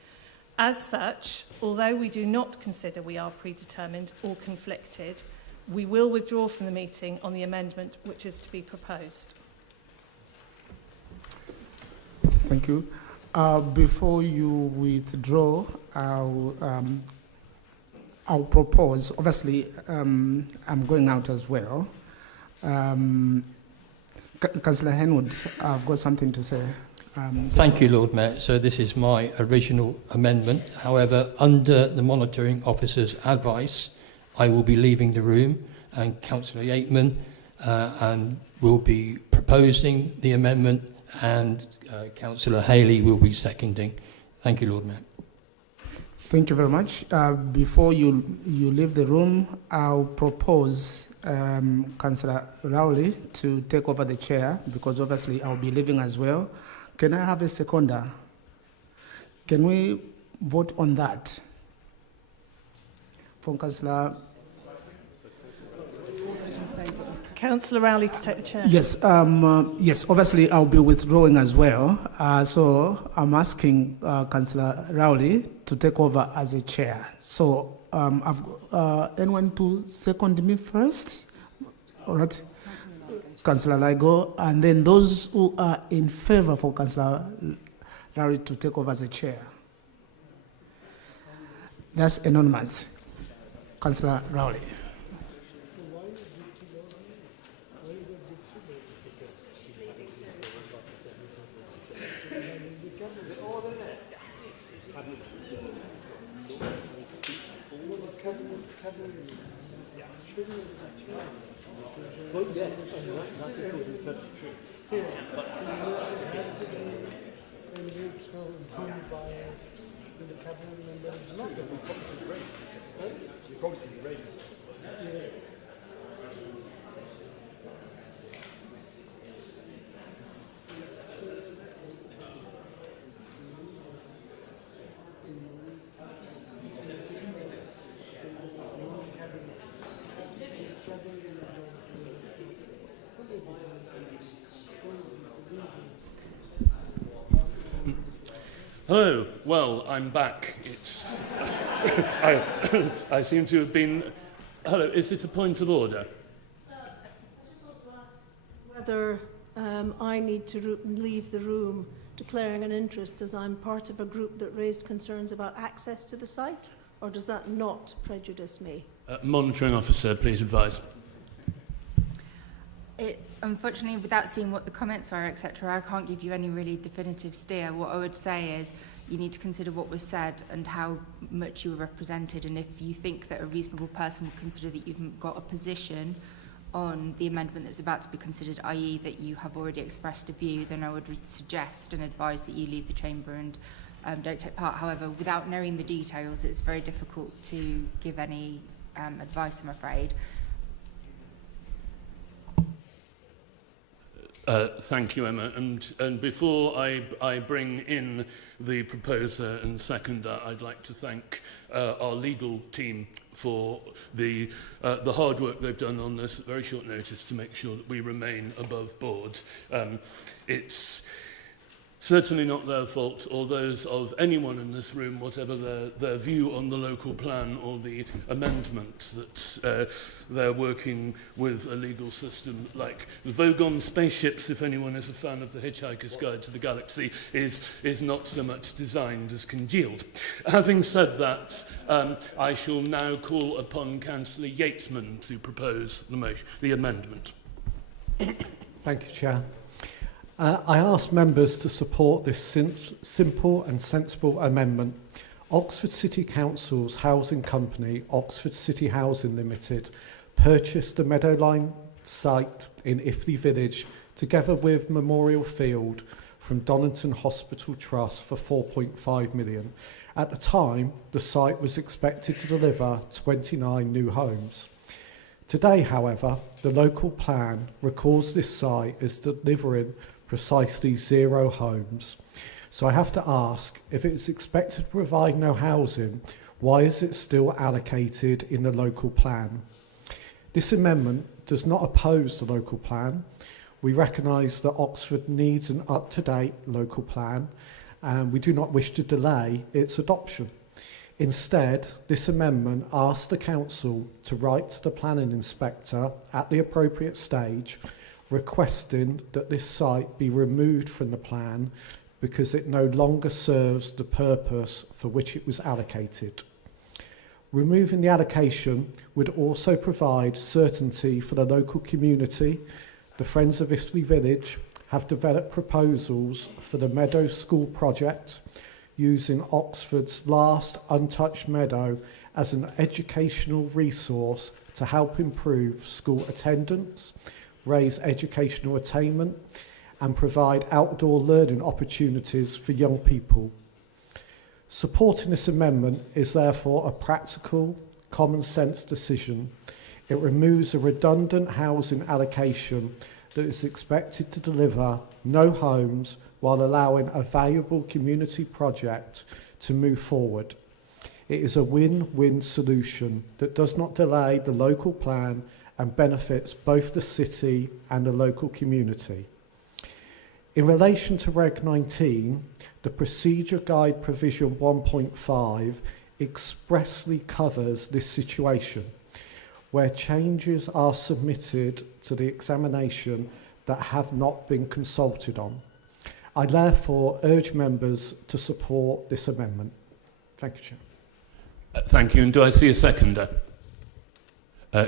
As such, although we do not consider we are predetermined or conflicted, we will withdraw from the meeting on the amendment which is to be proposed. Thank you. Before you withdraw, I'll propose, obviously, I'm going out as well. Councillor Henwood, I've got something to say. Thank you, Lord Mayor. So this is my original amendment. However, under the monitoring officer's advice, I will be leaving the room, and Councillor Yateman and will be proposing the amendment, and Councillor Haley will be seconding. Thank you, Lord Mayor. Thank you very much. Before you leave the room, I'll propose Councillor Rowley to take over the chair, because obviously I'll be leaving as well. Can I have a seconder? Can we vote on that? From Councillor... Councillor Rowley to take the chair. Yes, yes, obviously I'll be withdrawing as well. So I'm asking Councillor Rowley to take over as a chair. So anyone to second me first? All right. Councillor Ligo, and then those who are in favour for Councillor Rowley to take over as a chair. That's anonymous. Councillor Rowley. Hello. Well, I'm back. It's I seem to have been. Hello. Is it a point of order? Whether I need to leave the room declaring an interest as I'm part of a group that raised concerns about access to the site, or does that not prejudice me? Monitoring officer, please advise. Unfortunately, without seeing what the comments are, etc., I can't give you any really definitive steer. What I would say is you need to consider what was said and how much you were represented, and if you think that a reasonable person will consider that you've got a position on the amendment that's about to be considered, i.e. that you have already expressed a view, then I would suggest and advise that you leave the chamber and don't take part. However, without knowing the details, it's very difficult to give any advice, I'm afraid. Thank you, Emma. And before I bring in the proposer and seconder, I'd like to thank our legal team for the hard work they've done on this at very short notice to make sure that we remain above board. It's certainly not their fault or those of anyone in this room, whatever their view on the local plan or the amendment, that they're working with a legal system like the Vogon spaceships, if anyone is a fan of the Hitchhiker's Guide to the Galaxy, is not so much designed as congealed. Having said that, I shall now call upon Councillor Yatesman to propose the amendment. Thank you, Chair. I ask members to support this simple and sensible amendment. Oxford City Council's housing company, Oxford City Housing Limited, purchased the Meadowline site in Iffley Village together with Memorial Field from Donington Hospital Trust for £4.5 million. At the time, the site was expected to deliver 29 new homes. Today, however, the local plan records this site as delivering precisely 0 homes. So I have to ask, if it's expected to provide no housing, why is it still allocated in the local plan? This amendment does not oppose the local plan. We recognise that Oxford needs an up-to-date local plan, and we do not wish to delay its adoption. Instead, this amendment asks the council to write to the planning inspector at the appropriate stage requesting that this site be removed from the plan because it no longer serves the purpose for which it was allocated. Removing the allocation would also provide certainty for the local community. The Friends of Iffley Village have developed proposals for the Meadow School project using Oxford's last untouched meadow as an educational resource to help improve school attendance, raise educational attainment, and provide outdoor learning opportunities for young people. Supporting this amendment is therefore a practical, common sense decision. It removes a redundant housing allocation that is expected to deliver no homes while allowing a valuable community project to move forward. It is a win-win solution that does not delay the local plan and benefits both the city and the local community. In relation to Reg 19, the Procedure Guide Provision 1.5 expressly covers this situation, where changes are submitted to the examination that have not been consulted on. I therefore urge members to support this amendment. Thank you, Chair. Thank you. And do I see a seconder?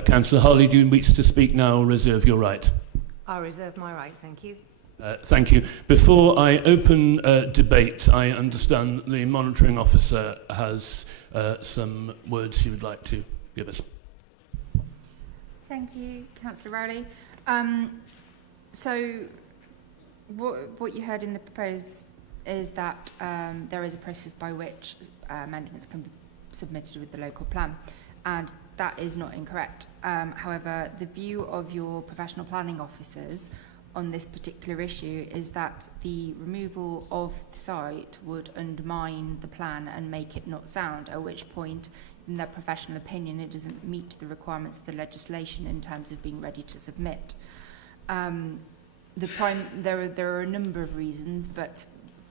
Councillor Harley, do you wish to speak now or reserve your right? I reserve my right, thank you. Thank you. Before I open debate, I understand the monitoring officer has some words she would like to give us. Thank you, Councillor Rowley. So what you heard in the proposed is that there is a process by which amendments can be submitted with the local plan, and that is not incorrect. However, the view of your professional planning officers on this particular issue is that the removal of the site would undermine the plan and make it not sound, at which point, in their professional opinion, it doesn't meet the requirements of the legislation in terms of being ready to submit. There are a number of reasons, but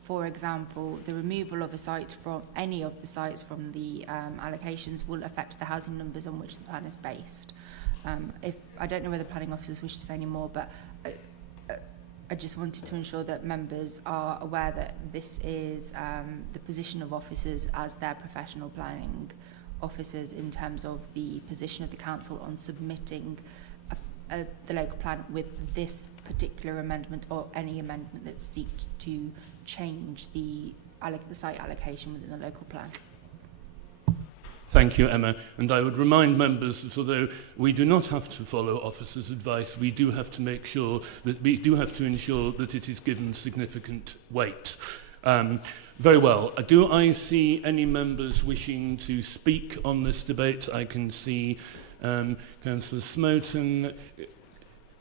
for example, the removal of a site from any of the sites from the allocations will affect the housing numbers on which the plan is based. If I don't know whether planning officers wish to say any more, but I just wanted to ensure that members are aware that this is the position of officers as their professional planning officers in terms of the position of the council on submitting the local plan with this particular amendment or any amendment that seeks to change the site allocation within the local plan. Thank you, Emma. And I would remind members that although we do not have to follow officers' advice, we do have to make sure that we do have to ensure that it is given significant weight. Very well. Do I see any members wishing to speak on this debate? I can see Councillor Smoten,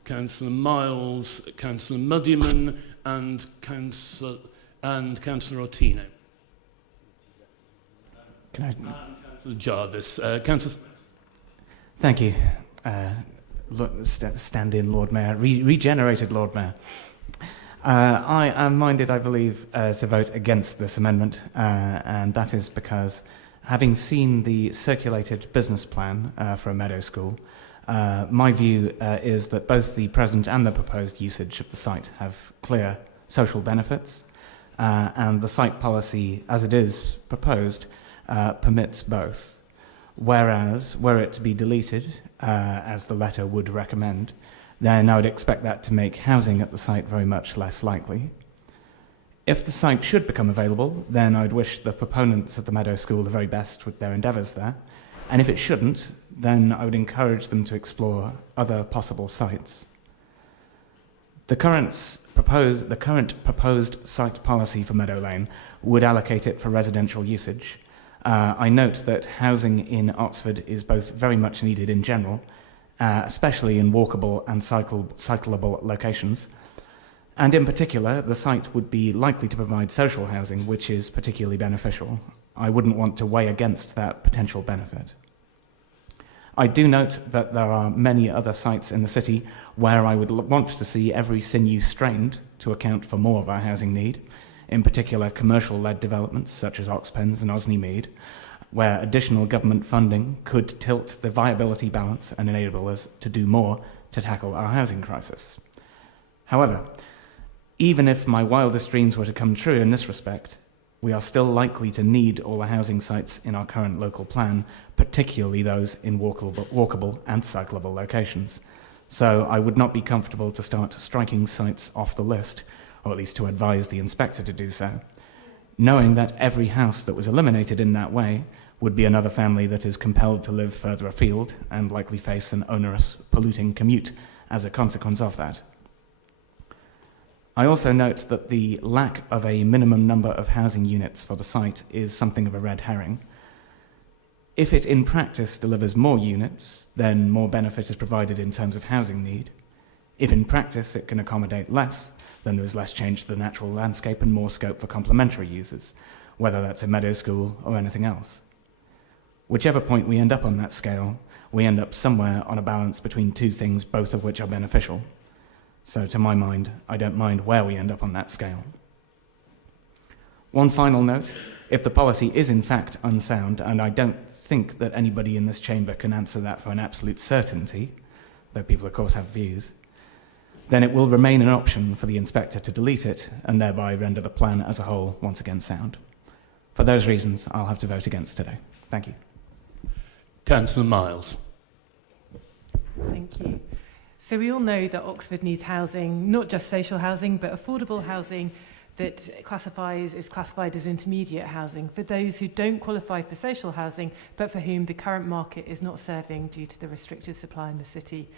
Councillor Miles, Councillor Muddyman, and Councillor Ortino. Can I? Councillor Jarvis. Councillor. Thank you. Stand-in Lord Mayor, regenerated Lord Mayor. I am minded, I believe, to vote against this amendment, and that is because, having seen the circulated business plan for a meadow school, my view is that both the present and the proposed usage of the site have clear social benefits, and the site policy, as it is proposed, permits both. Whereas, were it to be deleted, as the letter would recommend, then I would expect that to make housing at the site very much less likely. If the site should become available, then I would wish the proponents of the Meadow School the very best with their endeavours there. And if it shouldn't, then I would encourage them to explore other possible sites. The current proposed site policy for Meadow Lane would allocate it for residential usage. I note that housing in Oxford is both very much needed in general, especially in walkable and cyclable locations. And in particular, the site would be likely to provide social housing, which is particularly beneficial. I wouldn't want to weigh against that potential benefit. I do note that there are many other sites in the city where I would want to see every sinew strained to account for more of our housing need, in particular commercial-led developments such as Oxpens and Osney Mead, where additional government funding could tilt the viability balance and enable us to do more to tackle our housing crisis. However, even if my wildest dreams were to come true in this respect, we are still likely to need all the housing sites in our current local plan, particularly those in walkable and cyclable locations. So I would not be comfortable to start striking sites off the list, or at least to advise the inspector to do so, knowing that every house that was eliminated in that way would be another family that is compelled to live further afield and likely face an onerous, polluting commute as a consequence of that. I also note that the lack of a minimum number of housing units for the site is something of a red herring. If it in practice delivers more units, then more benefit is provided in terms of housing need. If in practice it can accommodate less, then there is less change to the natural landscape and more scope for complementary users, whether that's a meadow school or anything else. Whichever point we end up on that scale, we end up somewhere on a balance between two things, both of which are beneficial. So to my mind, I don't mind where we end up on that scale. One final note, if the policy is in fact unsound, and I don't think that anybody in this chamber can answer that for an absolute certainty, though people of course have views, then it will remain an option for the inspector to delete it and thereby render the plan as a whole once again sound. For those reasons, I'll have to vote against today. Thank you. Councillor Miles. Thank you. So we all know that Oxford needs housing, not just social housing, but affordable housing that is classified as intermediate housing for those who don't qualify for social housing, but for whom the current market is not serving due to the restricted supply in the city.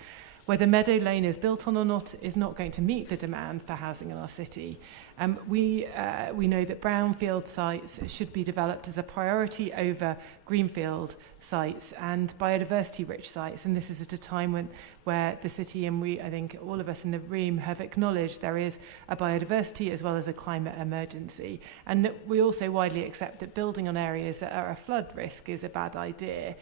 Whether Meadow Lane is built on or not is not going to meet the demand for housing in our city. We know that brownfield sites should be developed as a priority over greenfield sites and biodiversity-rich sites, and this is at a time where the city, and I think all of us in the room have acknowledged there is a biodiversity as well as a climate emergency. And we also widely accept that building on areas that are a flood risk is a bad idea.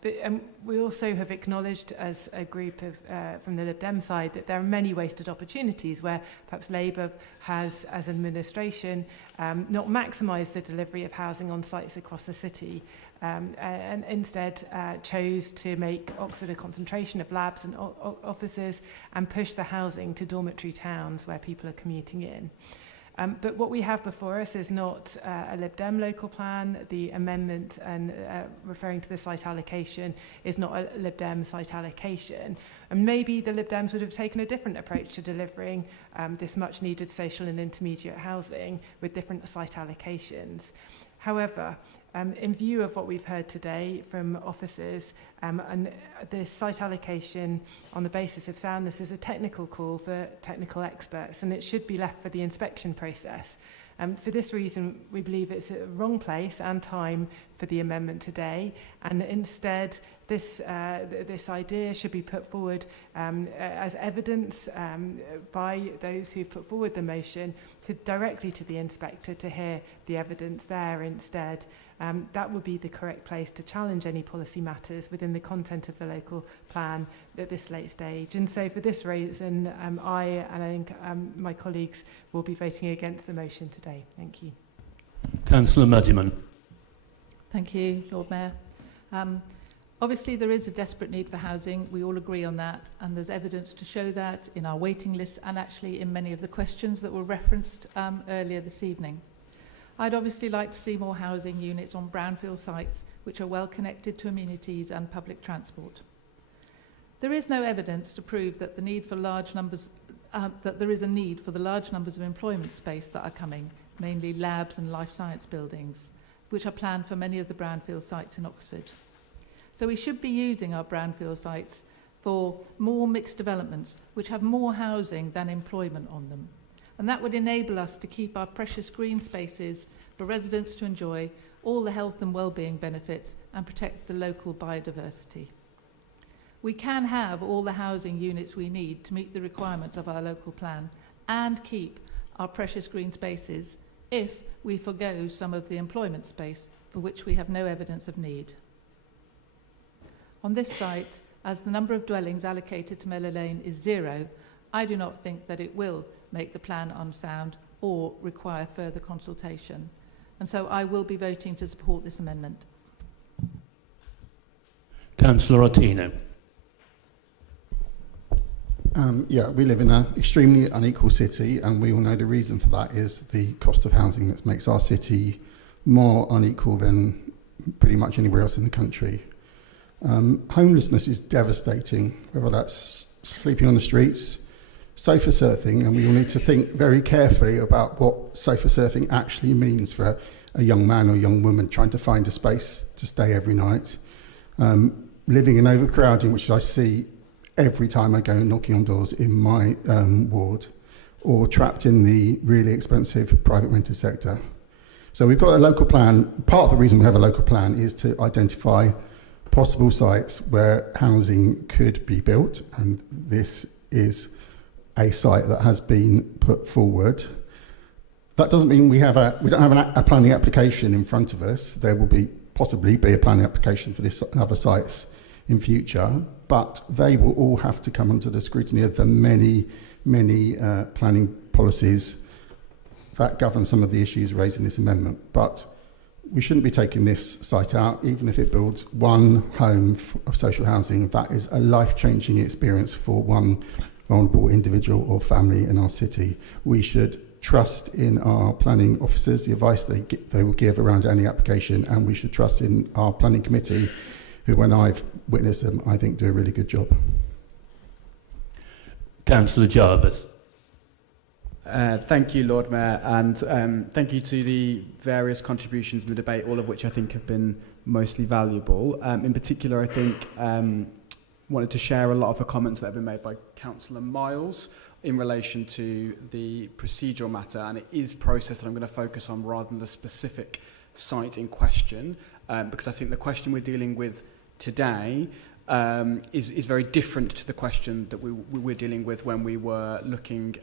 But we also have acknowledged as a group of, from the Lib Dem side, that there are many wasted opportunities where perhaps Labour has, as an administration, not maximised the delivery of housing on sites across the city, and instead chose to make Oxford a concentration of labs and offices and push the housing to dormitory towns where people are commuting in. But what we have before us is not a Lib Dem local plan. The amendment and referring to the site allocation is not a Lib Dem site allocation. And maybe the Lib Dems would have taken a different approach to delivering this much needed social and intermediate housing with different site allocations. However, in view of what we've heard today from officers, and the site allocation on the basis of soundness is a technical call for technical experts, and it should be left for the inspection process. For this reason, we believe it's a wrong place and time for the amendment today, and instead this idea should be put forward as evidence by those who've put forward the motion directly to the inspector to hear the evidence there instead. That would be the correct place to challenge any policy matters within the content of the local plan at this late stage. And so for this reason, I think my colleagues will be voting against the motion today. Thank you. Councillor Muddyman. Thank you, Lord Mayor. Obviously, there is a desperate need for housing. We all agree on that, and there's evidence to show that in our waiting lists and actually in many of the questions that were referenced earlier this evening. I'd obviously like to see more housing units on brownfield sites which are well connected to amenities and public transport. There is no evidence to prove that there is a need for the large numbers of employment space that are coming, mainly labs and life science buildings, which are planned for many of the brownfield sites in Oxford. So we should be using our brownfield sites for more mixed developments which have more housing than employment on them. And that would enable us to keep our precious green spaces for residents to enjoy all the health and well-being benefits and protect the local biodiversity. We can have all the housing units we need to meet the requirements of our local plan and keep our precious green spaces if we forgo some of the employment space for which we have no evidence of need. On this site, as the number of dwellings allocated to Meadow Lane is 0, I do not think that it will make the plan unsound or require further consultation. And so I will be voting to support this amendment. Councillor Ottino. Yeah, we live in an extremely unequal city, and we all know the reason for that is the cost of housing that makes our city more unequal than pretty much anywhere else in the country. Homelessness is devastating, whether that's sleeping on the streets, sofa surfing, and we all need to think very carefully about what sofa surfing actually means for a young man or young woman trying to find a space to stay every night. Living in overcrowding, which I see every time I go knocking on doors in my ward, or trapped in the really expensive private rented sector. So we've got a local plan. Part of the reason we have a local plan is to identify possible sites where housing could be built, and this is a site that has been put forward. That doesn't mean we don't have a planning application in front of us. There will possibly be a planning application for this and other sites in future, but they will all have to come under the scrutiny of the many planning policies that govern some of the issues raised in this amendment. But we shouldn't be taking this site out, even if it builds one home of social housing. That is a life-changing experience for one vulnerable individual or family in our city. We should trust in our planning officers, the advice they will give around any application, and we should trust in our planning committee, who, when I've witnessed them, I think do a really good job. Councillor Jarvis. Thank you, Lord Mayor, and thank you to the various contributions in the debate, all of which I think have been mostly valuable. In particular, I think wanted to share a lot of the comments that have been made by Councillor Miles in relation to the procedural matter, and it is process that I'm going to focus on rather than the specific site in question, because I think the question we're dealing with today is very different to the question that we were dealing with when we were looking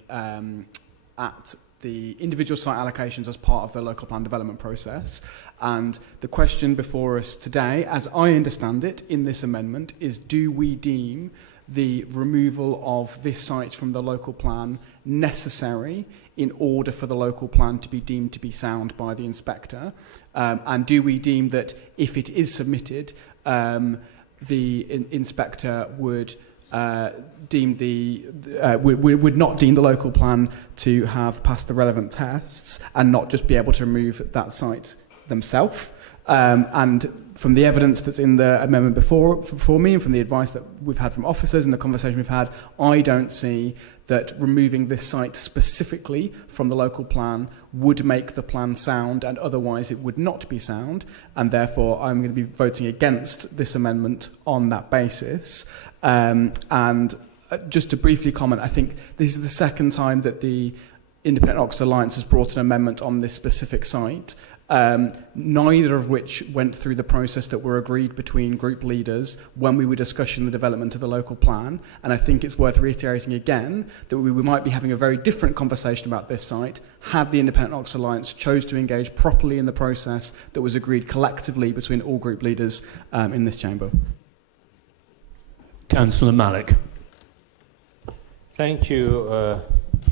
at the individual site allocations as part of the local plan development process. And the question before us today, as I understand it in this amendment, is do we deem the removal of this site from the local plan necessary in order for the local plan to be deemed to be sound by the inspector? And do we deem that if it is submitted, the inspector would would not deem the local plan to have passed the relevant tests and not just be able to remove that site themselves? And from the evidence that's in the amendment before me, and from the advice that we've had from officers and the conversation we've had, I don't see that removing this site specifically from the local plan would make the plan sound, and otherwise it would not be sound, and therefore I'm going to be voting against this amendment on that basis. And just to briefly comment, I think this is the second time that the Independent Oxford Alliance has brought an amendment on this specific site, neither of which went through the process that were agreed between group leaders when we were discussing the development of the local plan. And I think it's worth reiterating again that we might be having a very different conversation about this site had the Independent Oxford Alliance chose to engage properly in the process that was agreed collectively between all group leaders in this chamber. Councillor Malik. Thank you,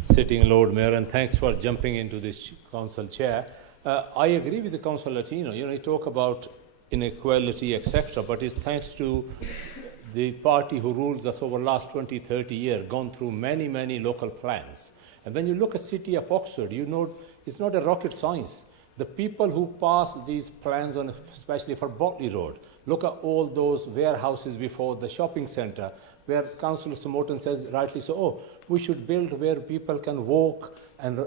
Sitting Lord Mayor, and thanks for jumping into this council chair. I agree with the Councillor Latino. You talk about inequality, etc., but it's thanks to the party who rules us over the last 20, 30 years, gone through many, many local plans. And when you look at the city of Oxford, you know it's not a rocket science. The people who pass these plans, on, especially for Botley Road, look at all those warehouses before the shopping centre, where Councillor Morton says, rightly so, oh, we should build where people can walk and,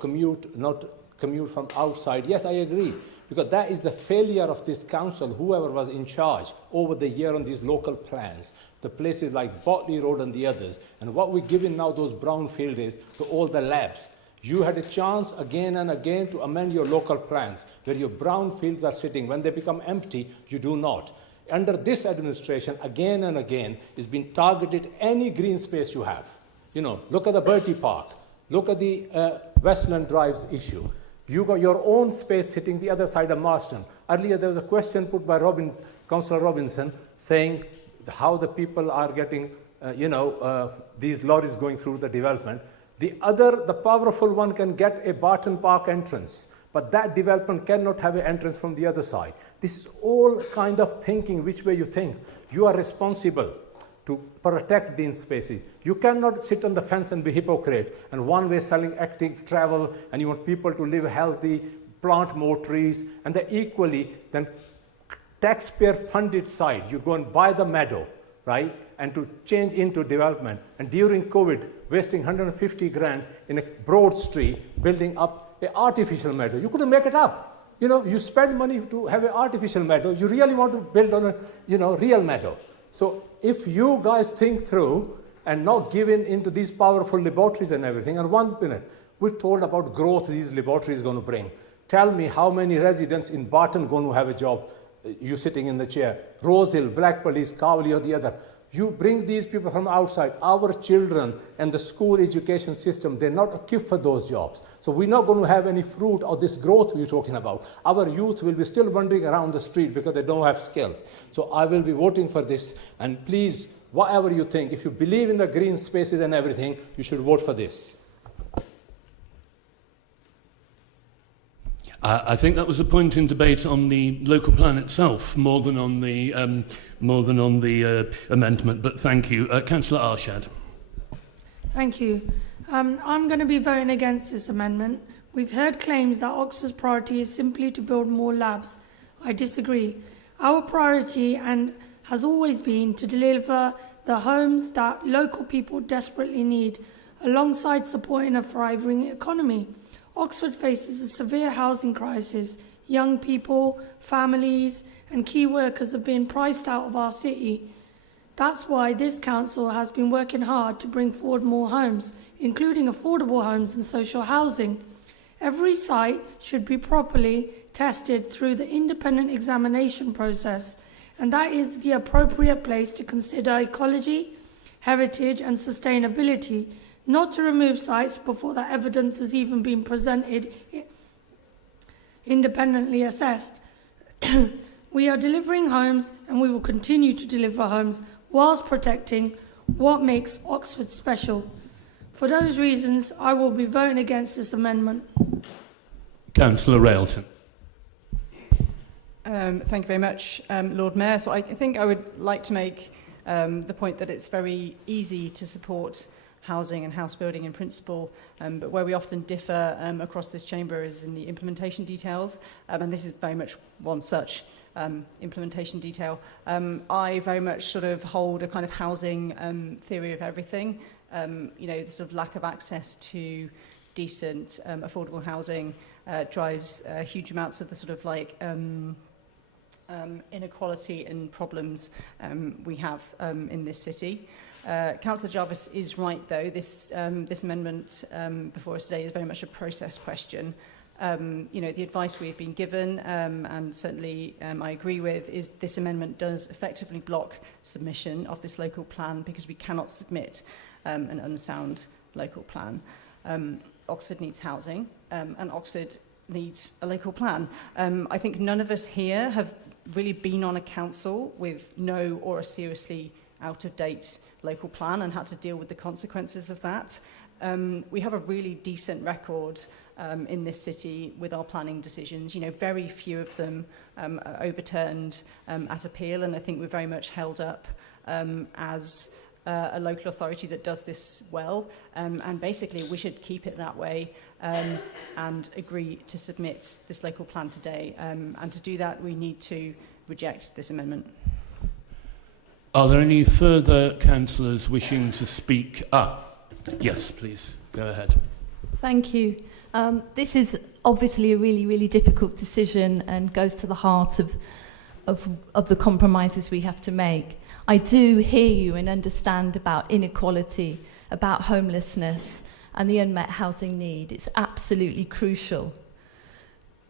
commute, not commute from outside. Yes, I agree, because that is the failure of this council, whoever was in charge over the year on these local plans, the places like Botley Road and the others. And what we're giving now those brownfield is to all the labs. You had a chance again and again to amend your local plans, where your brownfields are sitting. When they become empty, you do not. Under this administration, again and again, it's been targeted any green space you have. Look at the Bertie Park. Look at the Westland Drives issue. You got your own space sitting the other side of Marston. Earlier, there was a question put by Councillor Robinson saying how the people are getting, these lorries going through the development. The powerful one can get a Barton Park entrance, but that development cannot have an entrance from the other side. This is all kind of thinking which way you think. You are responsible to protect these spaces. You cannot sit on the fence and be hypocrite, and one way selling active travel, and you want people to live healthy, plant more trees, and then equally, then taxpayer-funded side, you go and buy the meadow, right, and to change into development. And during COVID, wasting 150 grand in a Broad Street, building up an artificial meadow. You couldn't make it up. You spend money to have an artificial meadow. You really want to build on a, real meadow. So if you guys think through and not give in to these powerful laboratories and everything, and 1 minute, we're told about growth these laboratories are going to bring. Tell me how many residents in Barton going to have a job, you sitting in the chair, Rose Hill, Black Police, Cowley or the other. You bring these people from outside. Our children and the school education system, they're not equipped for those jobs. So we're not going to have any fruit of this growth we're talking about. Our youth will be still wandering around the street because they don't have skills. So I will be voting for this. And please, whatever you think, if you believe in the green spaces and everything, you should vote for this. I think that was a point in debate on the local plan itself, more than on the amendment. But thank you, Councillor Arshad. Thank you. I'm going to be voting against this amendment. We've heard claims that Oxford's priority is simply to build more labs. I disagree. Our priority and has always been to deliver the homes that local people desperately need, alongside supporting a thriving economy. Oxford faces a severe housing crisis. Young people, families and key workers are being priced out of our city. That's why this council has been working hard to bring forward more homes, including affordable homes and social housing. Every site should be properly tested through the independent examination process, and that is the appropriate place to consider ecology, heritage and sustainability, not to remove sites before that evidence has even been presented, independently assessed. We are delivering homes and we will continue to deliver homes whilst protecting what makes Oxford special. For those reasons, I will be voting against this amendment. Councillor Railton. Thank you very much, Lord Mayor. So I think I would like to make the point that it's very easy to support housing and house building in principle, but where we often differ across this chamber is in the implementation details, and this is very much one such implementation detail. I very much sort of hold a kind of housing theory of everything. You know, the sort of lack of access to decent, affordable housing drives huge amounts of the sort of like inequality and problems we have in this city. Councillor Jarvis is right, though. This amendment before us today is very much a process question. You know, the advice we've been given, and certainly I agree with, is this amendment does effectively block submission of this local plan because we cannot submit an unsound local plan. Oxford needs housing, and Oxford needs a local plan. I think none of us here have really been on a council with no or a seriously out-of-date local plan and had to deal with the consequences of that. We have a really decent record in this city with our planning decisions. You know, very few of them are overturned at appeal, and I think we're very much held up as a local authority that does this well, and basically we should keep it that way and agree to submit this local plan today, and to do that we need to reject this amendment. Are there any further councillors wishing to speak up? Yes, please, go ahead. Thank you. This is obviously a really, really difficult decision and goes to the heart of the compromises we have to make. I do hear you and understand about inequality, about homelessness and the unmet housing need. It's absolutely crucial.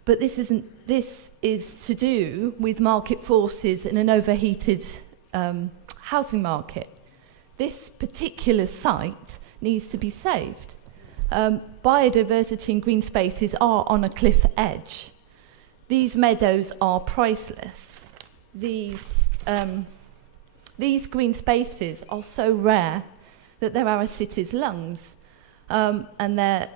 But this is to do with market forces in an overheated housing market. This particular site needs to be saved. Biodiversity and green spaces are on a cliff edge. These meadows are priceless. These green spaces are so rare that they're our city's lungs, and they're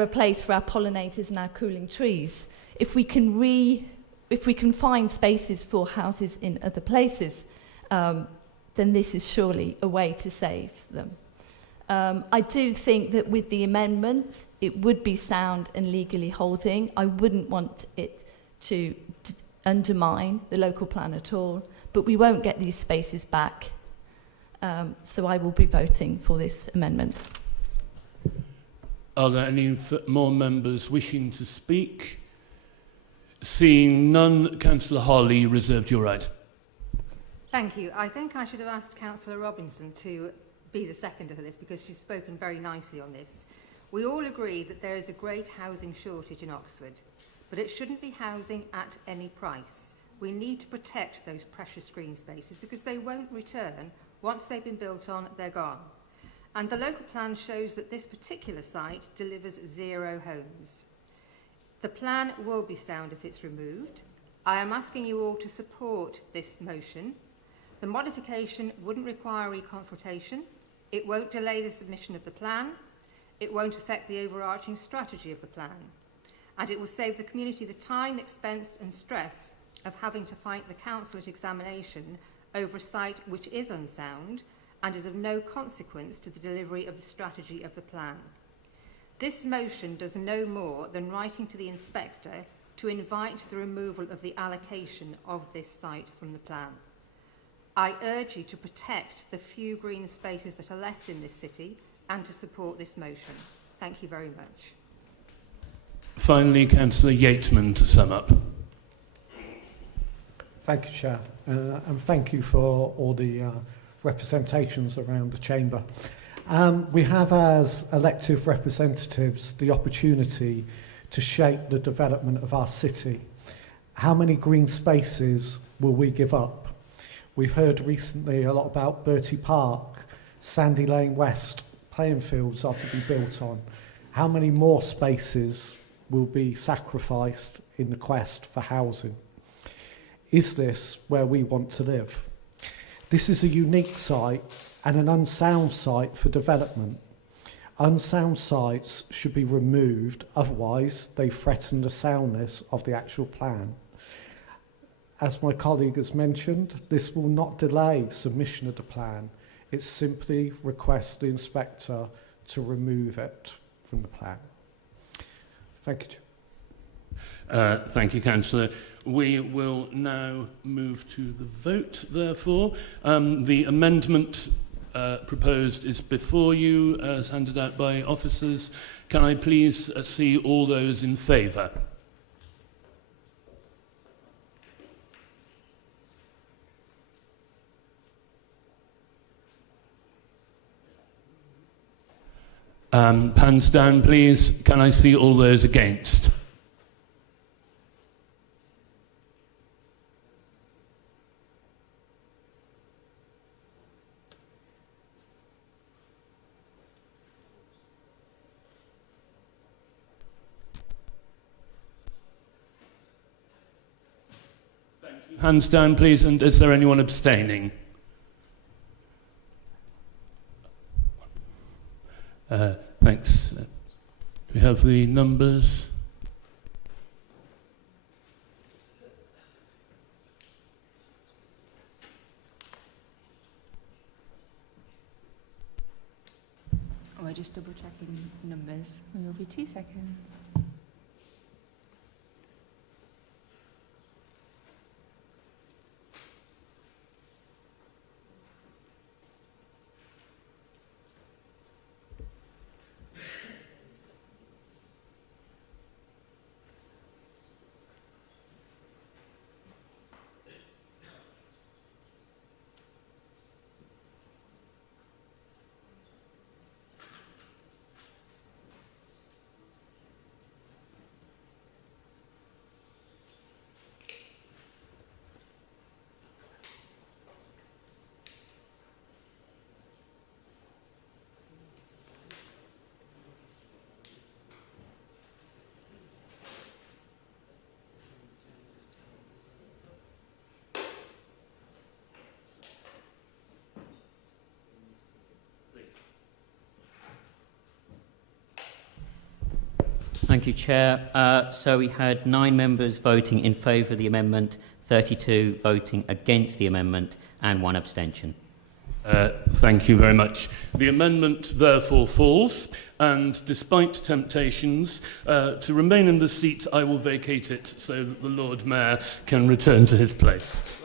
a place for our pollinators and our cooling trees. If we can find spaces for houses in other places, then this is surely a way to save them. I do think that with the amendment, it would be sound and legally holding. I wouldn't want it to undermine the local plan at all, but we won't get these spaces back. So I will be voting for this amendment. Are there any more members wishing to speak? Seeing none, Councillor Harley, you reserved your right. Thank you. I think I should have asked Councillor Robinson to be the seconder for this because she's spoken very nicely on this. We all agree that there is a great housing shortage in Oxford, but it shouldn't be housing at any price. We need to protect those precious green spaces because they won't return Once they've been built on, they're gone. And the local plan shows that this particular site delivers 0 homes. The plan will be sound if it's removed. I am asking you all to support this motion. The modification wouldn't require reconsultation. It won't delay the submission of the plan. It won't affect the overarching strategy of the plan. And it will save the community the time, expense and stress of having to fight the council at examination over a site which is unsound and is of no consequence to the delivery of the strategy of the plan. This motion does no more than writing to the inspector to invite the removal of the allocation of this site from the plan. I urge you to protect the few green spaces that are left in this city and to support this motion. Thank you very much. Finally, Councillor Yateman to sum up. Thank you, Chair, and thank you for all the representations around the chamber. We have, as elective representatives, the opportunity to shape the development of our city. How many green spaces will we give up? We've heard recently a lot about Bertie Park, Sandy Lane West, playing fields are to be built on. How many more spaces will be sacrificed in the quest for housing? Is this where we want to live? This is a unique site and an unsound site for development. Unsound sites should be removed, otherwise they threaten the soundness of the actual plan. As my colleague has mentioned, this will not delay submission of the plan. It simply requests the inspector to remove it from the plan. Thank you. Thank you, Councillor. We will now move to the vote, therefore. The amendment proposed is before you, as handed out by officers. Can I please see all those in favour? Hands down, please. Can I see all those against? Hands down, please. And is there anyone abstaining? Thanks. Do we have the numbers? Oh, we're just double checking numbers. It will be 2 seconds. Thank you, Chair. So we had 9 members voting in favour of the amendment, 32 voting against the amendment and 1 abstention. Thank you very much. The amendment therefore falls, and despite temptations to remain in the seat, I will vacate it so that the Lord Mayor can return to his place.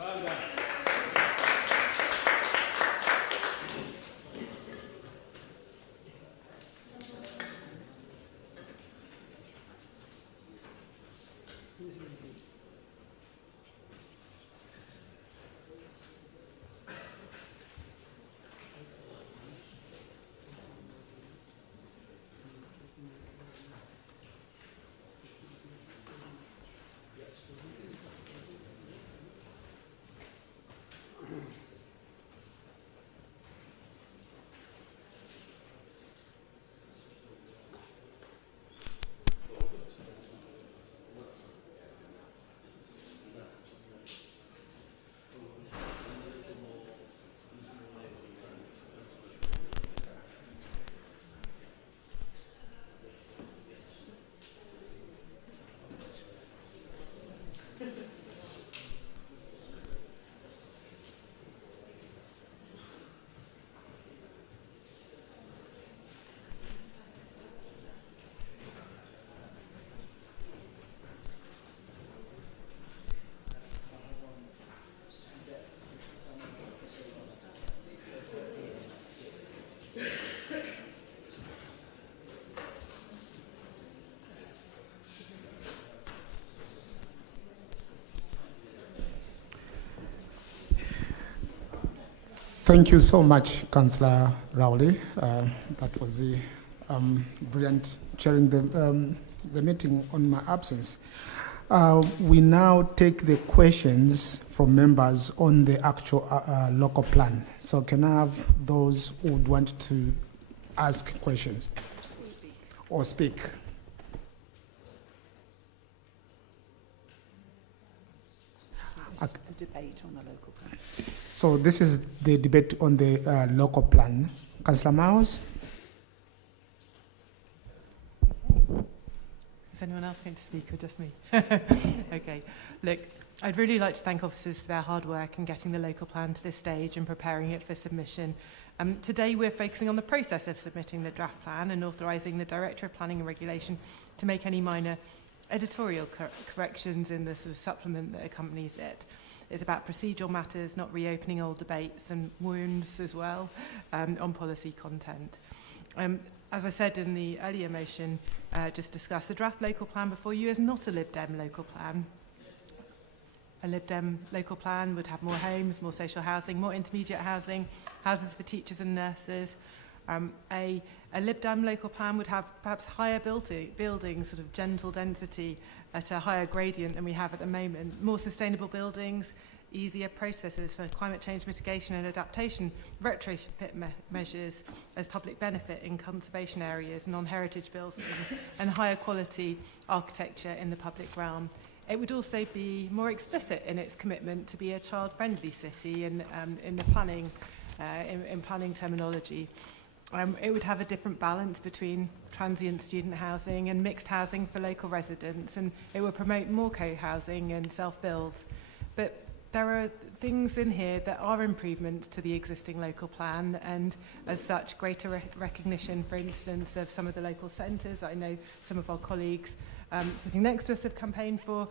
Thank you so much, Councillor Rowley. That was the brilliant chairing the meeting on my absence. We now take the questions from members on the actual local plan. So can I have those who would want to ask questions or speak? A debate on the local plan. So this is the debate on the local plan. Councillor Miles? Is anyone else going to speak or just me? Okay. Look, I'd really like to thank officers for their hard work in getting the local plan to this stage and preparing it for submission. Today we're focusing on the process of submitting the draft plan and authorising the Director of Planning and Regulation to make any minor editorial corrections in the sort of supplement that accompanies it. It's about procedural matters, not reopening old debates and wounds as well on policy content. As I said in the earlier motion just discussed, the draft local plan before you is not a Lib Dem local plan. A Lib Dem local plan would have more homes, more social housing, more intermediate housing, houses for teachers and nurses. A Lib Dem local plan would have perhaps higher buildings, sort of gentle density at a higher gradient than we have at the moment, more sustainable buildings, easier processes for climate change mitigation and adaptation, retrofit measures as public benefit in conservation areas and on heritage buildings, and higher quality architecture in the public realm. It would also be more explicit in its commitment to be a child-friendly city in the planning, in planning terminology. It would have a different balance between transient student housing and mixed housing for local residents, and it would promote more co-housing and self-builds. But there are things in here that are improvements to the existing local plan, and as such greater recognition, for instance, of some of the local centres. I know some of our colleagues sitting next to us have campaigned for.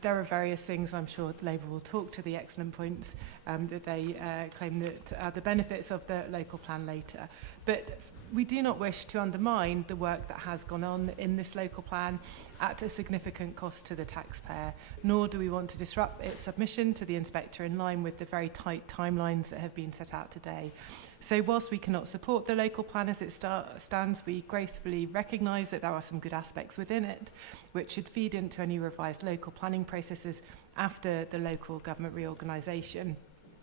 There are various things, I'm sure Labour will talk to the excellent points that they claim that are the benefits of the local plan later. But we do not wish to undermine the work that has gone on in this local plan at a significant cost to the taxpayer, nor do we want to disrupt its submission to the inspector in line with the very tight timelines that have been set out today. So whilst we cannot support the local plan as it stands, we gracefully recognise that there are some good aspects within it which should feed into any revised local planning processes after the local government reorganisation.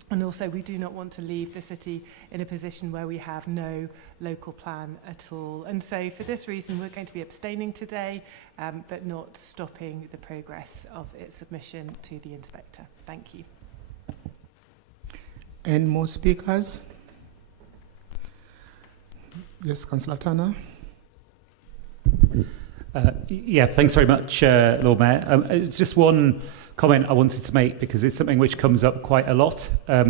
And also, we do not want to leave the city in a position where we have no local plan at all. And so, for this reason, we're going to be abstaining today, but not stopping the progress of its submission to the inspector. Thank you. Any more speakers? Yes, Councillor Turner. Yeah, thanks very much, Lord Mayor. It's just one comment I wanted to make because it's something which comes up quite a lot,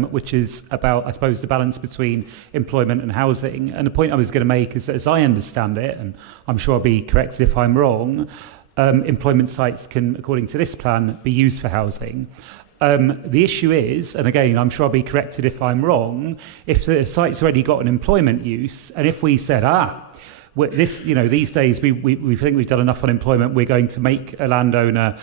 which is about, I suppose, the balance between employment and housing. And the point I was going to make is that, as I understand it, and I'm sure I'll be corrected if I'm wrong, employment sites can, according to this plan, be used for housing. The issue is, and again, I'm sure I'll be corrected if I'm wrong, if the site's already got an employment use, and if we said, this, you know, these days we think we've done enough on employment, we're going to make a landowner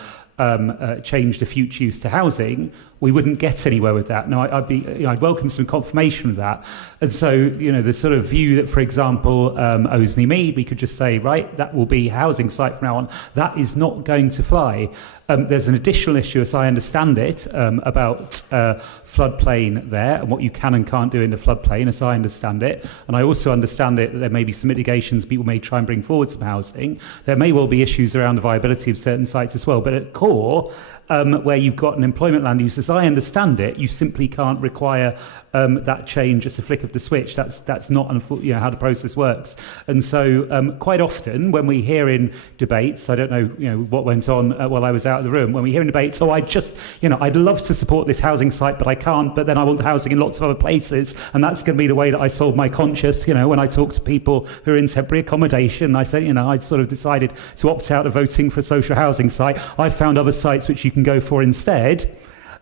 change the future use to housing, we wouldn't get anywhere with that. Now, I'd welcome some confirmation of that. And so, you know, the sort of view that, for example, Oseney Mead, we could just say, right, that will be a housing site from now on. That is not going to fly. There's an additional issue, as I understand it, about floodplain there and what you can and can't do in the floodplain, as I understand it. And I also understand it that there may be some mitigations people may try and bring forward some housing. There may well be issues around the viability of certain sites as well. But at core, where you've got an employment land use, as I understand it, you simply can't require that change just a flick of the switch. That's not how the process works. And so quite often when we hear in debates, I don't know what went on while I was out of the room, when we hear in debates, I'd love to support this housing site, but I can't, but then I want housing in lots of other places, and that's going to be the way that I solve my conscience. When I talk to people who are in temporary accommodation, I say, I'd sort of decided to opt out of voting for a social housing site. I found other sites which you can go for instead.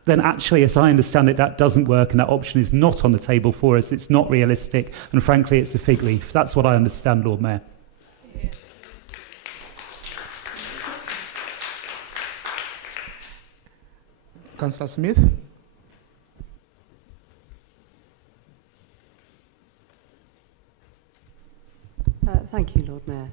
Then actually, as I understand it, that doesn't work, and that option is not on the table for us. It's not realistic, and frankly, it's a fig leaf. That's what I understand, Lord Mayor. Councillor Smith. Thank you, Lord Mayor.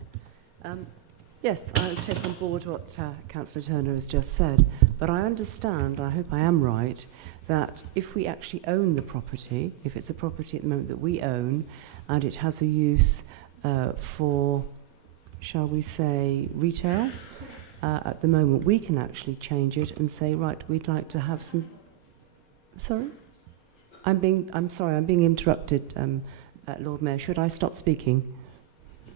Yes, I take on board what Councillor Turner has just said, but I understand, I hope I am right, that if we actually own the property, if it's a property at the moment that we own, and it has a use for, shall we say, retail, at the moment we can actually change it and say, right, we'd like to have some... Sorry? I'm sorry, I'm being interrupted, Lord Mayor. Should I stop speaking?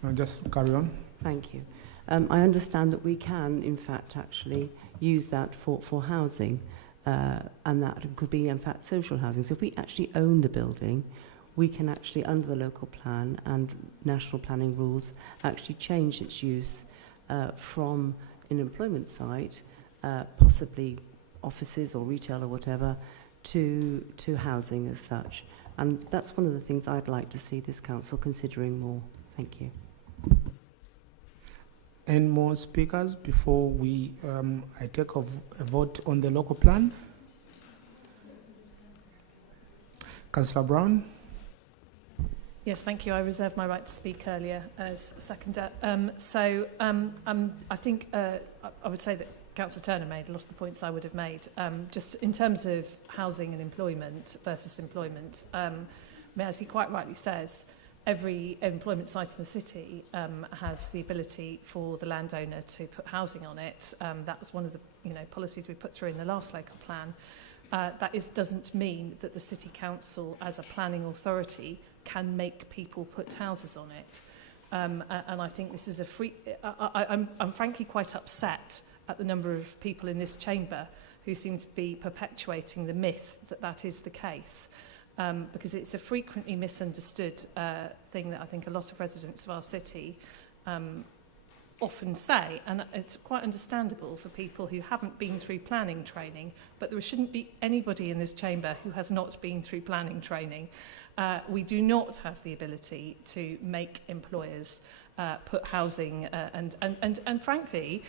No, just carry on. Thank you. I understand that we can, in fact, actually use that for housing, and that could be, in fact, social housing. So if we actually own the building, we can actually, under the local plan and national planning rules, actually change its use from an employment site, possibly offices or retail or whatever, to housing as such. And that's one of the things I'd like to see this council considering more. Thank you. Any more speakers before we I take a vote on the local plan? Councillor Brown. Yes, thank you. I reserved my right to speak earlier as seconder. I think I would say that Councillor Turner made a lot of the points I would have made. Just in terms of housing and employment versus employment, as he quite rightly says, every employment site in the city has the ability for the landowner to put housing on it. That was one of the policies we put through in the last local plan. Doesn't mean that the City Council, as a planning authority, can make people put houses on it. And I think this is I'm frankly quite upset at the number of people in this chamber who seem to be perpetuating the myth that that is the case. Because it's a frequently misunderstood thing that I think a lot of residents of our city often say, and it's quite understandable for people who haven't been through planning training, but there shouldn't be anybody in this chamber who has not been through planning training. We do not have the ability to make employers put housing and frankly,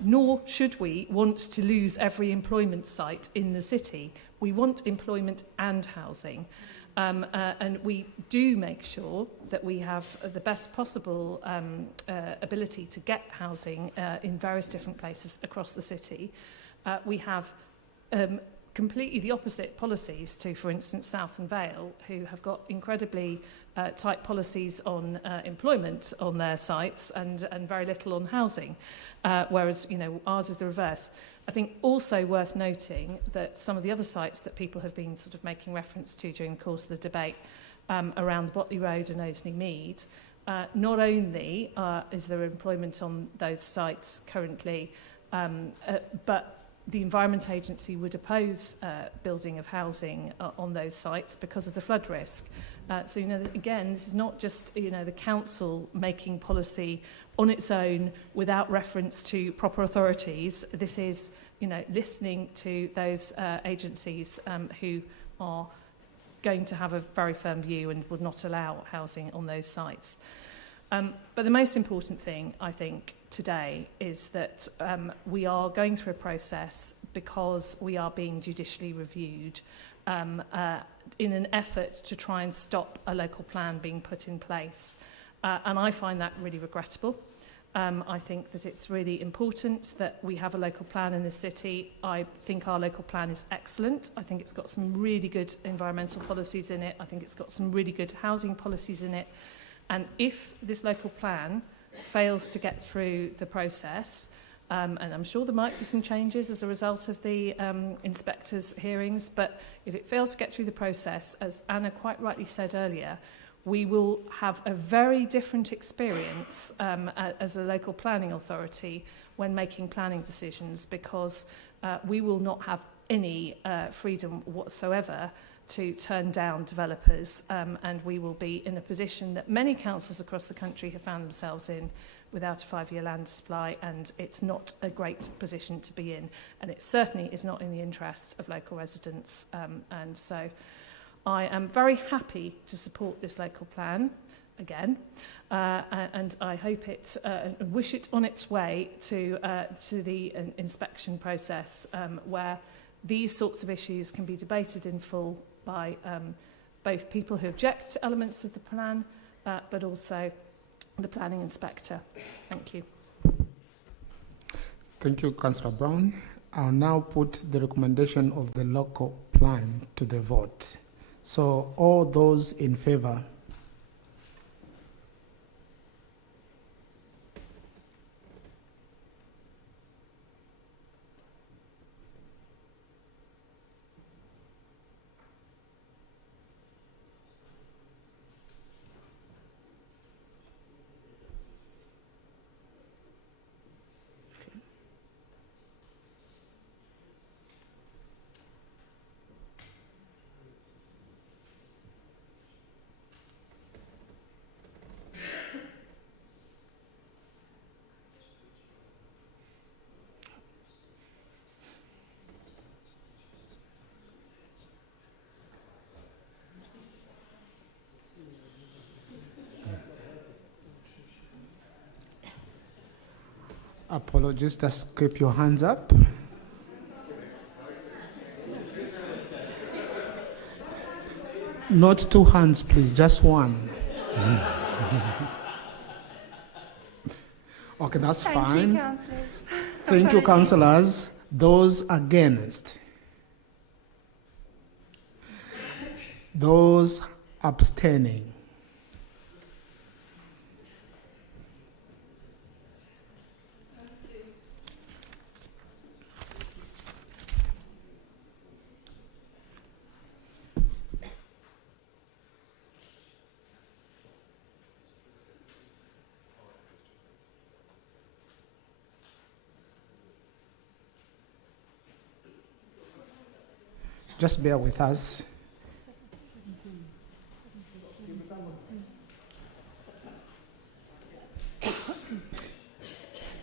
nor should we want to lose every employment site in the city. We want employment and housing. And we do make sure that we have the best possible ability to get housing in various different places across the city. We have completely the opposite policies to, for instance, South and Vale, who have got incredibly tight policies on employment on their sites and very little on housing, whereas ours is the reverse. I think also worth noting that some of the other sites that people have been sort of making reference to during the course of the debate around the Botley Road and Oasley Mead, not only is there employment on those sites currently, but the Environment Agency would oppose building of housing on those sites because of the flood risk. So, again, this is not just, the council making policy on its own without reference to proper authorities. This is, listening to those agencies who are going to have a very firm view and would not allow housing on those sites. But the most important thing, I think, today is that we are going through a process because we are being judicially reviewed in an effort to try and stop a local plan being put in place. And I find that really regrettable. I think that it's really important that we have a local plan in the city. I think our local plan is excellent. I think it's got some really good environmental policies in it. I think it's got some really good housing policies in it. And if this local plan fails to get through the process, and I'm sure there might be some changes as a result of the inspectors' hearings, but if it fails to get through the process, as Anna quite rightly said earlier, we will have a very different experience as a local planning authority when making planning decisions, because we will not have any freedom whatsoever to turn down developers, and we will be in a position that many councils across the country have found themselves in without a 5-year land supply, and it's not a great position to be in, and it certainly is not in the interests of local residents. And so I am very happy to support this local plan again, and I hope it wish it on its way to the inspection process, where these sorts of issues can be debated in full by both people who object to elements of the plan, but also the planning inspector. Thank you. Thank you, Councillor Brown. I'll now put the recommendation of the local plan to the vote. So all those in favour? Apologies, just keep your hands up. Not two hands, please, just one. Okay, that's fine. Thank you, councillors. Thank you, councillors. Those against? Those abstaining? Just bear with us.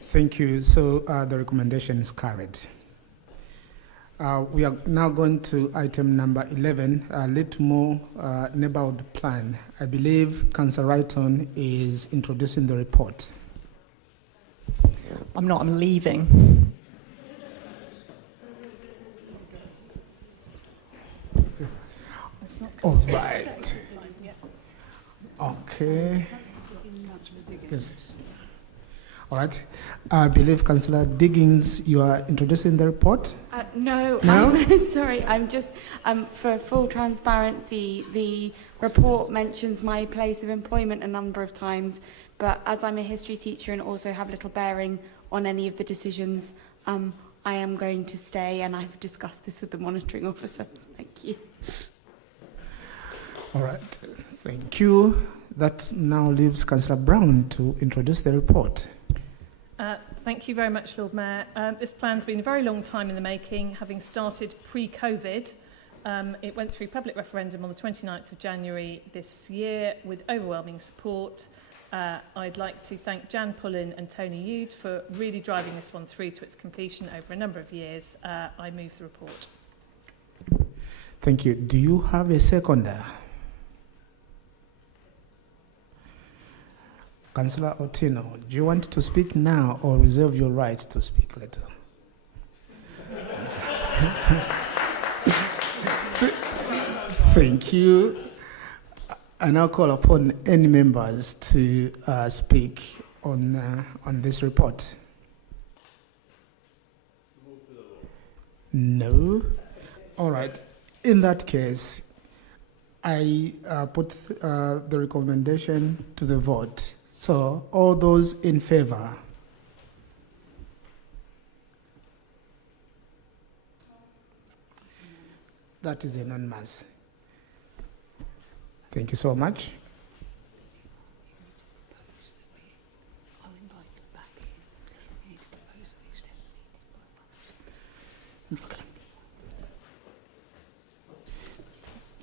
Thank you. So the recommendation is carried. We are now going to item number 11, Litmore Neighbourhood Plan. I believe Councillor Wrighton is introducing the report. I'm not, I'm leaving. All right. Okay. Yes. All right. I believe Councillor Diggins, you are introducing the report? No, No? I'm sorry. I'm just, for full transparency, the report mentions my place of employment a number of times, but as I'm a history teacher and also have little bearing on any of the decisions, I am going to stay, and I've discussed this with the monitoring officer. Thank you. All right. Thank you. That now leaves Councillor Brown to introduce the report. Thank you very much, Lord Mayor. This plan's been a very long time in the making, having started pre-COVID. It went through public referendum on the 29th of January this year with overwhelming support. I'd like to thank Jan Pullin and Tony Yude for really driving this one through to its completion over a number of years. I move the report. Thank you. Do you have a seconder? Councillor Otino, do you want to speak now or reserve your right to speak later? Thank you. I now call upon any members to speak on this report. No? All right. In that case, I put the recommendation to the vote. So, all those in favour? That is unanimous. Thank you so much.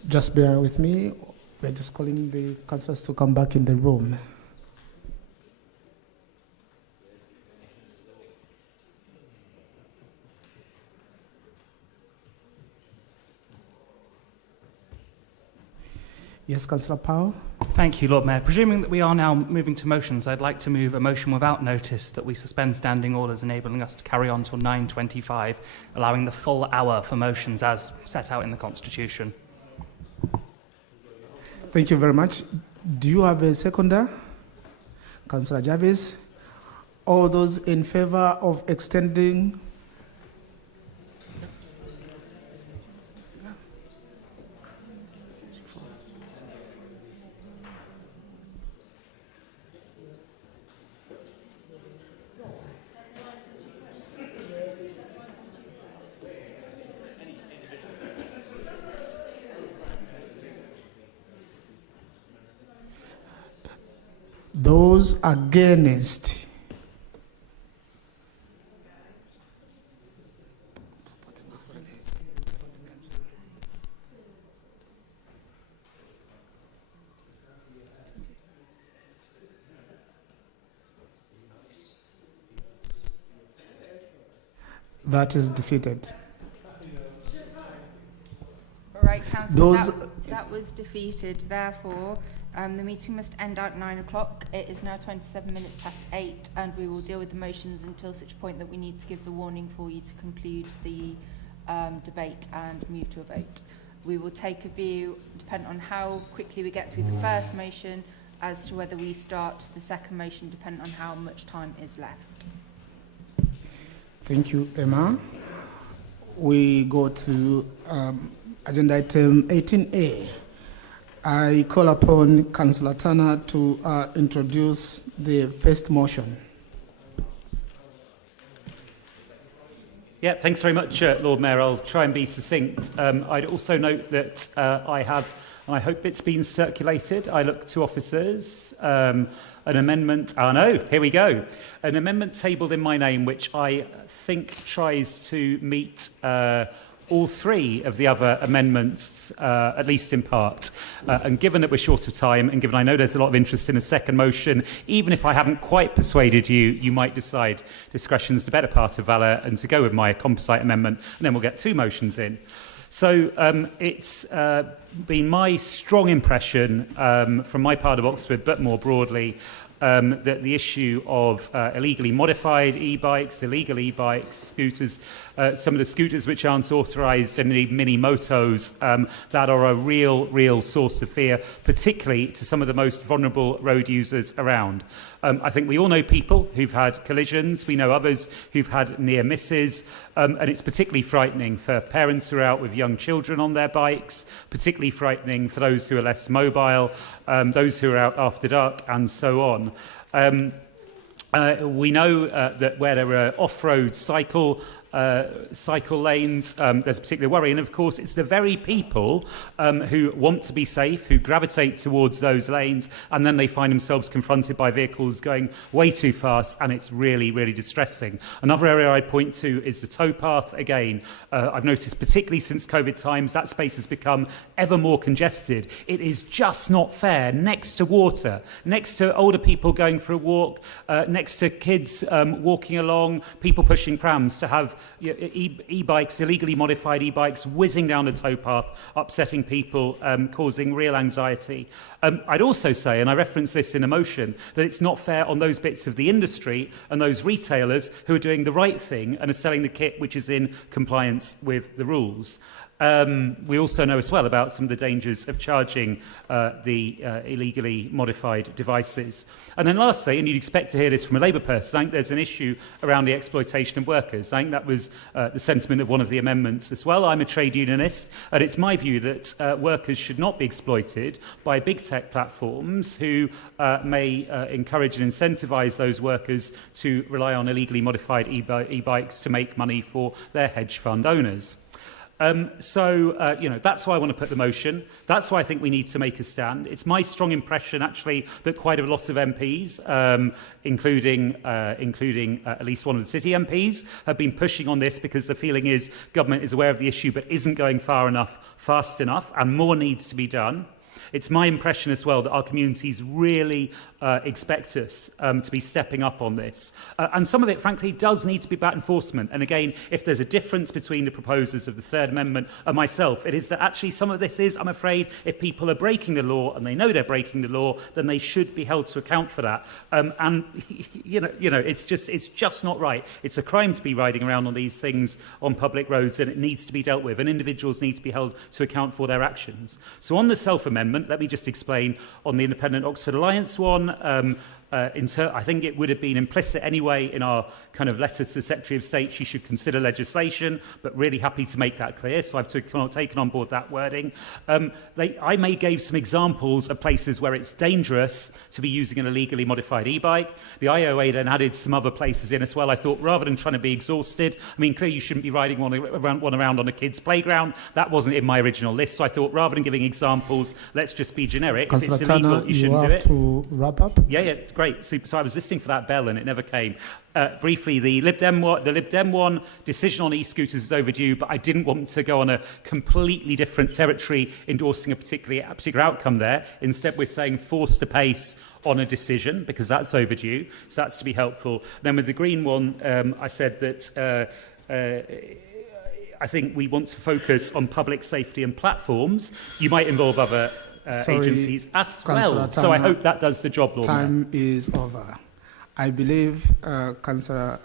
Just bear with me. We're just calling the councillors to come back in the room. Yes, Councillor Powell. Thank you, Lord Mayor. Presuming that we are now moving to motions, I'd like to move a motion without notice that we suspend standing orders, enabling us to carry on till 9:25, allowing the full hour for motions as set out in the Constitution. Thank you very much. Do you have a seconder? Councillor Jarvis. All those in favour of extending those against? That is defeated. All right, councillors, Those- that was defeated. Therefore, the meeting must end at 9 o'clock. It is now 27 minutes past 8, and we will deal with the motions until such point that we need to give the warning for you to conclude the debate and move to a vote. We will take a view, depending on how quickly we get through the first motion, as to whether we start the second motion, depending on how much time is left. Thank you, Emma. We go to agenda item 18A. I call upon Councillor Turner to introduce the first motion. Yeah, thanks very much, Lord Mayor. I'll try and be succinct. I'd also note that I have, and I hope it's been circulated, I look to officers, an amendment, here we go. An amendment tabled in my name, which I think tries to meet all three of the other amendments, at least in part. And given that we're short of time, and given I know there's a lot of interest in a second motion, even if I haven't quite persuaded you, you might decide discretion's the better part of valour and to go with my composite amendment, and then we'll get two motions in. So it's been my strong impression from my part of Oxford, but more broadly, that the issue of illegally modified e-bikes, illegal e-bikes, scooters, some of the scooters which aren't authorised, and the mini-motos that are a real source of fear, particularly to some of the most vulnerable road users around. I think we all know people who've had collisions. We know others who've had near misses. And it's particularly frightening for parents who are out with young children on their bikes, particularly frightening for those who are less mobile, those who are out after dark, and so on. We know that where there are off-road cycle lanes, there's a particular worry. And of course, it's the very people who want to be safe, who gravitate towards those lanes, and then they find themselves confronted by vehicles going way too fast, and it's really distressing. Another area I'd point to is the towpath. Again, I've noticed, particularly since COVID times, that space has become ever more congested. It is just not fair, next to water, next to older people going for a walk, next to kids walking along, people pushing prams, to have e-bikes, illegally modified e-bikes, whizzing down the towpath, upsetting people, causing real anxiety. I'd also say, and I reference this in a motion, that it's not fair on those bits of the industry and those retailers who are doing the right thing and are selling the kit which is in compliance with the rules. We also know as well about some of the dangers of charging the illegally modified devices. And then lastly, and you'd expect to hear this from a Labour person, I think there's an issue around the exploitation of workers. I think that was the sentiment of one of the amendments as well. I'm a trade unionist, and it's my view that workers should not be exploited by big tech platforms who may encourage and incentivise those workers to rely on illegally modified e-bikes to make money for their hedge fund owners. That's why I want to put the motion. That's why I think we need to make a stand. It's my strong impression, actually, that quite a lot of MPs, including at least one of the city MPs, have been pushing on this because the feeling is government is aware of the issue but isn't going far enough, fast enough, and more needs to be done. It's my impression as well that our communities really expect us to be stepping up on this. And some of it, frankly, does need to be about enforcement. And again, if there's a difference between the proposers of the Third Amendment and myself, it is that actually some of this is, I'm afraid, if people are breaking the law and they know they're breaking the law, then they should be held to account for that. And it's just not right. It's a crime to be riding around on these things on public roads, and it needs to be dealt with. And individuals need to be held to account for their actions. So on the self-amendment, let me just explain on the Independent Oxford Alliance one. I think it would have been implicit anyway in our kind of letter to the Secretary of State, she should consider legislation, but really happy to make that clear. So I've taken on board that wording. I gave some examples of places where it's dangerous to be using an illegally modified e-bike. The IOA then added some other places in as well. I thought rather than trying to be exhausted, I mean, clearly you shouldn't be riding one around on a kid's playground. That wasn't in my original list. So I thought rather than giving examples, let's just be generic. Councillor If it's illegal, Turner, you you shouldn't do have it. to wrap up. Yeah, great. So I was listening for that bell and it never came. Briefly, the Lib Dem one decision on e-scooters is overdue, but I didn't want to go on a completely different territory endorsing a particular outcome there. Instead, we're saying force the pace on a decision because that's overdue. So that's to be helpful. Then with the Green one, I said that I think we want to focus on public safety and platforms. You might involve other agencies as well. So I hope that does the job, Lord Mayor. Time is over. I believe Councillor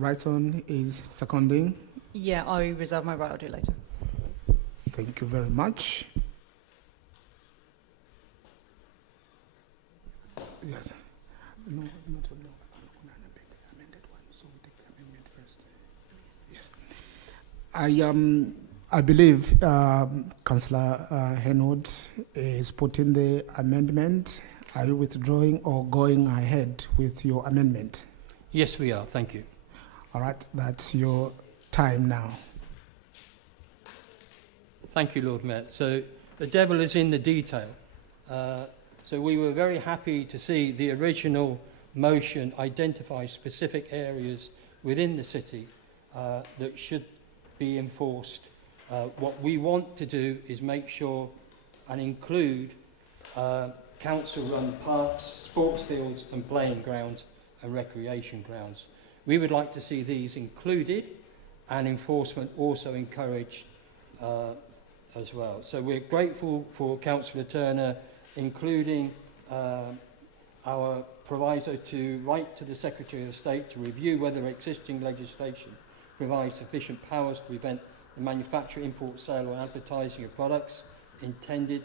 Wrighton is seconding. Yeah, I reserve my right. I'll do it later. Thank you very much. Yes. No, not on the amended one. So we take the amendment first. Yes. I believe Councillor Henold is putting the amendment. Are you withdrawing or going ahead with your amendment? Yes, we are. Thank you. All right, that's your time now. Thank you, Lord Mayor. So the devil is in the detail. So we were very happy to see the original motion identify specific areas within the city that should be enforced. What we want to do is make sure and include council-run parks, sports fields and playing grounds and recreation grounds. We would like to see these included and enforcement also encouraged as well. So we're grateful for Councillor Turner including our proviso to write to the Secretary of State to review whether existing legislation provides sufficient powers to prevent the manufacture, import, sale or advertising of products intended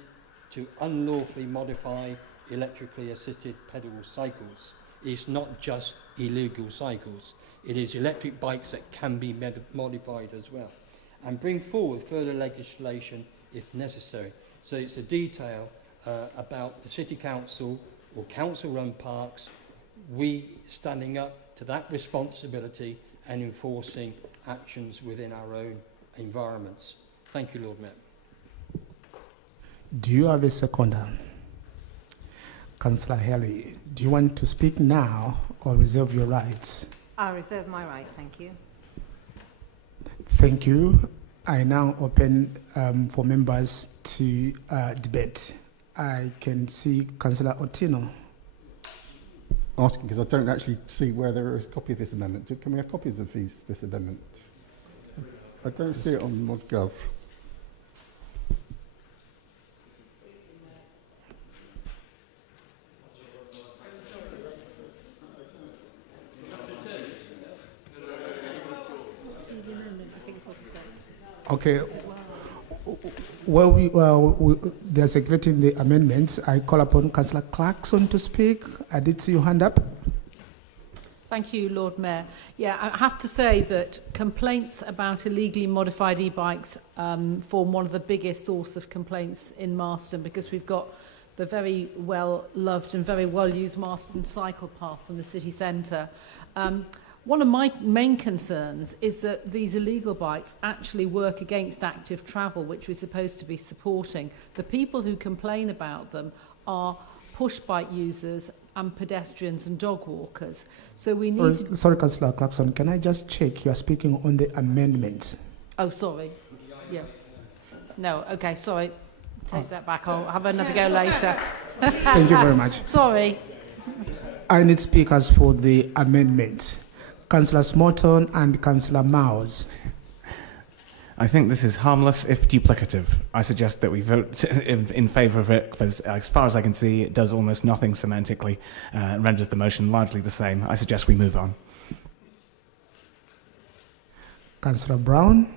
to unlawfully modify electrically assisted pedal cycles. It's not just illegal cycles, it is electric bikes that can be modified as well. And bring forward further legislation if necessary. So it's a detail about the City Council or council-run parks, we standing up to that responsibility and enforcing actions within our own environments. Thank you, Lord Mayor. Do you have a seconder? Councillor Haley, do you want to speak now or reserve your rights? I reserve my right, thank you. Thank you. I now open for members to debate. I can see Councillor Otieno. Asking because I don't actually see where there is a copy of this amendment. Can we have copies of this amendment? I don't see it on ModGov. Okay. Well, they're secreting the amendments. I call upon Councillor Clarkson to speak. I did see your hand up. Thank you, Lord Mayor. Yeah, I have to say that complaints about illegally modified e-bikes form one of the biggest source of complaints in Marston because we've got the very well-loved and very well-used Marston cycle path from the city centre. One of my main concerns is that these illegal bikes actually work against active travel, which we're supposed to be supporting. The people who complain about them are push bike users and pedestrians and dog walkers. So we need to... Sorry, Councillor Clarkson, can I just check? You are speaking on the amendments. Oh, sorry. Yeah. No, okay, sorry. Take that back. I'll have another go later. Thank you very much. Sorry. I need speakers for the amendments. Councillor Smorton and Councillor Mouse. I think this is harmless if duplicative. I suggest that we vote in favour of it because as far as I can see it does almost nothing semantically and renders the motion largely the same. I suggest we move on. Councillor Brown.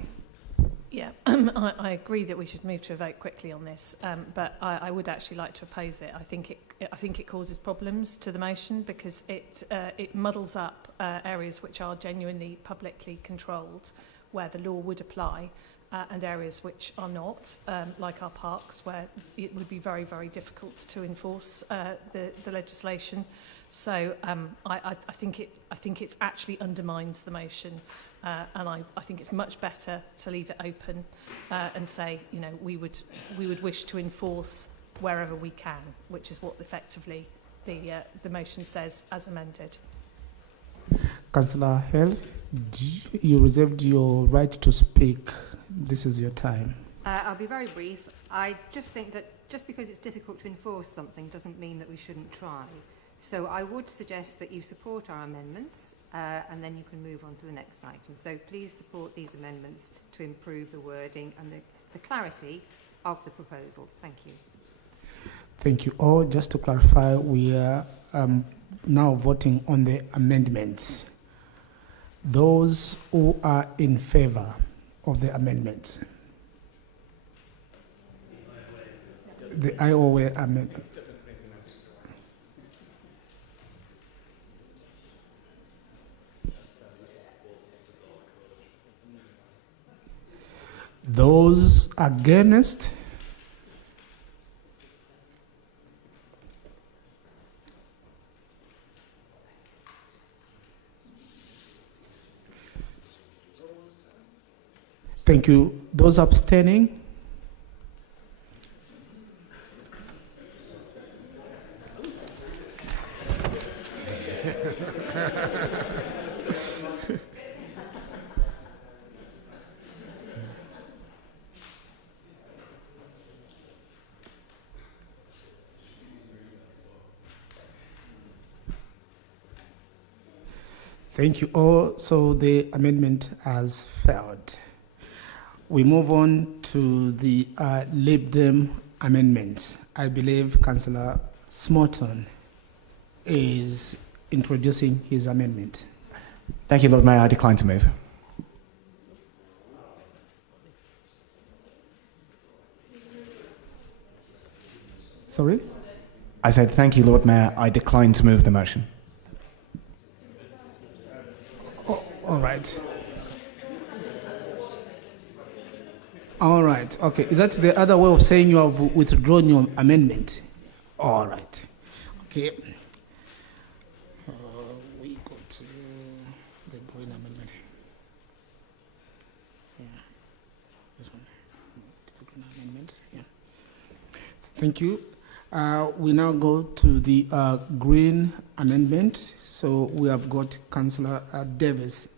Yeah, I agree that we should move to a vote quickly on this, but I would actually like to oppose it. I think it causes problems to the motion because it muddles up areas which are genuinely publicly controlled, where the law would apply, and areas which are not, like our parks, where it would be very, very difficult to enforce the legislation. So I think it actually undermines the motion. And I think it's much better to leave it open and say, you know, we would wish to enforce wherever we can, which is what effectively the motion says as amended. Councillor Hill, you reserved your right to speak. This is your time. I'll be very brief. I just think that just because it's difficult to enforce something doesn't mean that we shouldn't try. So I would suggest that you support our amendments and then you can move on to the next item. So please support these amendments to improve the wording and the clarity of the proposal. Thank you. Thank you all. Just to clarify, we are now voting on the amendments. Those who are in favour of the amendment. The IOA amendment. Those against? Thank you. Those abstaining? Thank you all. So the amendment has failed. We move on to the Lib Dem amendments. I believe Councillor Smorton is introducing his amendment. Thank you, Lord Mayor. I decline to move. Sorry? I said, thank you, Lord Mayor. I decline to move the motion. Oh, all right. All right. Okay. Is that the other way of saying you have withdrawn your amendment? All right. Okay. We go to the green amendment. Yeah. This one. To the green amendment. Yeah. Thank you. We now go to the green amendment. So we have got Councillor Davis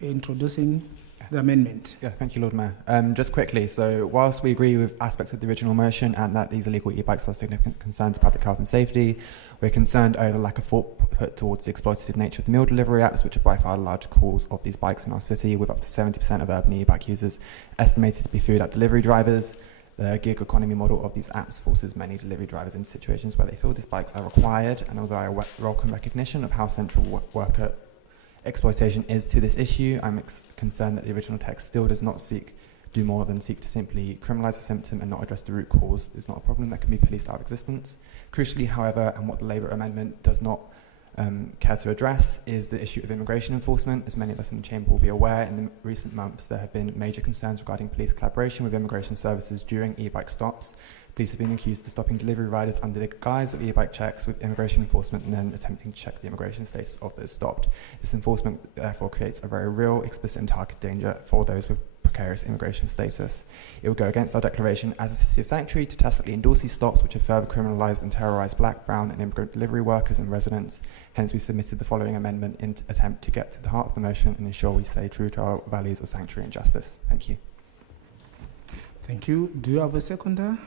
introducing the amendment. Yeah, thank you, Lord Mayor. Just quickly, so whilst we agree with aspects of the original motion and that these illegal e-bikes are a significant concern to public health and safety, we're concerned over the lack of thought put towards the exploitative nature of the meal delivery apps, which are by far the larger cause of these bikes in our city, with up to 70% of urban e-bike users estimated to be food app delivery drivers. The gig economy model of these apps forces many delivery drivers into situations where they feel these bikes are required, and although I welcome recognition of how central worker exploitation is to this issue, I'm concerned that the original text still does not do more than seek to simply criminalise the symptom and not address the root cause. It's not a problem that can be policed out of existence. Crucially, however, and what the Labour amendment does not care to address, is the issue of immigration enforcement. As many of us in the Chamber will be aware, in the recent months there have been major concerns regarding police collaboration with immigration services during e-bike stops. Police have been accused of stopping delivery riders under the guise of e-bike checks with immigration enforcement and then attempting to check the immigration status of those stopped. This enforcement therefore creates a very real, explicit and targeted danger for those with precarious immigration status. It will go against our declaration as a city of sanctuary to tacitly endorse these stops, which have further criminalised and terrorised black, brown and immigrant delivery workers and residents. Hence we submitted the following amendment in attempt to get to the heart of the motion and ensure we stay true to our values of sanctuary and justice. Thank you. Thank you. Do you have a seconder?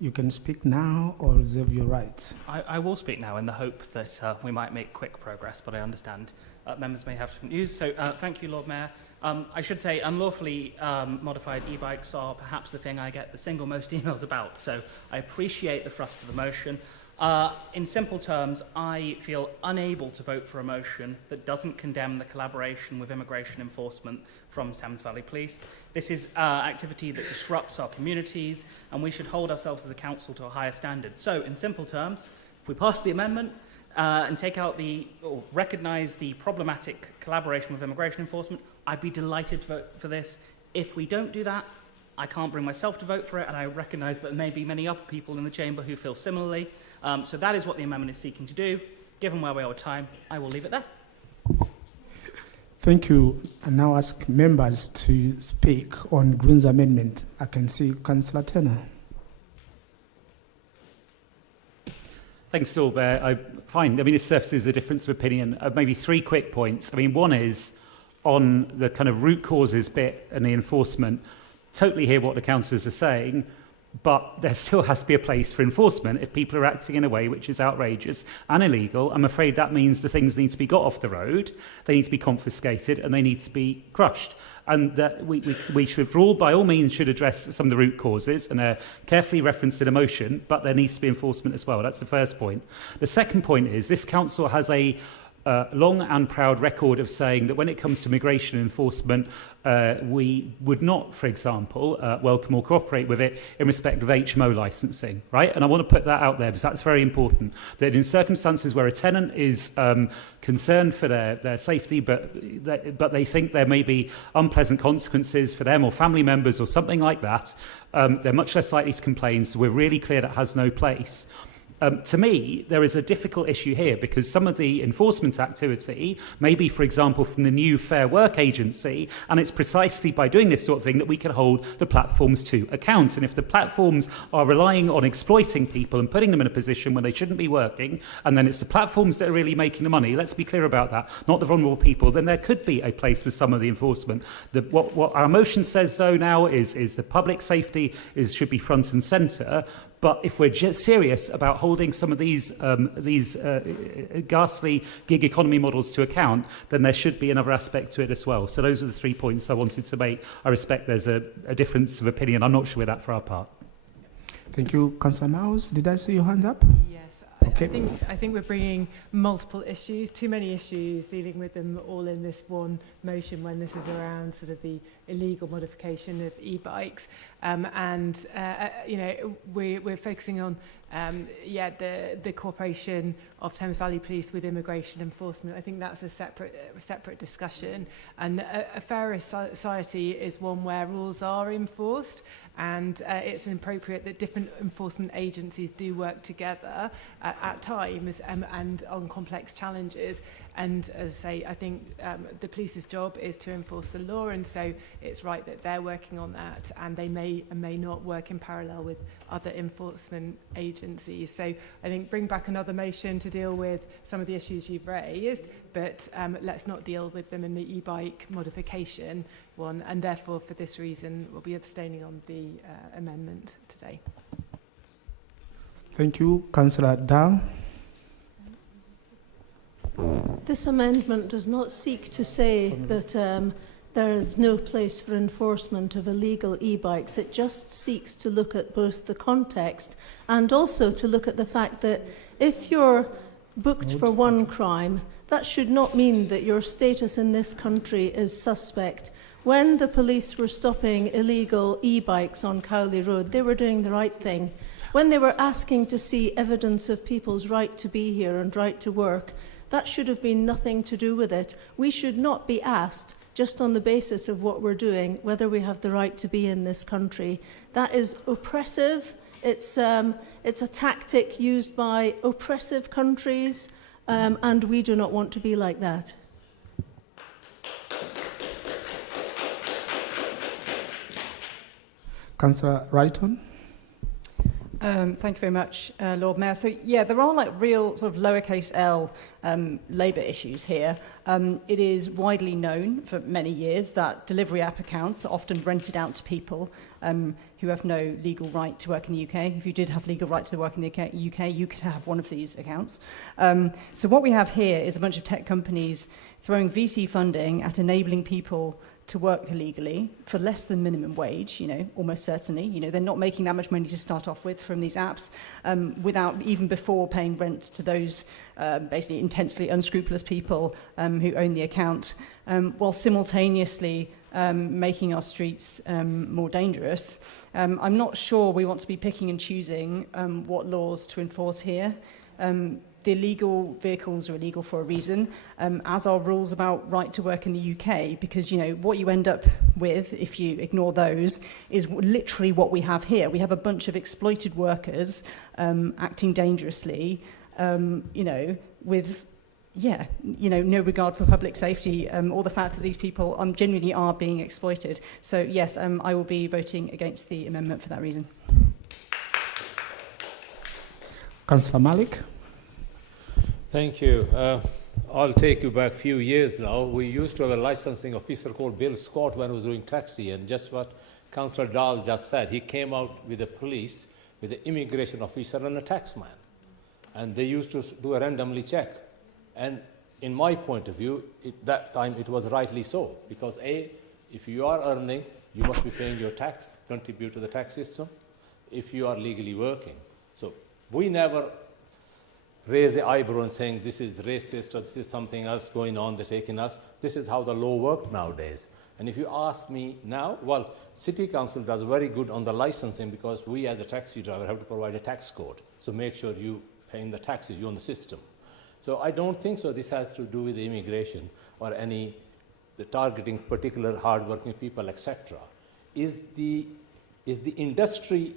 You can speak now or reserve your right. I will speak now in the hope that we might make quick progress, but I understand members may have different views. So thank you, Lord Mayor. I should say unlawfully modified e-bikes are perhaps the thing I get the single most emails about, so I appreciate the thrust of the motion. In simple terms, I feel unable to vote for a motion that doesn't condemn the collaboration with immigration enforcement from Thames Valley Police. This is activity that disrupts our communities, and we should hold ourselves as a council to a higher standard. So, in simple terms, if we pass the amendment and take out or recognise the problematic collaboration with immigration enforcement, I'd be delighted to vote for this. If we don't do that, I can't bring myself to vote for it, and I recognise that there may be many other people in the chamber who feel similarly. So that is what the amendment is seeking to do. Given where we are with time, I will leave it there. Thank you. I now ask members to speak on Green's amendment. I can see Councillor Turner. Thanks, Lord Mayor. Fine. I mean, this surfaces a difference of opinion. Maybe 3 quick points. I mean, one is on the kind of root causes bit and the enforcement. Totally hear what the councillors are saying, but there still has to be a place for enforcement if people are acting in a way which is outrageous and illegal. I'm afraid that means the things need to be got off the road, they need to be confiscated, and they need to be crushed. And that we should, for all, by all means, should address some of the root causes, and they're carefully referenced in a motion, but there needs to be enforcement as well. That's the first point. The second point is this council has a long and proud record of saying that when it comes to migration enforcement, we would not, for example, welcome or cooperate with it in respect of HMO licensing, right? And I want to put that out there because that's very important, that in circumstances where a tenant is concerned for their safety, but they think there may be unpleasant consequences for them or family members or something like that, they're much less likely to complain, so we're really clear that has no place. To me, there is a difficult issue here because some of the enforcement activity may be, for example, from the new Fair Work Agency, and it's precisely by doing this sort of thing that we can hold the platforms to account. And if the platforms are relying on exploiting people and putting them in a position when they shouldn't be working, and then it's the platforms that are really making the money, let's be clear about that, not the vulnerable people, then there could be a place for some of the enforcement. What our motion says, though, now is the public safety should be front and centre. But if we're just serious about holding some of these ghastly gig economy models to account, then there should be another aspect to it as well. So those are the 3 points I wanted to make. I respect there's a difference of opinion. I'm not sure we're that far apart. Thank you. Councillor Miles, did I see your hands up? Yes. Okay. I think we're bringing multiple issues, too many issues, dealing with them all in this one motion when this is around sort of the illegal modification of e-bikes. You know, we're focusing on the cooperation of Thames Valley Police with immigration enforcement. I think that's a separate discussion. And a fairer society is one where rules are enforced, and it's appropriate that different enforcement agencies do work together at times and on complex challenges. And as I say, I think the police's job is to enforce the law, and so it's right that they're working on that, and they may and may not work in parallel with other enforcement agencies. So I think bring back another motion to deal with some of the issues you've raised, but let's not deal with them in the e-bike modification one, and therefore for this reason we'll be abstaining on the amendment today. Thank you. Councillor Dow. This amendment does not seek to say that there is no place for enforcement of illegal e-bikes. It just seeks to look at both the context and also to look at the fact that if you're booked for one crime, that should not mean that your status in this country is suspect. When the police were stopping illegal e-bikes on Cowley Road, they were doing the right thing. When they were asking to see evidence of people's right to be here and right to work, that should have been nothing to do with it. We should not be asked, just on the basis of what we're doing, whether we have the right to be in this country. That is oppressive. It's a tactic used by oppressive countries, and we do not want to be like that. Councillor Wrighton. Thank you very much, Lord Mayor. So, yeah, there are like real sort of lowercase l labour issues here. It is widely known for many years that delivery app accounts are often rented out to people who have no legal right to work in the UK. If you did have legal right to work in the UK, you could have one of these accounts. So what we have here is a bunch of tech companies throwing VC funding at enabling people to work illegally for less than minimum wage, you know, almost certainly. You know, they're not making that much money to start off with from these apps without even before paying rent to those basically intensely unscrupulous people who own the account, while simultaneously making our streets more dangerous. I'm not sure we want to be picking and choosing what laws to enforce here. The illegal vehicles are illegal for a reason, as are rules about right to work in the UK, because, you know, what you end up with, if you ignore those, is literally what we have here. We have a bunch of exploited workers acting dangerously, you know, with, yeah, you know, no regard for public safety or the fact that these people genuinely are being exploited. So, yes, I will be voting against the amendment for that reason. Councillor Malik. Thank you. I'll take you back a few years now. We used to have a licensing officer called Bill Scott when he was doing taxi, and just what Councillor Dahl just said, he came out with the police, with the immigration officer and a taxman. And they used to do a randomly check. And in my point of view, that time it was rightly so, because A, if you are earning, you must be paying your tax, contribute to the tax system, if you are legally working. So we never raise the eyebrow and saying this is racist or this is something else going on, they're taking us. This is how the law works nowadays. And if you ask me now, well, City Council does very good on the licensing, because we as a taxi driver have to provide a tax code. So make sure you paying the taxes, you're on the system. So I don't think so this has to do with the immigration or the targeting particular hardworking people, etc. Is the industry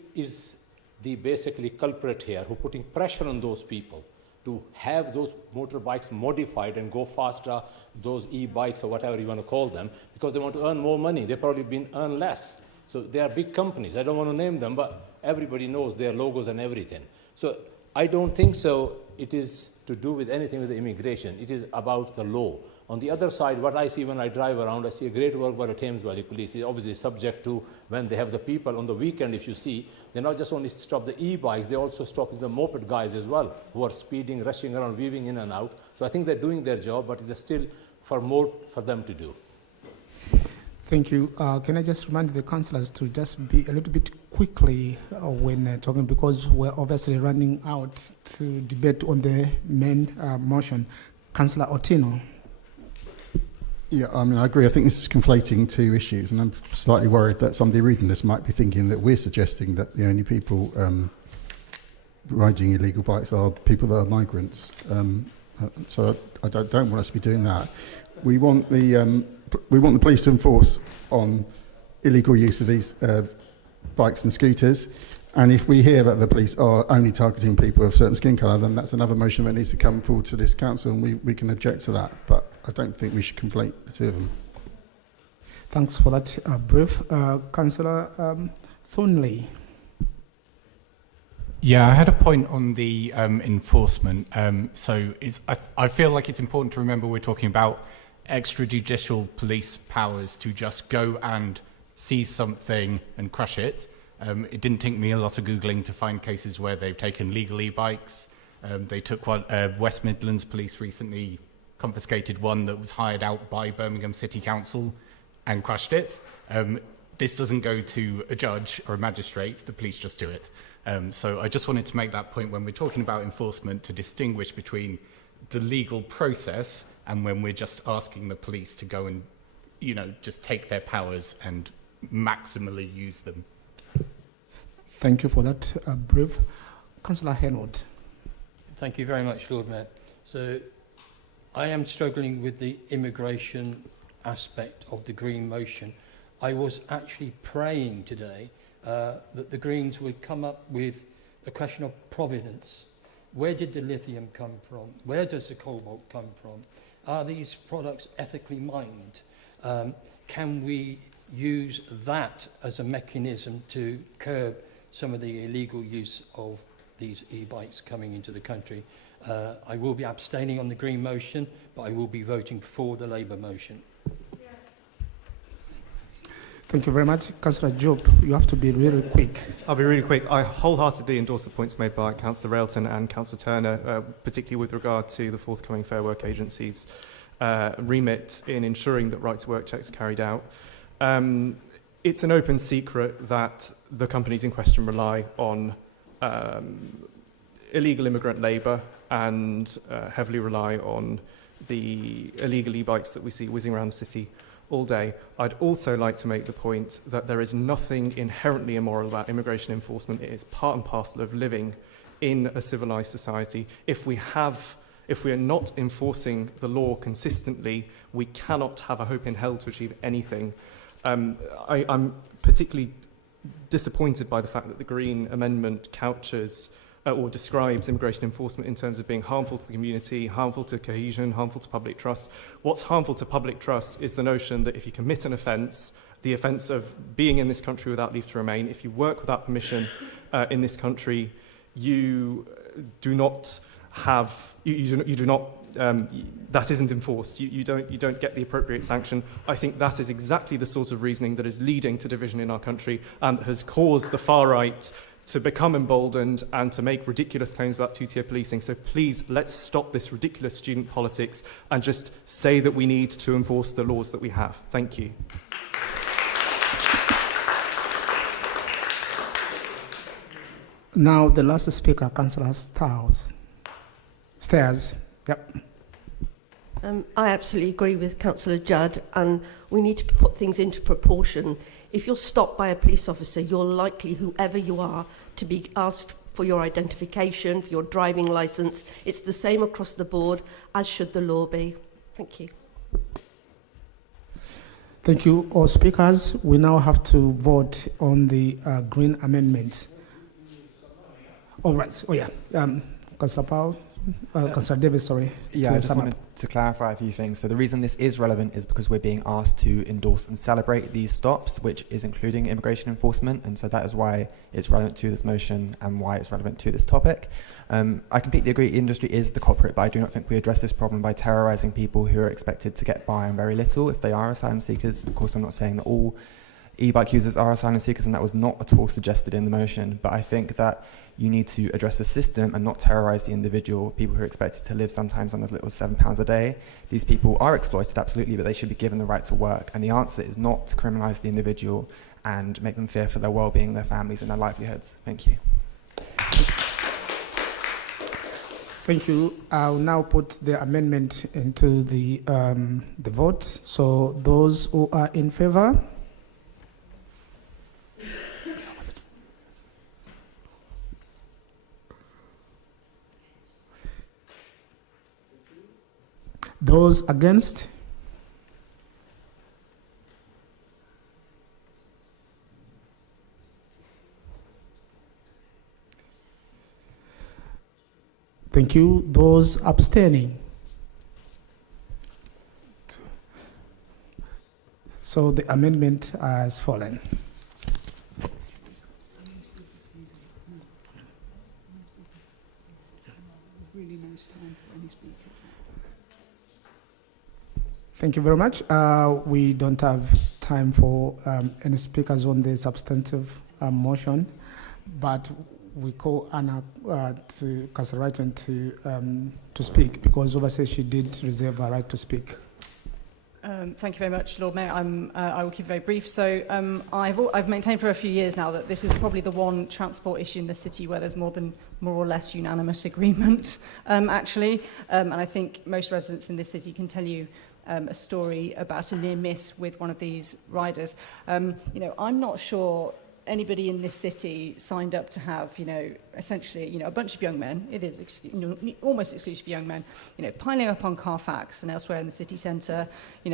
the basically culprit here, who putting pressure on those people to have those motorbikes modified and go faster, those e-bikes or whatever you want to call them, because they want to earn more money. They've probably been earn less. So they are big companies. I don't want to name them, but everybody knows their logos and everything. So I don't think so it is to do with anything with the immigration. It is about the law. On the other side, what I see when I drive around, I see a great work by the Thames Valley Police. It's obviously subject to when they have the people on the weekend, if you see, they not just only stop the e-bikes, they're also stopping the moped guys as well, who are speeding, rushing around, weaving in and out. So I think they're doing their job, but it's still more for them to do. Thank you. Can I just remind the councillors to just be a little bit quickly when talking, because we're obviously running out to debate on the main motion. Councillor Otino. Yeah, I mean, I agree. I think this is conflating two issues, and I'm slightly worried that somebody reading this might be thinking that we're suggesting that the only people riding illegal bikes are people that are migrants. So I don't want us to be doing that. We want the police to enforce on illegal use of these bikes and scooters. And if we hear that the police are only targeting people of certain skin colour, then that's another motion that needs to come forward to this council, and we can object to that. But I don't think we should conflate the two of them. Thanks for that brief. Councillor Thornley. Yeah, I had a point on the enforcement. I feel like it's important to remember we're talking about extrajudicial police powers to just go and seize something and crush it. It didn't take me a lot of Googling to find cases where they've taken legal e-bikes. They took one, West Midlands Police recently confiscated one that was hired out by Birmingham City Council and crushed it. This doesn't go to a judge or a magistrate, the police just do it. So I just wanted to make that point when we're talking about enforcement, to distinguish between the legal process and when we're just asking the police to go and, just take their powers and maximally use them. Thank you for that brief. Councillor Henwood. Thank you very much, Lord Mayor. So I am struggling with the immigration aspect of the Green motion. I was actually praying today that the Greens would come up with a question of provenance. Where did the lithium come from? Where does the cobalt come from? Are these products ethically mined? Can we use that as a mechanism to curb some of the illegal use of these e-bikes coming into the country? I will be abstaining on the Green motion, but I will be voting for the Labour motion. Thank you very much. Councillor Job, you have to be really quick. I'll be really quick. I wholeheartedly endorse the points made by Councillor Railton and Councillor Turner, particularly with regard to the forthcoming Fair Work Agency's remit in ensuring that right to work checks are carried out. It's an open secret that the companies in question rely on illegal immigrant labour and heavily rely on the illegal e-bikes that we see whizzing around the city all day. I'd also like to make the point that there is nothing inherently immoral about immigration enforcement. It is part and parcel of living in a civilised society. If we are not enforcing the law consistently, we cannot have a hope in hell to achieve anything. I'm particularly disappointed by the fact that the Green Amendment couches or describes immigration enforcement in terms of being harmful to the community, harmful to cohesion, harmful to public trust. What's harmful to public trust is the notion that if you commit an offence, the offence of being in this country without leave to remain, if you work without permission in this country, you do not have, that isn't enforced. You don't get the appropriate sanction. I think that is exactly the sort of reasoning that is leading to division in our country and has caused the far right to become emboldened and to make ridiculous claims about two-tier policing. So please, let's stop this ridiculous student politics and just say that we need to enforce the laws that we have. Thank you. Now, the last speaker, Councillor Stairs. Yep. I absolutely agree with Councillor Judd, and we need to put things into proportion. If you're stopped by a police officer, you're likely, whoever you are, to be asked for your identification, for your driving licence. It's the same across the board, as should the law be. Thank you. Thank you, all speakers. We now have to vote on the Green Amendment. All right. Oh, yeah. Councillor Powell. Councillor Davis, sorry. Yeah, I just wanted to clarify a few things. So the reason this is relevant is because we're being asked to endorse and celebrate these stops, which is including immigration enforcement, and so that is why it's relevant to this motion and why it's relevant to this topic. I completely agree industry is the culprit, but I do not think we address this problem by terrorising people who are expected to get by on very little if they are asylum seekers. Of course, I'm not saying that all e-bike users are asylum seekers, and that was not at all suggested in the motion, but I think that you need to address the system and not terrorise the individual, people who are expected to live sometimes on as little as £7 a day. These people are exploited, absolutely, but they should be given the right to work. And the answer is not to criminalise the individual and make them fear for their well-being, their families and their livelihoods. Thank you. Thank you. I'll now put the amendment into the vote. So those who are in favour? Those against? Thank you. Those abstaining? So the amendment has fallen. Really nice time for any speakers. Thank you very much. We don't have time for any speakers on the substantive motion, but we call Anna to Councillor Wrighton to speak, because obviously she did reserve her right to speak. Thank you very much, Lord Mayor. I will keep it very brief. So I've maintained for a few years now that this is probably the one transport issue in the city where there's more or less unanimous agreement, actually. And I think most residents in this city can tell you a story about a near miss with one of these riders. I'm not sure anybody in this city signed up to have, essentially, a bunch of young men, it is almost exclusively young men, piling up on Carfax and elsewhere in the city centre,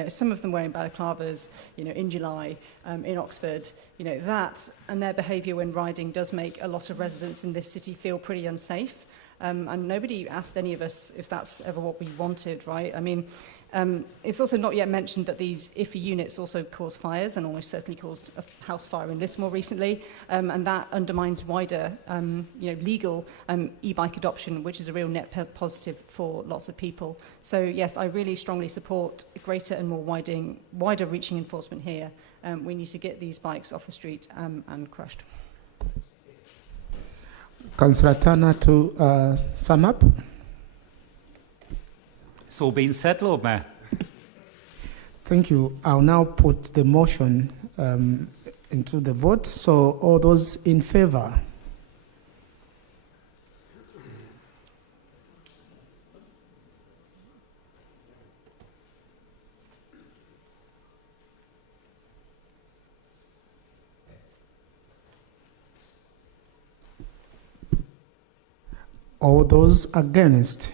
some of them wearing balaclavas, in July, in Oxford, that and their behaviour when riding does make a lot of residents in this city feel pretty unsafe. And nobody asked any of us if that's ever what we wanted, right? I mean, it's also not yet mentioned that these IFI units also cause fires and almost certainly caused a house fire in Lismore recently, and that undermines wider, legal e-bike adoption, which is a real net positive for lots of people. So yes, I really strongly support greater and more wider reaching enforcement here. We need to get these bikes off the street and crushed. Councillor Turner to sum up. It's all been said, Lord Mayor. Thank you. I'll now put the motion into the vote. So all those in favor? All those against?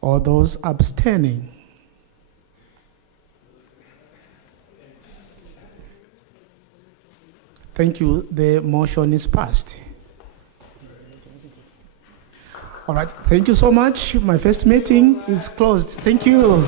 All those abstaining? Thank you. The motion is passed. All right. Thank you so much. My first meeting is closed. Thank you.